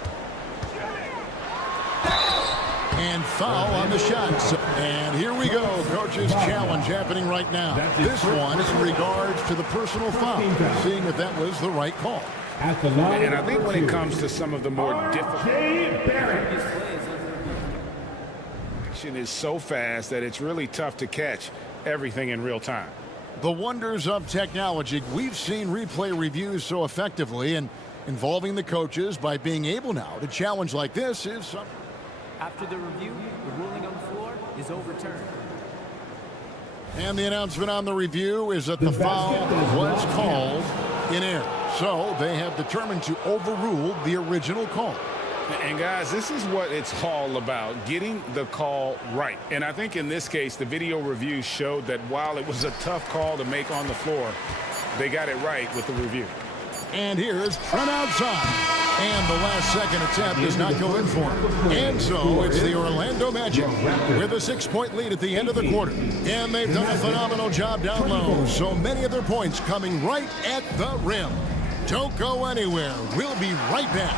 And foul on the shots. And here we go. Coach's challenge happening right now. This one in regards to the personal foul. Seeing if that was the right call. And I think when it comes to some of the more difficult, action is so fast that it's really tough to catch everything in real time. The wonders of technology. We've seen replay reviews so effectively, and involving the coaches by being able now to challenge like this is something. After the review, the ruling on the floor is overturned. And the announcement on the review is that the foul was called in error. So they have determined to overrule the original call. And guys, this is what it's all about, getting the call right. And I think in this case, the video review showed that while it was a tough call to make on the floor, they got it right with the review. And here's Trent outside. And the last second attempt does not go in for him. And so it's the Orlando Magic with a 6-point lead at the end of the quarter. And they've done a phenomenal job down low. So many of their points coming right at the rim. Don't go anywhere. We'll be right back.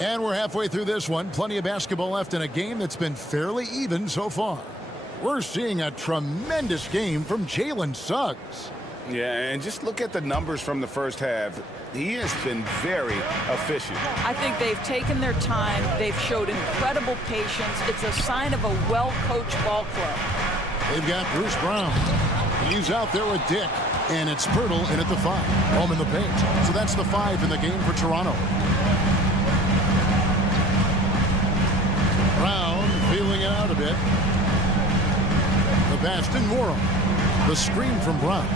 And we're halfway through this one. Plenty of basketball left in a game that's been fairly even so far. We're seeing a tremendous game from Jalen Suggs. Yeah, and just look at the numbers from the first half. He has been very efficient. I think they've taken their time. They've showed incredible patience. It's a sign of a well-coached ball club. They've got Bruce Brown. He's out there with Dick. And it's Pirtle in at the 5. Home in the paint. So that's the 5 in the game for Toronto. Brown feeling it out a bit. The pass to Nora. The screen from Brown.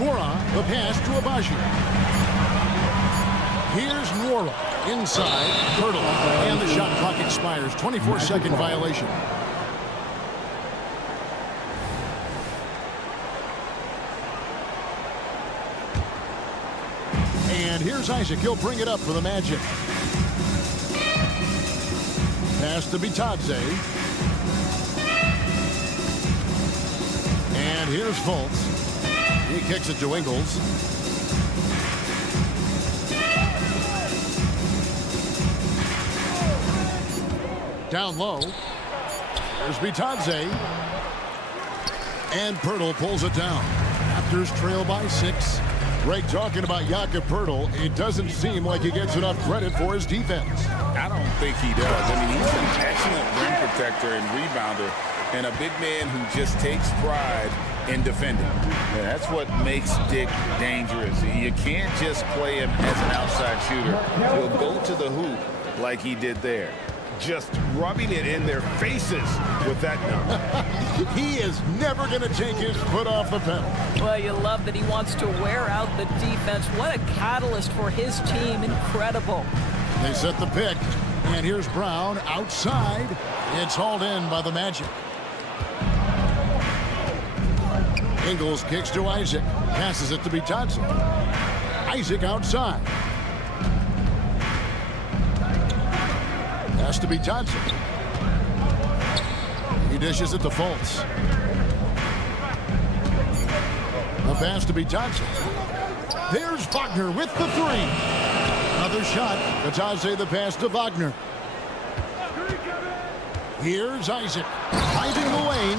Nora, the pass to Abaji. Here's Nora inside. Pirtle. And the shot clock expires. 24-second violation. And here's Isaac. He'll bring it up for the Magic. Pass to Bitadze. And here's Fultz. He kicks it to Ingles. Down low. There's Bitadze. And Pirtle pulls it down. Raptors trail by 6. Greg talking about Jakob Pirtle. It doesn't seem like he gets enough credit for his defense. I don't think he does. I mean, he's an excellent rim protector and rebounder, and a big man who just takes pride in defending. And that's what makes Dick dangerous. You can't just play him as an outside shooter. He'll go to the hoop like he did there. Just rubbing it in their faces with that number. He is never going to take his foot off the pedal. Well, you love that he wants to wear out the defense. What a catalyst for his team. Incredible. They set the pick. And here's Brown outside. It's hauled in by the Magic. Ingles kicks to Isaac. Passes it to Bitadze. Isaac outside. Has to be Duzya. He dishes it to Fultz. The pass to be Duzya. There's Wagner with the 3. Another shot. Bitadze the pass to Wagner. Here's Isaac. Finding the lane.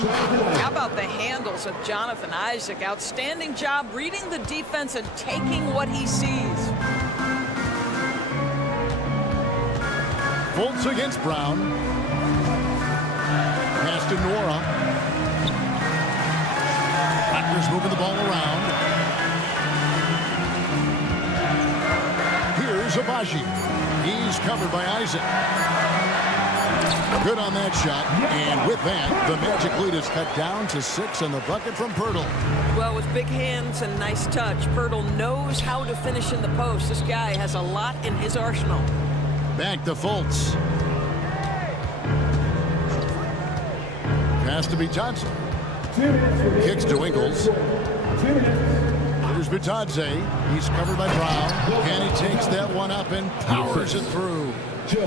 How about the handles of Jonathan Isaac? Outstanding job reading the defense and taking what he sees. Fultz against Brown. Pass to Nora. Raptors moving the ball around. Here's Abaji. He's covered by Isaac. Good on that shot. And with that, the Magic lead is cut down to 6 on the bucket from Pirtle. Well, with big hands and nice touch, Pirtle knows how to finish in the post. This guy has a lot in his arsenal. Back to Fultz. Pass to Bitadze. Kicks to Ingles. Here's Bitadze. He's covered by Brown. And he takes that one up and powers it through.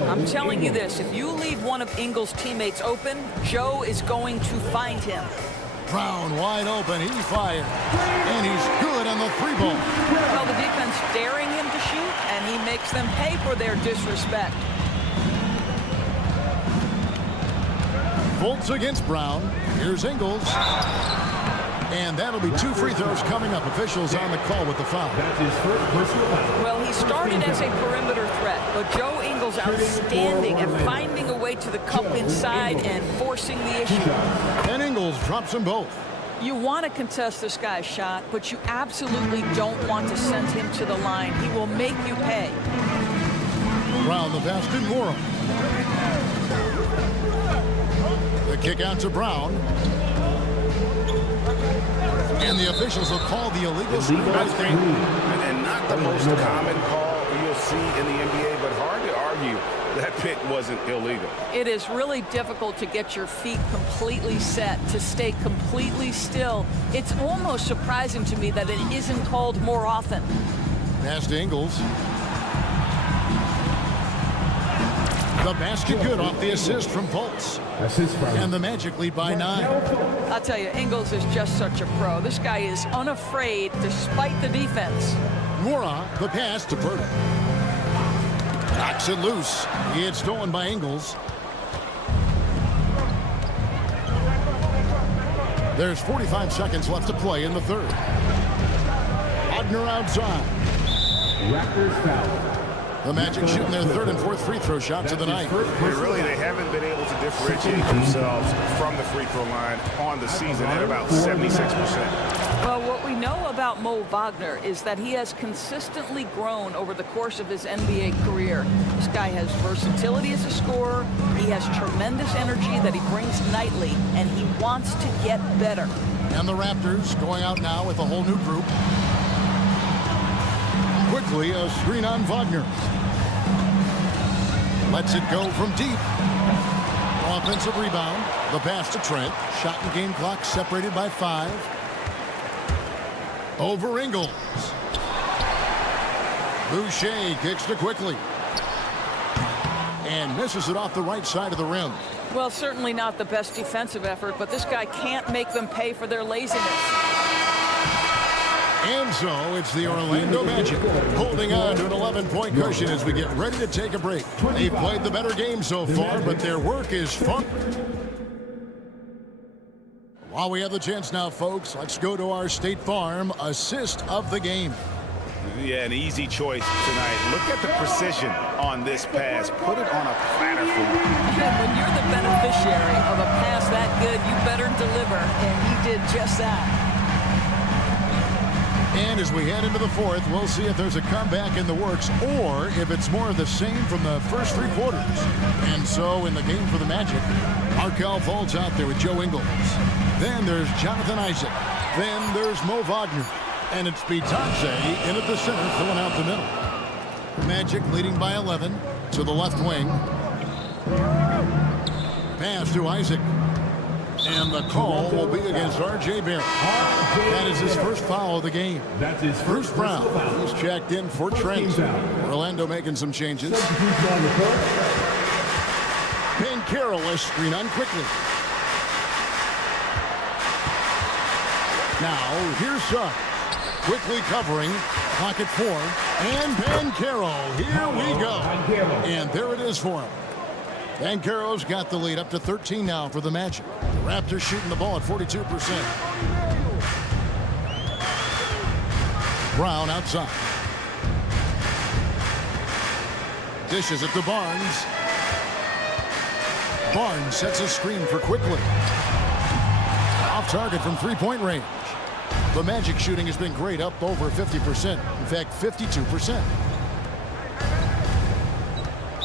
I'm telling you this, if you leave one of Ingles' teammates open, Joe is going to find him. Brown wide open. He fired. And he's good on the 3-ball. Well, the defense daring him to shoot, and he makes them pay for their disrespect. Fultz against Brown. Here's Ingles. And that'll be 2 free throws coming up. Officials on the call with the foul. Well, he started as a perimeter threat, but Joe Ingles outstanding at finding a way to the cup inside and forcing the issue. And Ingles drops them both. You want to contest this guy's shot, but you absolutely don't want to send him to the line. He will make you pay. Brown the pass to Nora. The kick out to Brown. And the officials will call the illegal screen. And not the most common call you'll see in the NBA, but hard to argue that pick wasn't illegal. It is really difficult to get your feet completely set, to stay completely still. It's almost surprising to me that it isn't called more often. Pass to Ingles. The basket good off the assist from Fultz. And the Magic lead by 9. I'll tell you, Ingles is just such a pro. This guy is unafraid despite the defense. Nora, the pass to Pirtle. Knocks it loose. It's stolen by Ingles. There's 45 seconds left to play in the third. Wagner outside. Raptors foul. The Magic shooting their third and fourth free throw shots of the night. They haven't been able to differentiate themselves from the free throw line on the season at about 76%. Well, what we know about Mo Wagner is that he has consistently grown over the course of his NBA career. This guy has versatility as a scorer. He has tremendous energy that he brings nightly, and he wants to get better. And the Raptors going out now with a whole new group. Quickly, a screen on Wagner. Lets it go from deep. Offensive rebound. The pass to Trent. Shot and game clock separated by 5. Over Ingles. Boucher kicks to quickly. And misses it off the right side of the rim. Well, certainly not the best defensive effort, but this guy can't make them pay for their laziness. And so it's the Orlando Magic holding on to an 11-point cushion as we get ready to take a break. They've played the better game so far, but their work is fun. While we have the chance now, folks, let's go to our State Farm assist of the game. Yeah, an easy choice tonight. Look at the precision on this pass. Put it on a platter for me. And when you're the beneficiary of a pass that good, you better deliver, and he did just that. And as we head into the fourth, we'll see if there's a comeback in the works or if it's more of the same from the first three quarters. And so in the game for the Magic, Markelle Fultz out there with Joe Ingles. Then there's Jonathan Isaac. Then there's Mo Wagner. And it's Bitadze in at the center, filling out the middle. The Magic leading by 11 to the left wing. Pass to Isaac. And the call will be against R.J. Barrett. That is his first foul of the game. That's his Bruce Brown, who's checked in for Trent. Orlando making some changes. Ben Carroll is screen on quickly. Now, here's Suggs. Quickly covering. Clock at 4. And Ben Carroll. Here we go. And there it is for him. Banchero's got the lead up to 13 now for the Magic. The Raptors shooting the ball at 42%. Brown outside. Dishes it to Barnes. Barnes sets a screen for Quickly. Off target from three-point range. The Magic shooting has been great, up over 50%. In fact, 52%.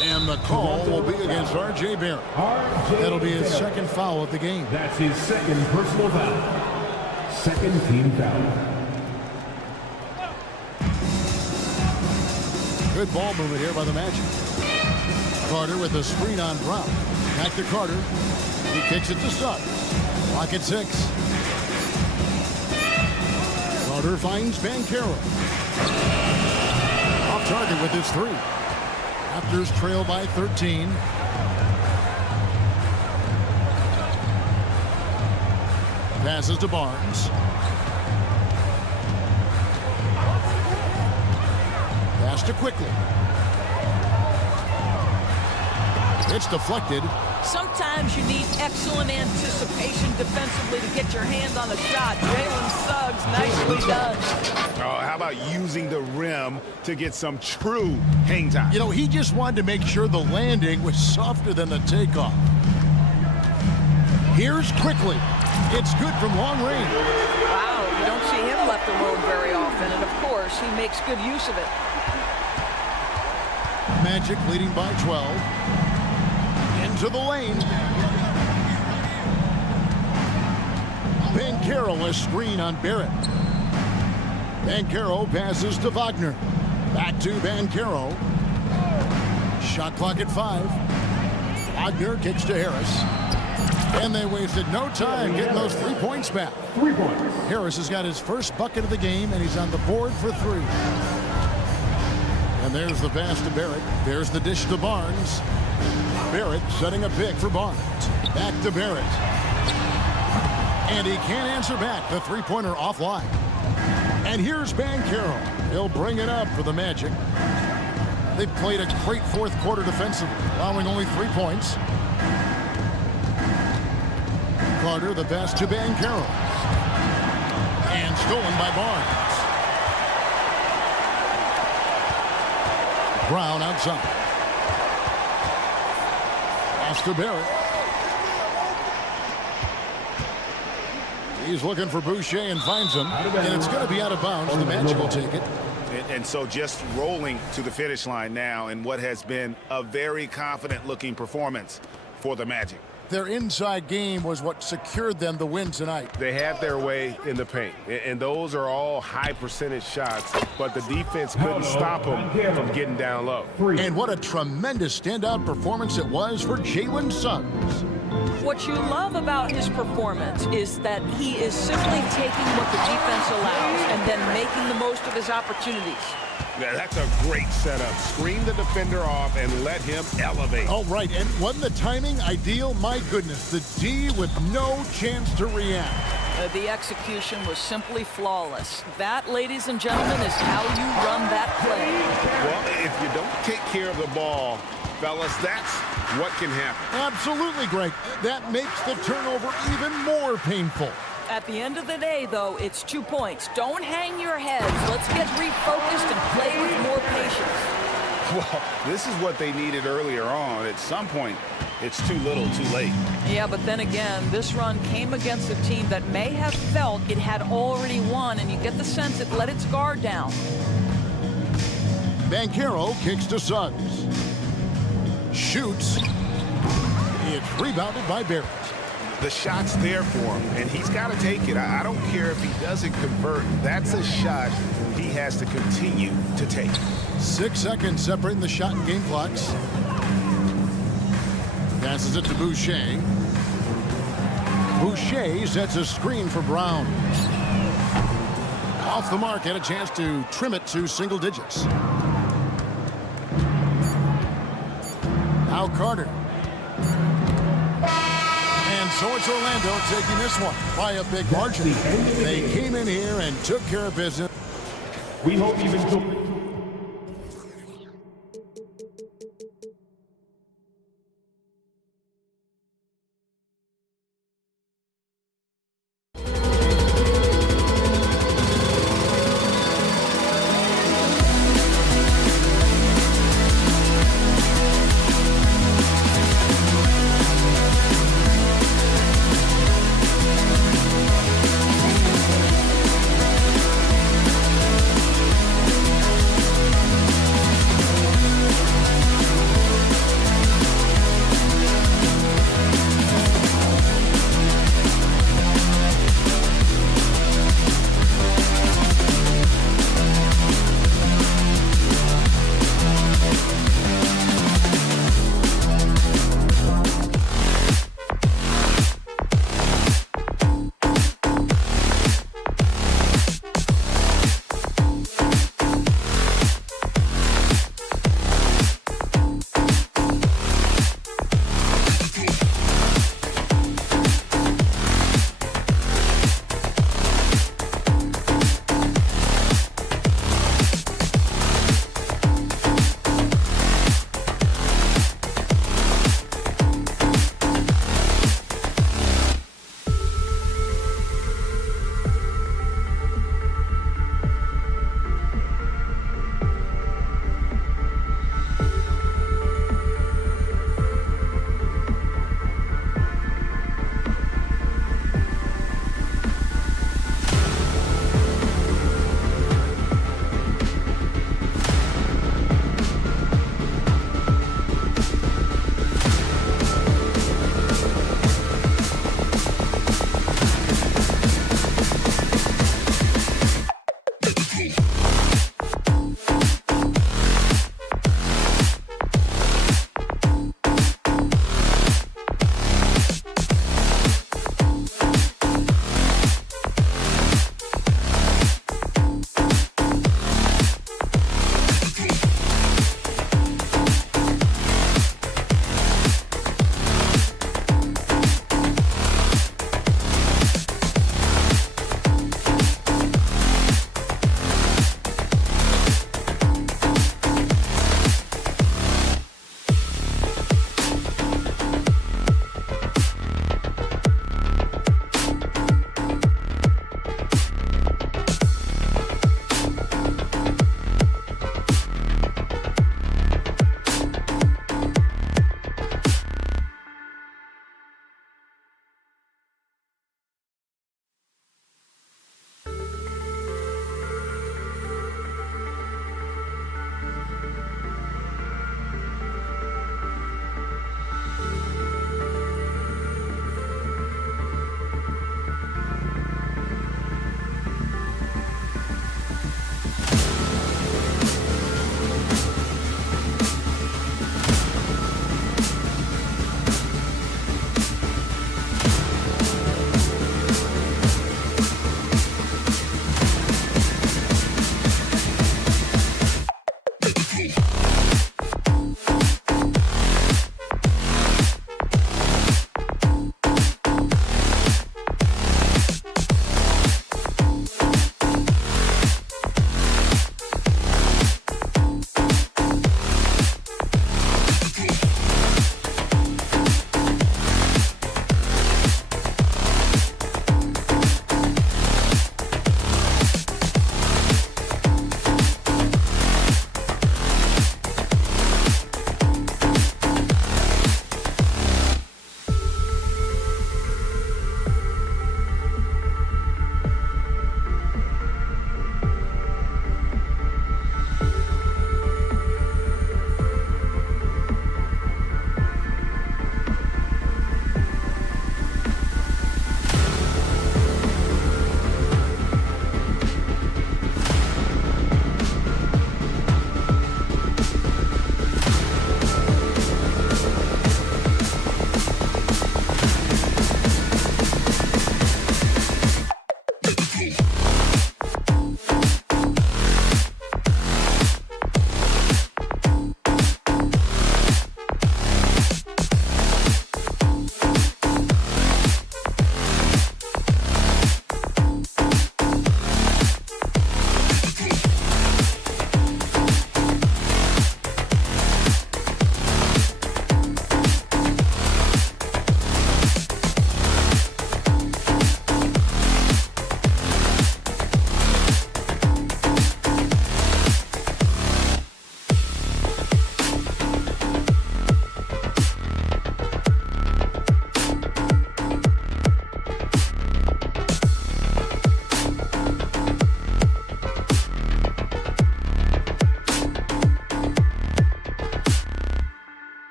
And the call will be against R.J. Barrett. That'll be his second foul of the game. That's his second personal foul. Second team foul. Good ball movement here by the Magic. Carter with a screen on Brown. Back to Carter. He kicks it to Suggs. Clock at 6. Carter finds Banchero. Off target with his 3. Raptors trail by 13. Passes to Barnes. Pass to Quickly. It's deflected. Sometimes you need excellent anticipation defensively to get your hand on the shot. Jalen Suggs, nicely done. Oh, how about using the rim to get some true hang time? You know, he just wanted to make sure the landing was softer than the takeoff. Here's Quickly. It's good from long range. Wow, you don't see him left alone very often, and of course, he makes good use of it. Magic leading by 12. Into the lane. Banchero a screen on Barrett. Banchero passes to Wagner. Back to Banchero. Shot clock at 5. Wagner kicks to Harris. And they wasted no time getting those 3 points back. 3 points. Harris has got his first bucket of the game, and he's on the board for 3. And there's the pass to Barrett. There's the dish to Barnes. Barrett setting a pick for Barnes. Back to Barrett. And he can't answer back. The three-pointer offline. And here's Banchero. He'll bring it up for the Magic. They've played a great fourth quarter defensively, allowing only 3 points. Carter, the pass to Banchero. And stolen by Barnes. Brown outside. Pass to Barrett. He's looking for Boucher and finds him. And it's going to be out of bounds. The Magic will take it. And so just rolling to the finish line now in what has been a very confident-looking performance for the Magic. Their inside game was what secured them the win tonight. They had their way in the paint, and those are all high-percentage shots, but the defense couldn't stop them from getting down low. And what a tremendous standout performance it was for Jalen Suggs. What you love about his performance is that he is simply taking what the defense allows and then making the most of his opportunities. Yeah, that's a great setup. Screen the defender off and let him elevate. All right, and wasn't the timing ideal? My goodness, the D with no chance to react. The execution was simply flawless. That, ladies and gentlemen, is how you run that play. Well, if you don't take care of the ball, fellas, that's what can happen. Absolutely, Greg. That makes the turnover even more painful. At the end of the day, though, it's 2 points. Don't hang your heads. Let's get refocused and play with more patience. Well, this is what they needed earlier on. At some point, it's too little, too late. Yeah, but then again, this run came against a team that may have felt it had already won, and you get the sense it let its guard down. Banchero kicks to Suggs. Shoots. It's rebounded by Barrett. The shot's there for him, and he's got to take it. I don't care if he doesn't convert. That's a shot he has to continue to take. 6 seconds separating the shot and game clocks. Passes it to Boucher. Boucher sets a screen for Brown. Off the mark, had a chance to trim it to single digits. Now Carter. And so it's Orlando taking this one by a big margin. They came in here and took care of business. We hope you've enjoyed.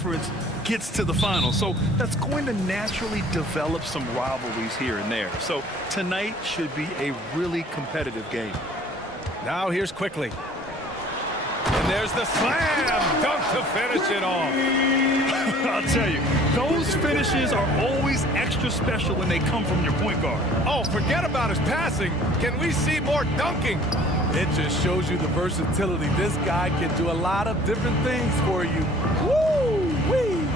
conference gets to the final. So that's going to naturally develop some rivalries here and there. So tonight should be a really competitive game. Now here's Quickly. And there's the slam dunk to finish it off. I'll tell you, those finishes are always extra special when they come from your point guard. Oh, forget about his passing. Can we see more dunking? It just shows you the versatility. This guy can do a lot of different things for you. Woo-wee!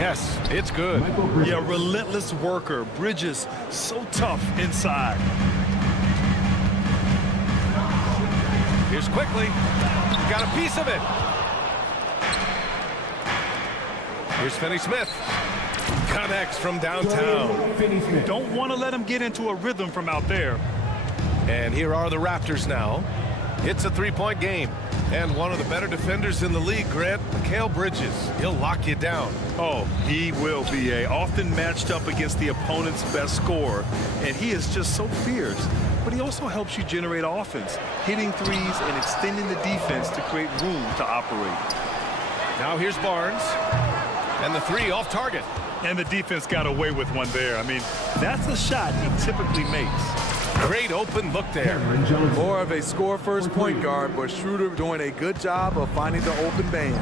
Yes, it's good. Yeah, relentless worker. Bridges, so tough inside. Here's quickly. Got a piece of it. Here's Finney Smith. Connects from downtown. Don't want to let him get into a rhythm from out there. And here are the Raptors now. It's a three-point game. And one of the better defenders in the league, Grant, Mikal Bridges. He'll lock you down. Oh, he will be often matched up against the opponent's best scorer. And he is just so fierce. But he also helps you generate offense, hitting threes and extending the defense to create room to operate. Now here's Barnes. And the three off target. And the defense got away with one there. I mean, that's a shot he typically makes. Great open look there. More of a score-first point guard, but Schroeder doing a good job of finding the open man.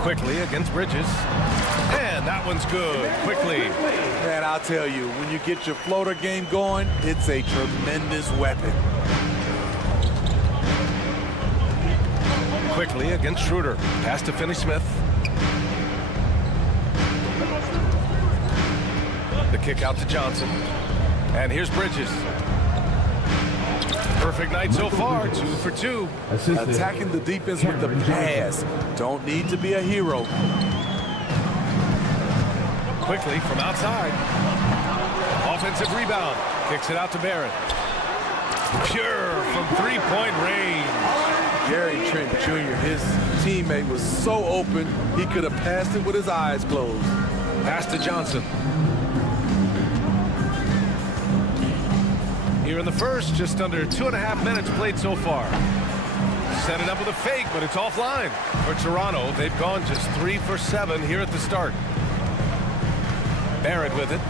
Quickly against Bridges. And that one's good. Quickly. Man, I'll tell you, when you get your floater game going, it's a tremendous weapon. Quickly against Schroeder. Pass to Finney Smith. The kick out to Johnson. And here's Bridges. Perfect night so far, 2 for 2. Attacking the defense with the pass. Don't need to be a hero. Quickly from outside. Offensive rebound. Kicks it out to Barrett. Pure from three-point range. Gary Trent Jr., his teammate, was so open, he could have passed it with his eyes closed. Pass to Johnson. Here in the first, just under 2.5 minutes played so far. Set it up with a fake, but it's offline. For Toronto, they've gone just 3 for 7 here at the start. Barrett with it.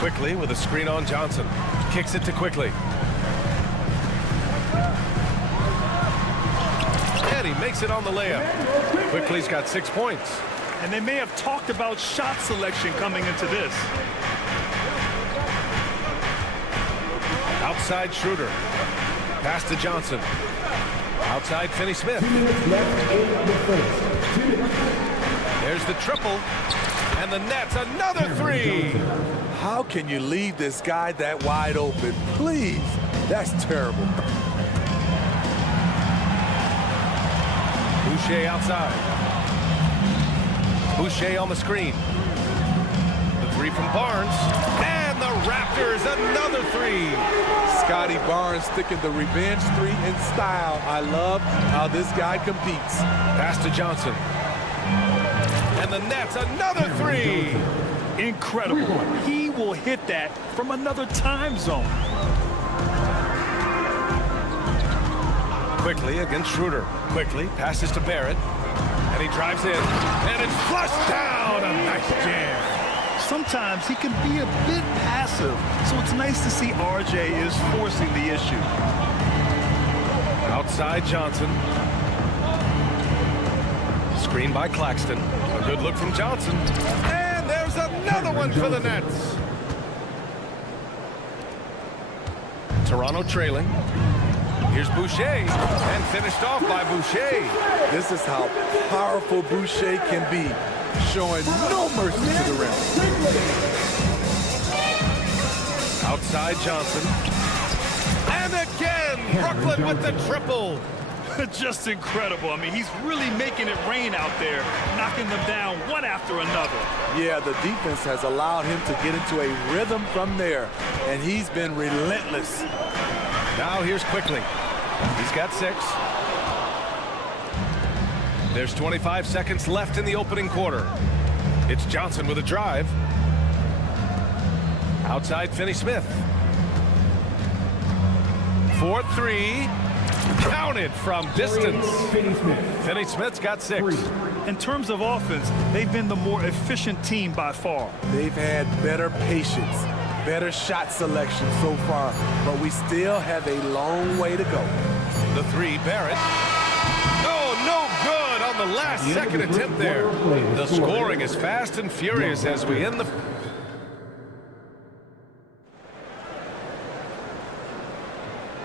Quickly with a screen on Johnson. Kicks it to Quickly. And he makes it on the layup. Quickly's got 6 points. And they may have talked about shot selection coming into this. Outside Schroeder. Pass to Johnson. Outside Finney Smith. There's the triple. And the Nets, another three. How can you leave this guy that wide open? Please. That's terrible. Boucher outside. Boucher on the screen. The three from Barnes. And the Raptors, another three. Scotty Barnes sticking the revenge three in style. I love how this guy competes. Pass to Johnson. And the Nets, another three. Incredible. He will hit that from another time zone. Quickly against Schroeder. Quickly passes to Barrett. And he drives in. And it's flushed down. A nice jam. Sometimes he can be a bit passive, so it's nice to see RJ is forcing the issue. Outside Johnson. Screen by Claxton. A good look from Johnson. And there's another one for the Nets. Toronto trailing. Here's Boucher. And finished off by Boucher. This is how powerful Boucher can be. Showing no mercy to the rim. Outside Johnson. And again, Brooklyn with the triple. Just incredible. I mean, he's really making it rain out there, knocking them down one after another. Yeah, the defense has allowed him to get into a rhythm from there, and he's been relentless. Now here's Quickly. He's got 6. There's 25 seconds left in the opening quarter. It's Johnson with a drive. Outside Finney Smith. 4-3. Counted from distance. Finney Smith's got 6. In terms of offense, they've been the more efficient team by far. They've had better patience, better shot selection so far, but we still have a long way to go. The three, Barrett. Oh, no good on the last second attempt there. The scoring is fast and furious as we end the...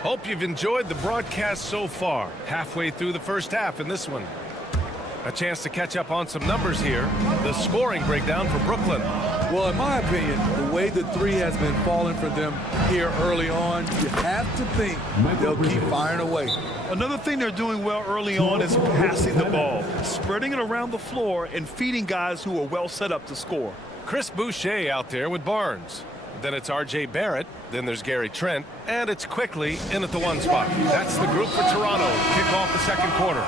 Hope you've enjoyed the broadcast so far. Halfway through the first half in this one. A chance to catch up on some numbers here. The scoring breakdown for Brooklyn. Well, in my opinion, the way the three has been falling for them here early on, you have to think they'll keep firing away. Another thing they're doing well early on is passing the ball, spreading it around the floor and feeding guys who are well set up to score. Chris Boucher out there with Barnes. Then it's R.J. Barrett. Then there's Gary Trent. And it's quickly in at the 1 spot. That's the group for Toronto. Kick off the second quarter.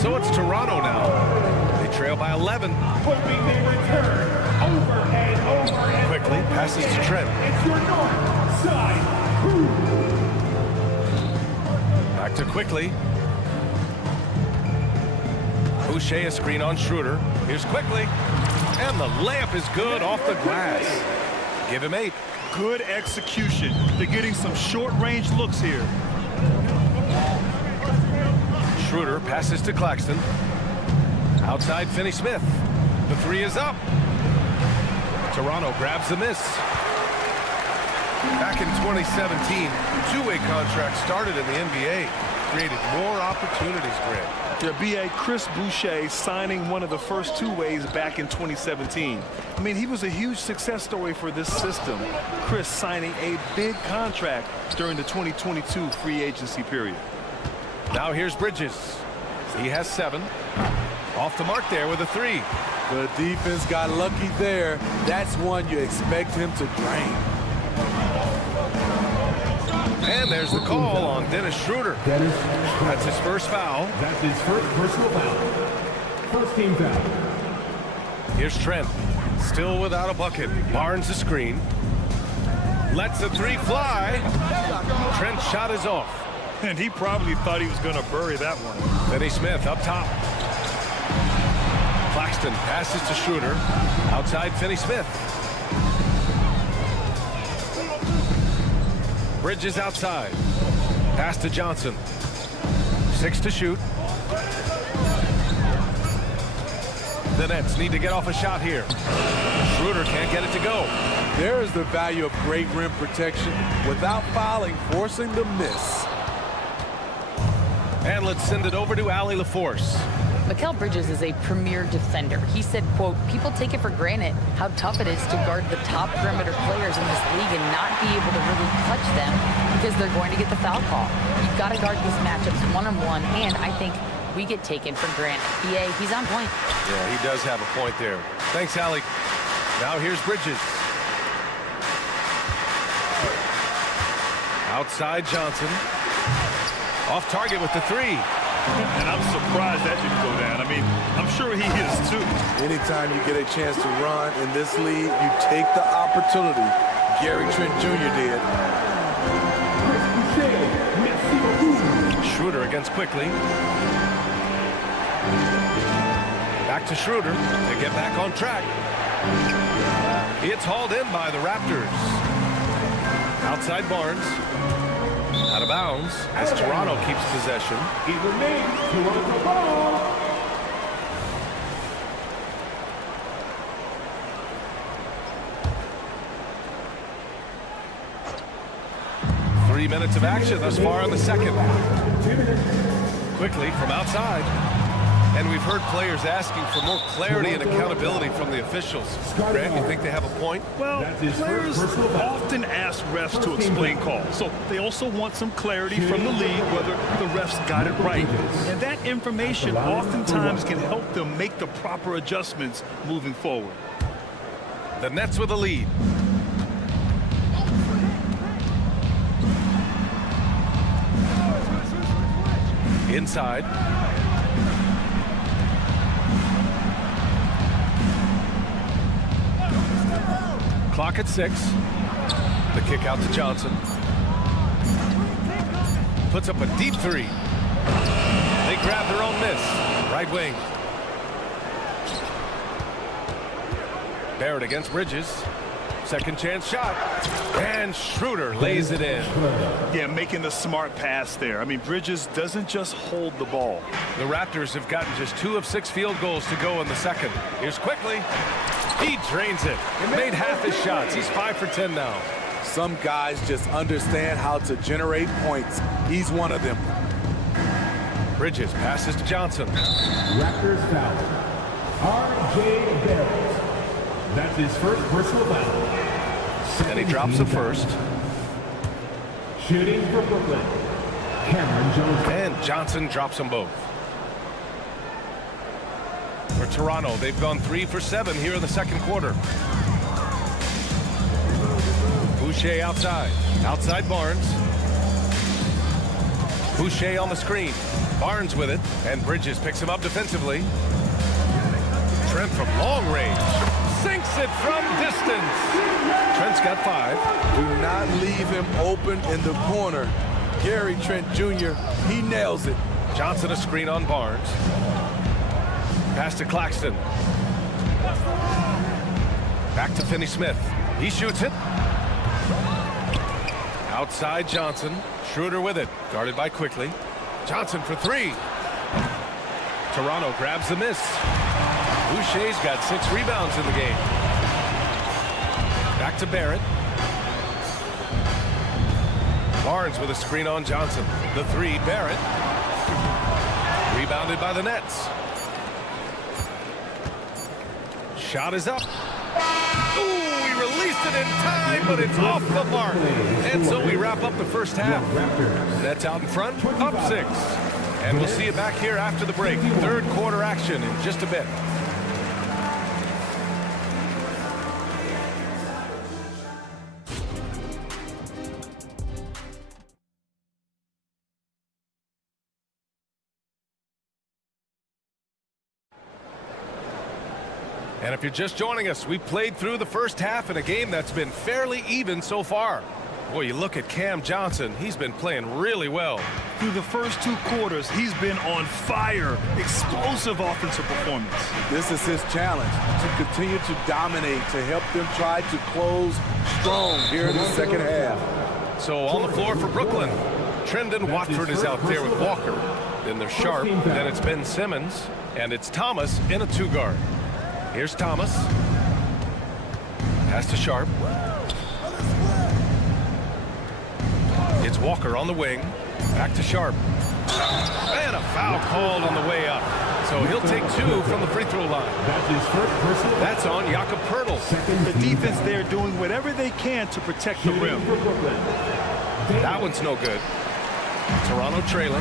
So it's Toronto now. They trail by 11. Quickly passes to Trent. Back to Quickly. Boucher a screen on Schroeder. Here's Quickly. And the layup is good off the glass. Give him 8. Good execution. They're getting some short-range looks here. Schroeder passes to Claxton. Outside Finney-Smith. The 3 is up. Toronto grabs the miss. Back in 2017, two-way contract started in the NBA. Created more opportunities, Grant. Yeah, B.A. Chris Boucher signing one of the first two-ways back in 2017. I mean, he was a huge success story for this system. Chris signing a big contract during the 2022 free agency period. Now here's Bridges. He has 7. Off the mark there with a 3. The defense got lucky there. That's one you expect him to drain. And there's the call on Dennis Schroeder. That's his first foul. That's his first personal foul. First team foul. Here's Trent. Still without a bucket. Barnes the screen. Lets the 3 fly. Trent's shot is off. And he probably thought he was going to bury that one. Finney-Smith up top. Claxton passes to Schroeder. Outside Finney-Smith. Bridges outside. Pass to Johnson. 6 to shoot. The Nets need to get off a shot here. Schroeder can't get it to go. There is the value of great rim protection without fouling, forcing the miss. And let's send it over to Allie LaForce. Mikal Bridges is a premier defender. He said, quote, people take it for granted how tough it is to guard the top perimeter players in this league and not be able to really touch them because they're going to get the foul call. You've got to guard these matchups one-on-one, and I think we get taken for granted. BA, he's on point. Yeah, he does have a point there. Thanks, Allie. Now here's Bridges. Outside Johnson. Off target with the 3. And I'm surprised that didn't go down. I mean, I'm sure he is too. Anytime you get a chance to run in this league, you take the opportunity. Gary Trent Jr. did. Schroeder against Quickly. Back to Schroeder. They get back on track. It's hauled in by the Raptors. Outside Barnes. Out of bounds as Toronto keeps possession. It remains Toronto ball. Three minutes of action thus far in the second. Quickly from outside. And we've heard players asking for more clarity and accountability from the officials. Grant, you think they have a point? Well, players often ask refs to explain calls. So they also want some clarity from the league whether the refs got it right. And that information oftentimes can help them make the proper adjustments moving forward. The Nets with a lead. Inside. Clock at 6. The kick out to Johnson. Puts up a deep 3. They grab their own miss. Right wing. Barrett against Bridges. Second chance shot. And Schroeder lays it in. Yeah, making the smart pass there. I mean, Bridges doesn't just hold the ball. The Raptors have gotten just 2 of 6 field goals to go in the second. Here's Quickly. He drains it. Made half his shots. He's 5 for 10 now. Some guys just understand how to generate points. He's one of them. Bridges passes to Johnson. Raptors foul. R.J. Barrett. That's his first personal foul. And he drops the first. Shooting for Brooklyn, Cameron Johnson. And Johnson drops them both. For Toronto, they've gone 3 for 7 here in the second quarter. Boucher outside. Outside Barnes. Boucher on the screen. Barnes with it. And Bridges picks him up defensively. Trent from long range. Sinks it from distance. Trent's got 5. Do not leave him open in the corner. Gary Trent Jr., he nails it. Johnson a screen on Barnes. Pass to Claxton. Back to Finney-Smith. He shoots it. Outside Johnson. Schroeder with it. Guarded by Quickly. Johnson for 3. Toronto grabs the miss. Boucher's got 6 rebounds in the game. Back to Barrett. Barnes with a screen on Johnson. The 3, Barrett. Rebounded by the Nets. Shot is up. Ooh, he released it in time, but it's off the mark. And so we wrap up the first half. Nets out in front, up 6. And we'll see you back here after the break. Third quarter action in just a bit. And if you're just joining us, we played through the first half in a game that's been fairly even so far. Boy, you look at Cam Johnson, he's been playing really well. Through the first 2 quarters, he's been on fire. Explosive offensive performance. This is his challenge, to continue to dominate, to help them try to close strong here in the second half. So on the floor for Brooklyn, Trendon Watford is out there with Walker. Then there's Sharp, then it's Ben Simmons, and it's Thomas in a 2-guard. Here's Thomas. Pass to Sharp. It's Walker on the wing. Back to Sharp. And a foul called on the way up. So he'll take 2 from the free throw line. That's on Jakob Poeltl. The defense there doing whatever they can to protect the rim. That one's no good. Toronto trailing.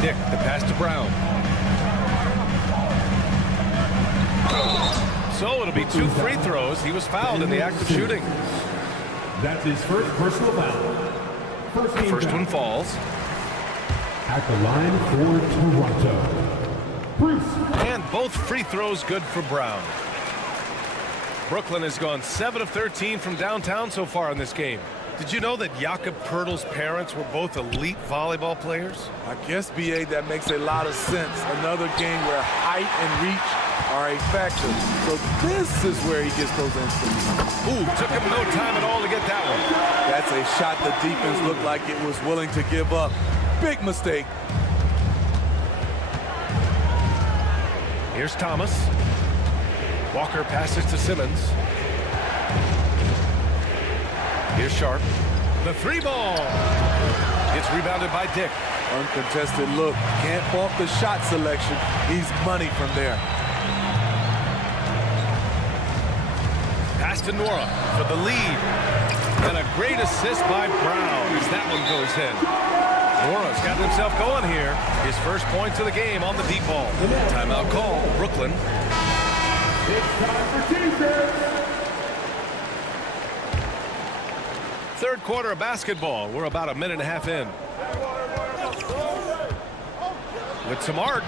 Dick, the pass to Brown. So it'll be 2 free throws. He was fouled in the act of shooting. That's his first personal foul. First one falls. At the line for Toronto, Bruce. And both free throws good for Brown. Brooklyn has gone 7 of 13 from downtown so far in this game. Did you know that Jakob Poeltl's parents were both elite volleyball players? I guess, B.A., that makes a lot of sense. Another game where height and reach are a factor. So this is where he gets those instincts. Ooh, took him no time at all to get that one. That's a shot the defense looked like it was willing to give up. Big mistake. Here's Thomas. Walker passes to Simmons. Here's Sharp. The 3 ball. It's rebounded by Dick. Uncontested look. Can't fault the shot selection. He's money from there. Pass to Nora for the lead. And a great assist by Brown as that one goes in. Nora's got himself going here. His first points of the game on the deep ball. Timeout call, Brooklyn. It's time for defense. Third quarter of basketball. We're about a minute and a half in. With some arc.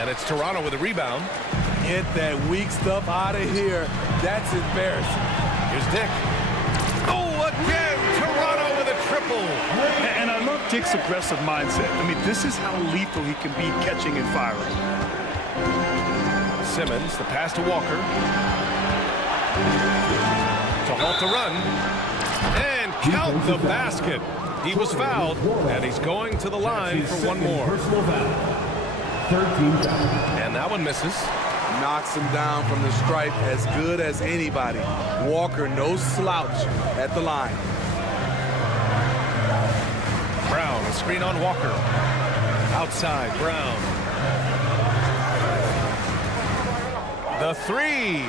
And it's Toronto with a rebound. Get that weak stuff out of here. That's embarrassing. Here's Dick. Oh, again! Toronto with a triple. And I love Dick's aggressive mindset. I mean, this is how lethal he can be catching and firing. Simmons, the pass to Walker. To halt the run. And count the basket. He was fouled, and he's going to the line for one more. Personal foul. 13 foul. And that one misses. knocks him down from the stripe as good as anybody. Walker, no slouch at the line. Brown, a screen on Walker. Outside, Brown. The three.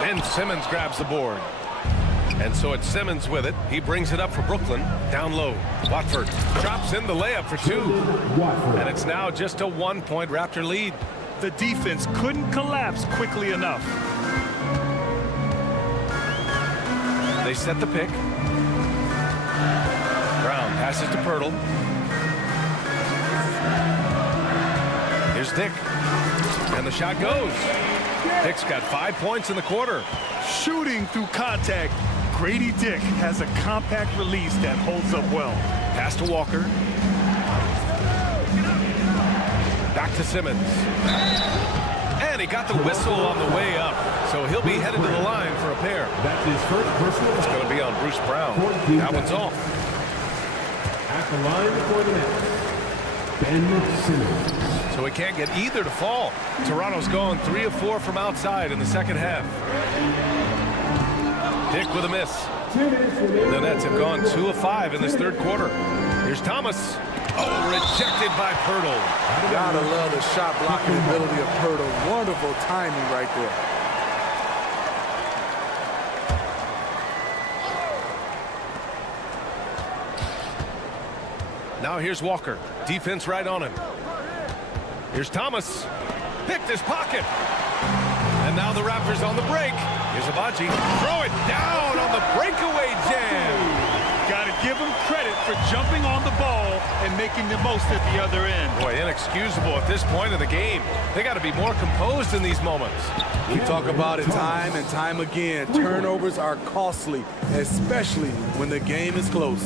Ben Simmons grabs the board. And so it's Simmons with it. He brings it up for Brooklyn. Down low. Watford drops in the layup for two. And it's now just a 1-point Raptor lead. The defense couldn't collapse quickly enough. They set the pick. Brown passes to Pirtle. Here's Dick. And the shot goes. Dick's got 5 points in the quarter. Shooting through contact, Grady Dick has a compact release that holds up well. Pass to Walker. Back to Simmons. And he got the whistle on the way up. So he'll be headed to the line for a pair. That's his first personal. It's going to be on Bruce Brown. That one's off. At the line for the net, Ben Simmons. So we can't get either to fall. Toronto's going 3 of 4 from outside in the second half. Dick with a miss. The Nets have gone 2 of 5 in this third quarter. Here's Thomas. Oh, rejected by Pirtle. Gotta love the shot blocking ability of Pirtle. Wonderful timing right there. Now here's Walker. Defense right on him. Here's Thomas. Picked his pocket. And now the Raptors on the break. Here's Abaji. Throw it down on the breakaway jam. Got to give him credit for jumping on the ball and making the most at the other end. Boy, inexcusable at this point in the game. They got to be more composed in these moments. We talk about it time and time again. Turnovers are costly, especially when the game is close.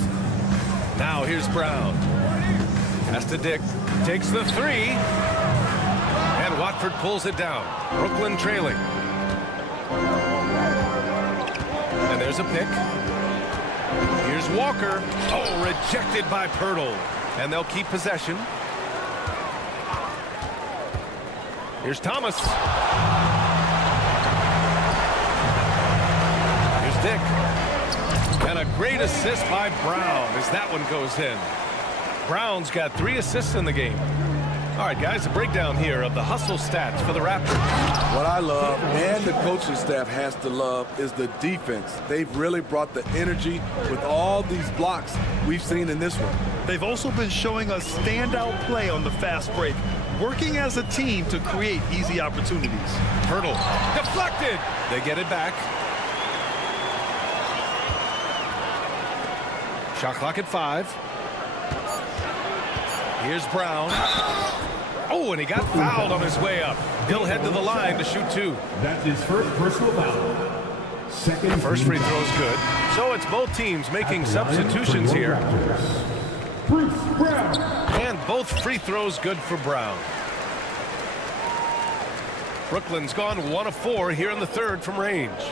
Now here's Brown. Pass to Dick. Takes the three. And Watford pulls it down. Brooklyn trailing. And there's a pick. Here's Walker. Oh, rejected by Pirtle. And they'll keep possession. Here's Thomas. Here's Dick. And a great assist by Brown as that one goes in. Brown's got 3 assists in the game. All right, guys, a breakdown here of the hustle stats for the Raptors. What I love, and the coaching staff has to love, is the defense. They've really brought the energy with all these blocks we've seen in this one. They've also been showing us standout play on the fast break, working as a team to create easy opportunities. Pirtle deflected. They get it back. Shot clock at 5. Here's Brown. Oh, and he got fouled on his way up. He'll head to the line to shoot 2. That's his first personal foul. Second. First free throw's good. So it's both teams making substitutions here. Bruce Brown. And both free throws good for Brown. Brooklyn's gone 1 of 4 here in the third from range.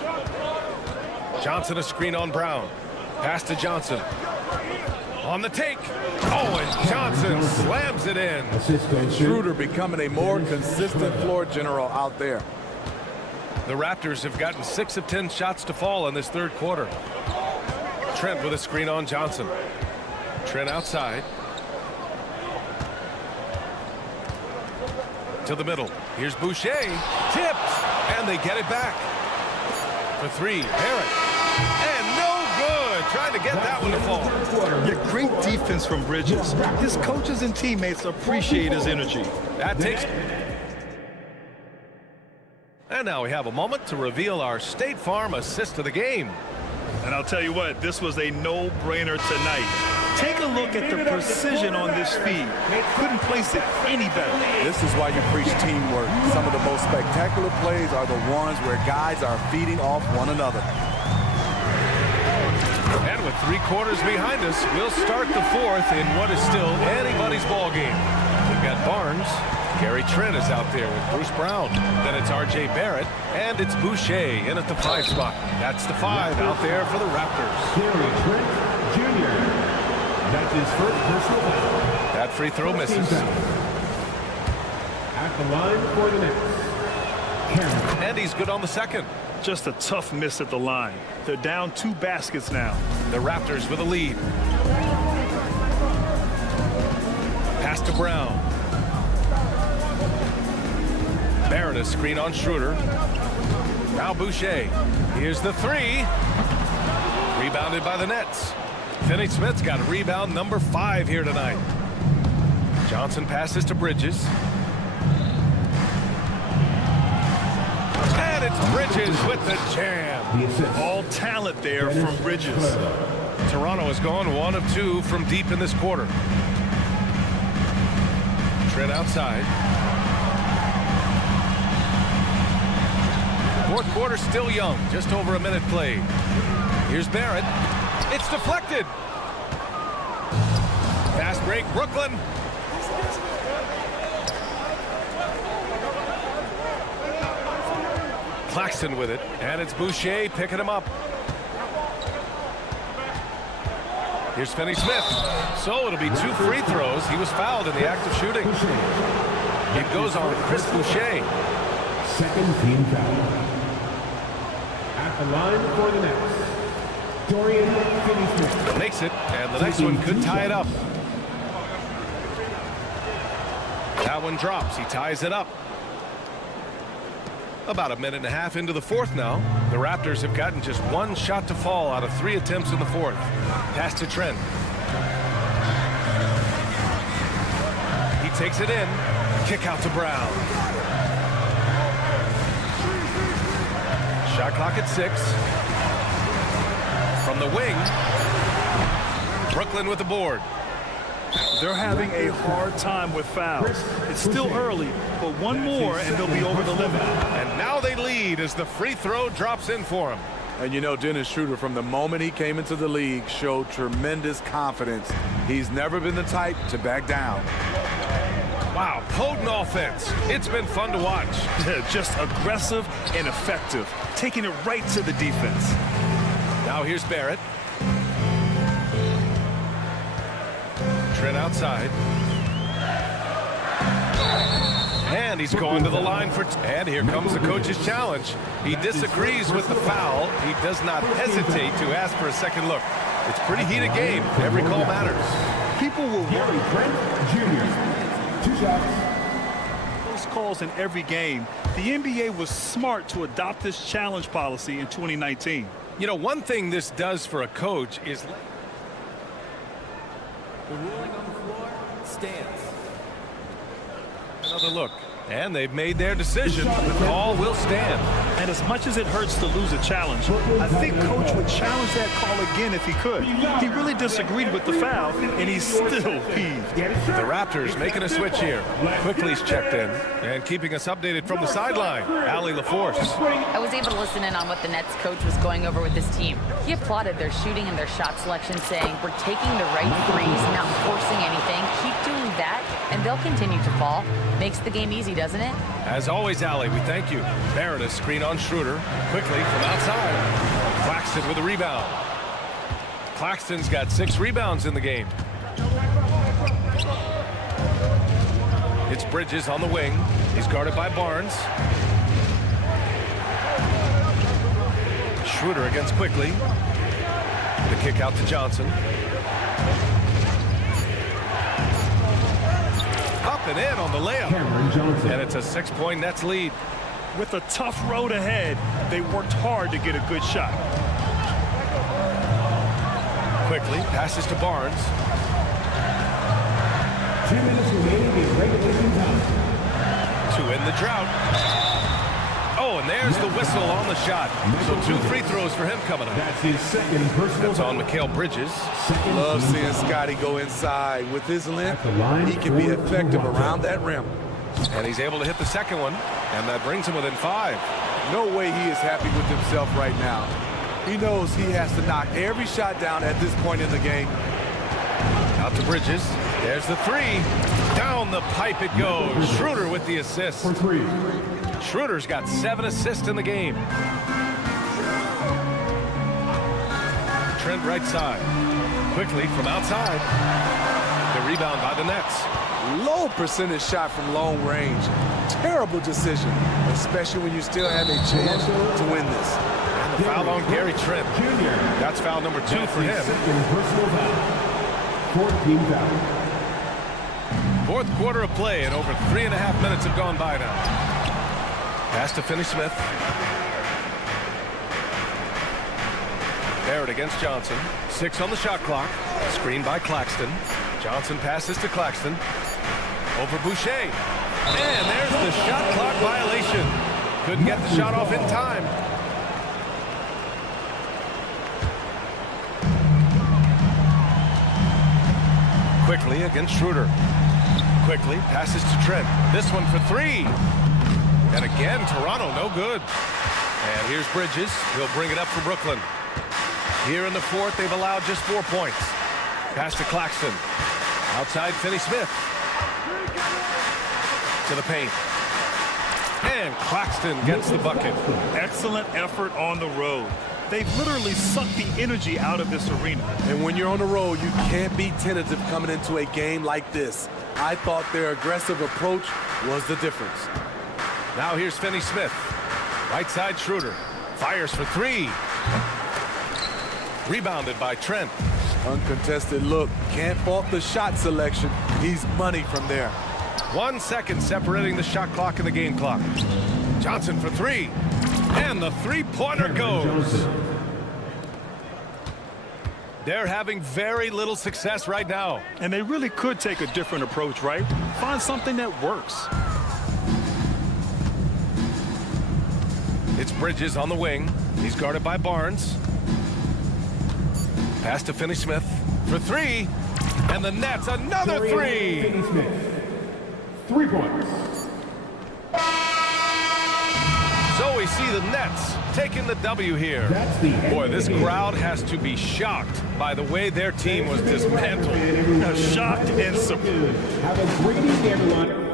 Johnson a screen on Brown. Pass to Johnson. On the take. Oh, and Johnson slams it in. Schroeder becoming a more consistent floor general out there. The Raptors have gotten 6 of 10 shots to fall in this third quarter. Trent with a screen on Johnson. Trent outside. To the middle. Here's Boucher. Tipped. And they get it back. For 3. Barrett. And no good. Trying to get that one to fall. Yeah, great defense from Bridges. His coaches and teammates appreciate his energy. That takes... And now we have a moment to reveal our State Farm assist of the game. And I'll tell you what, this was a no-brainer tonight. Take a look at the precision on this feed. Couldn't place it any better. This is why you preach teamwork. Some of the most spectacular plays are the ones where guys are feeding off one another. And with 3 quarters behind us, we'll start the fourth in what is still anybody's ball game. We've got Barnes. Gary Trent is out there with Bruce Brown. Then it's R.J. Barrett, and it's Boucher in at the 5 spot. That's the 5 out there for the Raptors. Gary Trent Jr. That's his first personal foul. That free throw misses. At the line for the Nets, And he's good on the second. Just a tough miss at the line. They're down 2 baskets now. The Raptors with a lead. Pass to Brown. Barrett a screen on Schroeder. Now Boucher. Here's the 3. Rebounded by the Nets. Finney-Smith's got rebound number 5 here tonight. Johnson passes to Bridges. And it's Bridges with the jam. All talent there from Bridges. Toronto has gone 1 of 2 from deep in this quarter. Trent outside. Fourth quarter still young, just over a minute played. Here's Barrett. It's deflected. Fast break, Brooklyn. Claxton with it, and it's Boucher picking him up. Here's Finney-Smith. So it'll be 2 free throws. He was fouled in the act of shooting. It goes on Chris Boucher. Second team foul. At the line for the Nets, Dorian Finney-Smith. Makes it, and the next one could tie it up. That one drops. He ties it up. About a minute and a half into the fourth now. The Raptors have gotten just 1 shot to fall out of 3 attempts in the fourth. Pass to Trent. He takes it in. Kick out to Brown. Shot clock at 6. From the wing. Brooklyn with the board. They're having a hard time with fouls. It's still early, but 1 more and they'll be over the limit. And now they lead as the free throw drops in for him. And you know, Dennis Schroeder, from the moment he came into the league, showed tremendous confidence. He's never been the type to back down. Wow, potent offense. It's been fun to watch. Just aggressive and effective, taking it right to the defense. Now here's Barrett. Trent outside. And he's going to the line for... And here comes the coach's challenge. He disagrees with the foul. He does not hesitate to ask for a second look. It's a pretty heated game. Every call matters. People will worry. Trent Jr. 2 shots. Those calls in every game. The NBA was smart to adopt this challenge policy in 2019. You know, one thing this does for a coach is... The ruling on the floor stands. Another look. And they've made their decision. The call will stand. And as much as it hurts to lose a challenge, I think Coach would challenge that call again if he could. He really disagreed with the foul, and he's still peeved. The Raptors making a switch here. Quickly's checked in and keeping us updated from the sideline. Allie LaForce. I was able to listen in on what the Nets coach was going over with his team. He applauded their shooting and their shot selection, saying, "We're taking the right threes, not forcing anything. Keep doing that, and they'll continue to fall." Makes the game easy, doesn't it? As always, Allie, we thank you. Barrett a screen on Schroeder. Quickly from outside. Claxton with a rebound. Claxton's got 6 rebounds in the game. It's Bridges on the wing. He's guarded by Barnes. Schroeder against Quickly. The kick out to Johnson. Up and in on the layup. And it's a 6-point Nets lead. With a tough road ahead, they worked hard to get a good shot. Quickly passes to Barnes. 2 minutes remaining in regulation time. To end the drought. Oh, and there's the whistle on the shot. So 2 free throws for him coming up. That's his second personal. That's on Mikal Bridges. Love seeing Scotty go inside. With his length, he can be effective around that rim. And he's able to hit the second one, and that brings him within 5. No way he is happy with himself right now. He knows he has to knock every shot down at this point in the game. Out to Bridges. There's the 3. Down the pipe it goes. Schroeder with the assist. For 3. Schroeder's got 7 assists in the game. Trent right side. Quickly from outside. The Rebound by the Nets. Low percentage shot from long range. Terrible decision, especially when you still have a chance to win this. And the foul on Gary Trent. That's foul number 2 for him. Personal foul. 14 foul. Fourth quarter of play, and over 3.5 minutes have gone by now. Pass to Finney-Smith. Barrett against Johnson. 6 on the shot clock. Screen by Claxton. Johnson passes to Claxton. Over Boucher. And there's the shot clock violation. Couldn't get the shot off in time. Quickly against Schroeder. Quickly passes to Trent. This one for 3. And again, Toronto no good. And here's Bridges. He'll bring it up for Brooklyn. Here in the fourth, they've allowed just 4 points. Pass to Claxton. Outside Finney-Smith. To the paint. And Claxton gets the bucket. Excellent effort on the road. They've literally sucked the energy out of this arena. And when you're on the road, you can't be tentative coming into a game like this. I thought their aggressive approach was the difference. Now here's Finney-Smith. Right side Schroeder. Fires for 3. Rebounded by Trent. Uncontested look. Can't fault the shot selection. He's money from there. 1 second separating the shot clock and the game clock. Johnson for 3. And the three-pointer goes. They're having very little success right now. And they really could take a different approach, right? Find something that works. It's Bridges on the wing. He's guarded by Barnes. Pass to Finney-Smith for 3. And the Nets, another 3. Finney-Smith. 3 points. So we see the Nets taking the W here. Boy, this crowd has to be shocked by the way their team was dismantled. Shocked and surprised. Have a great evening, everyone.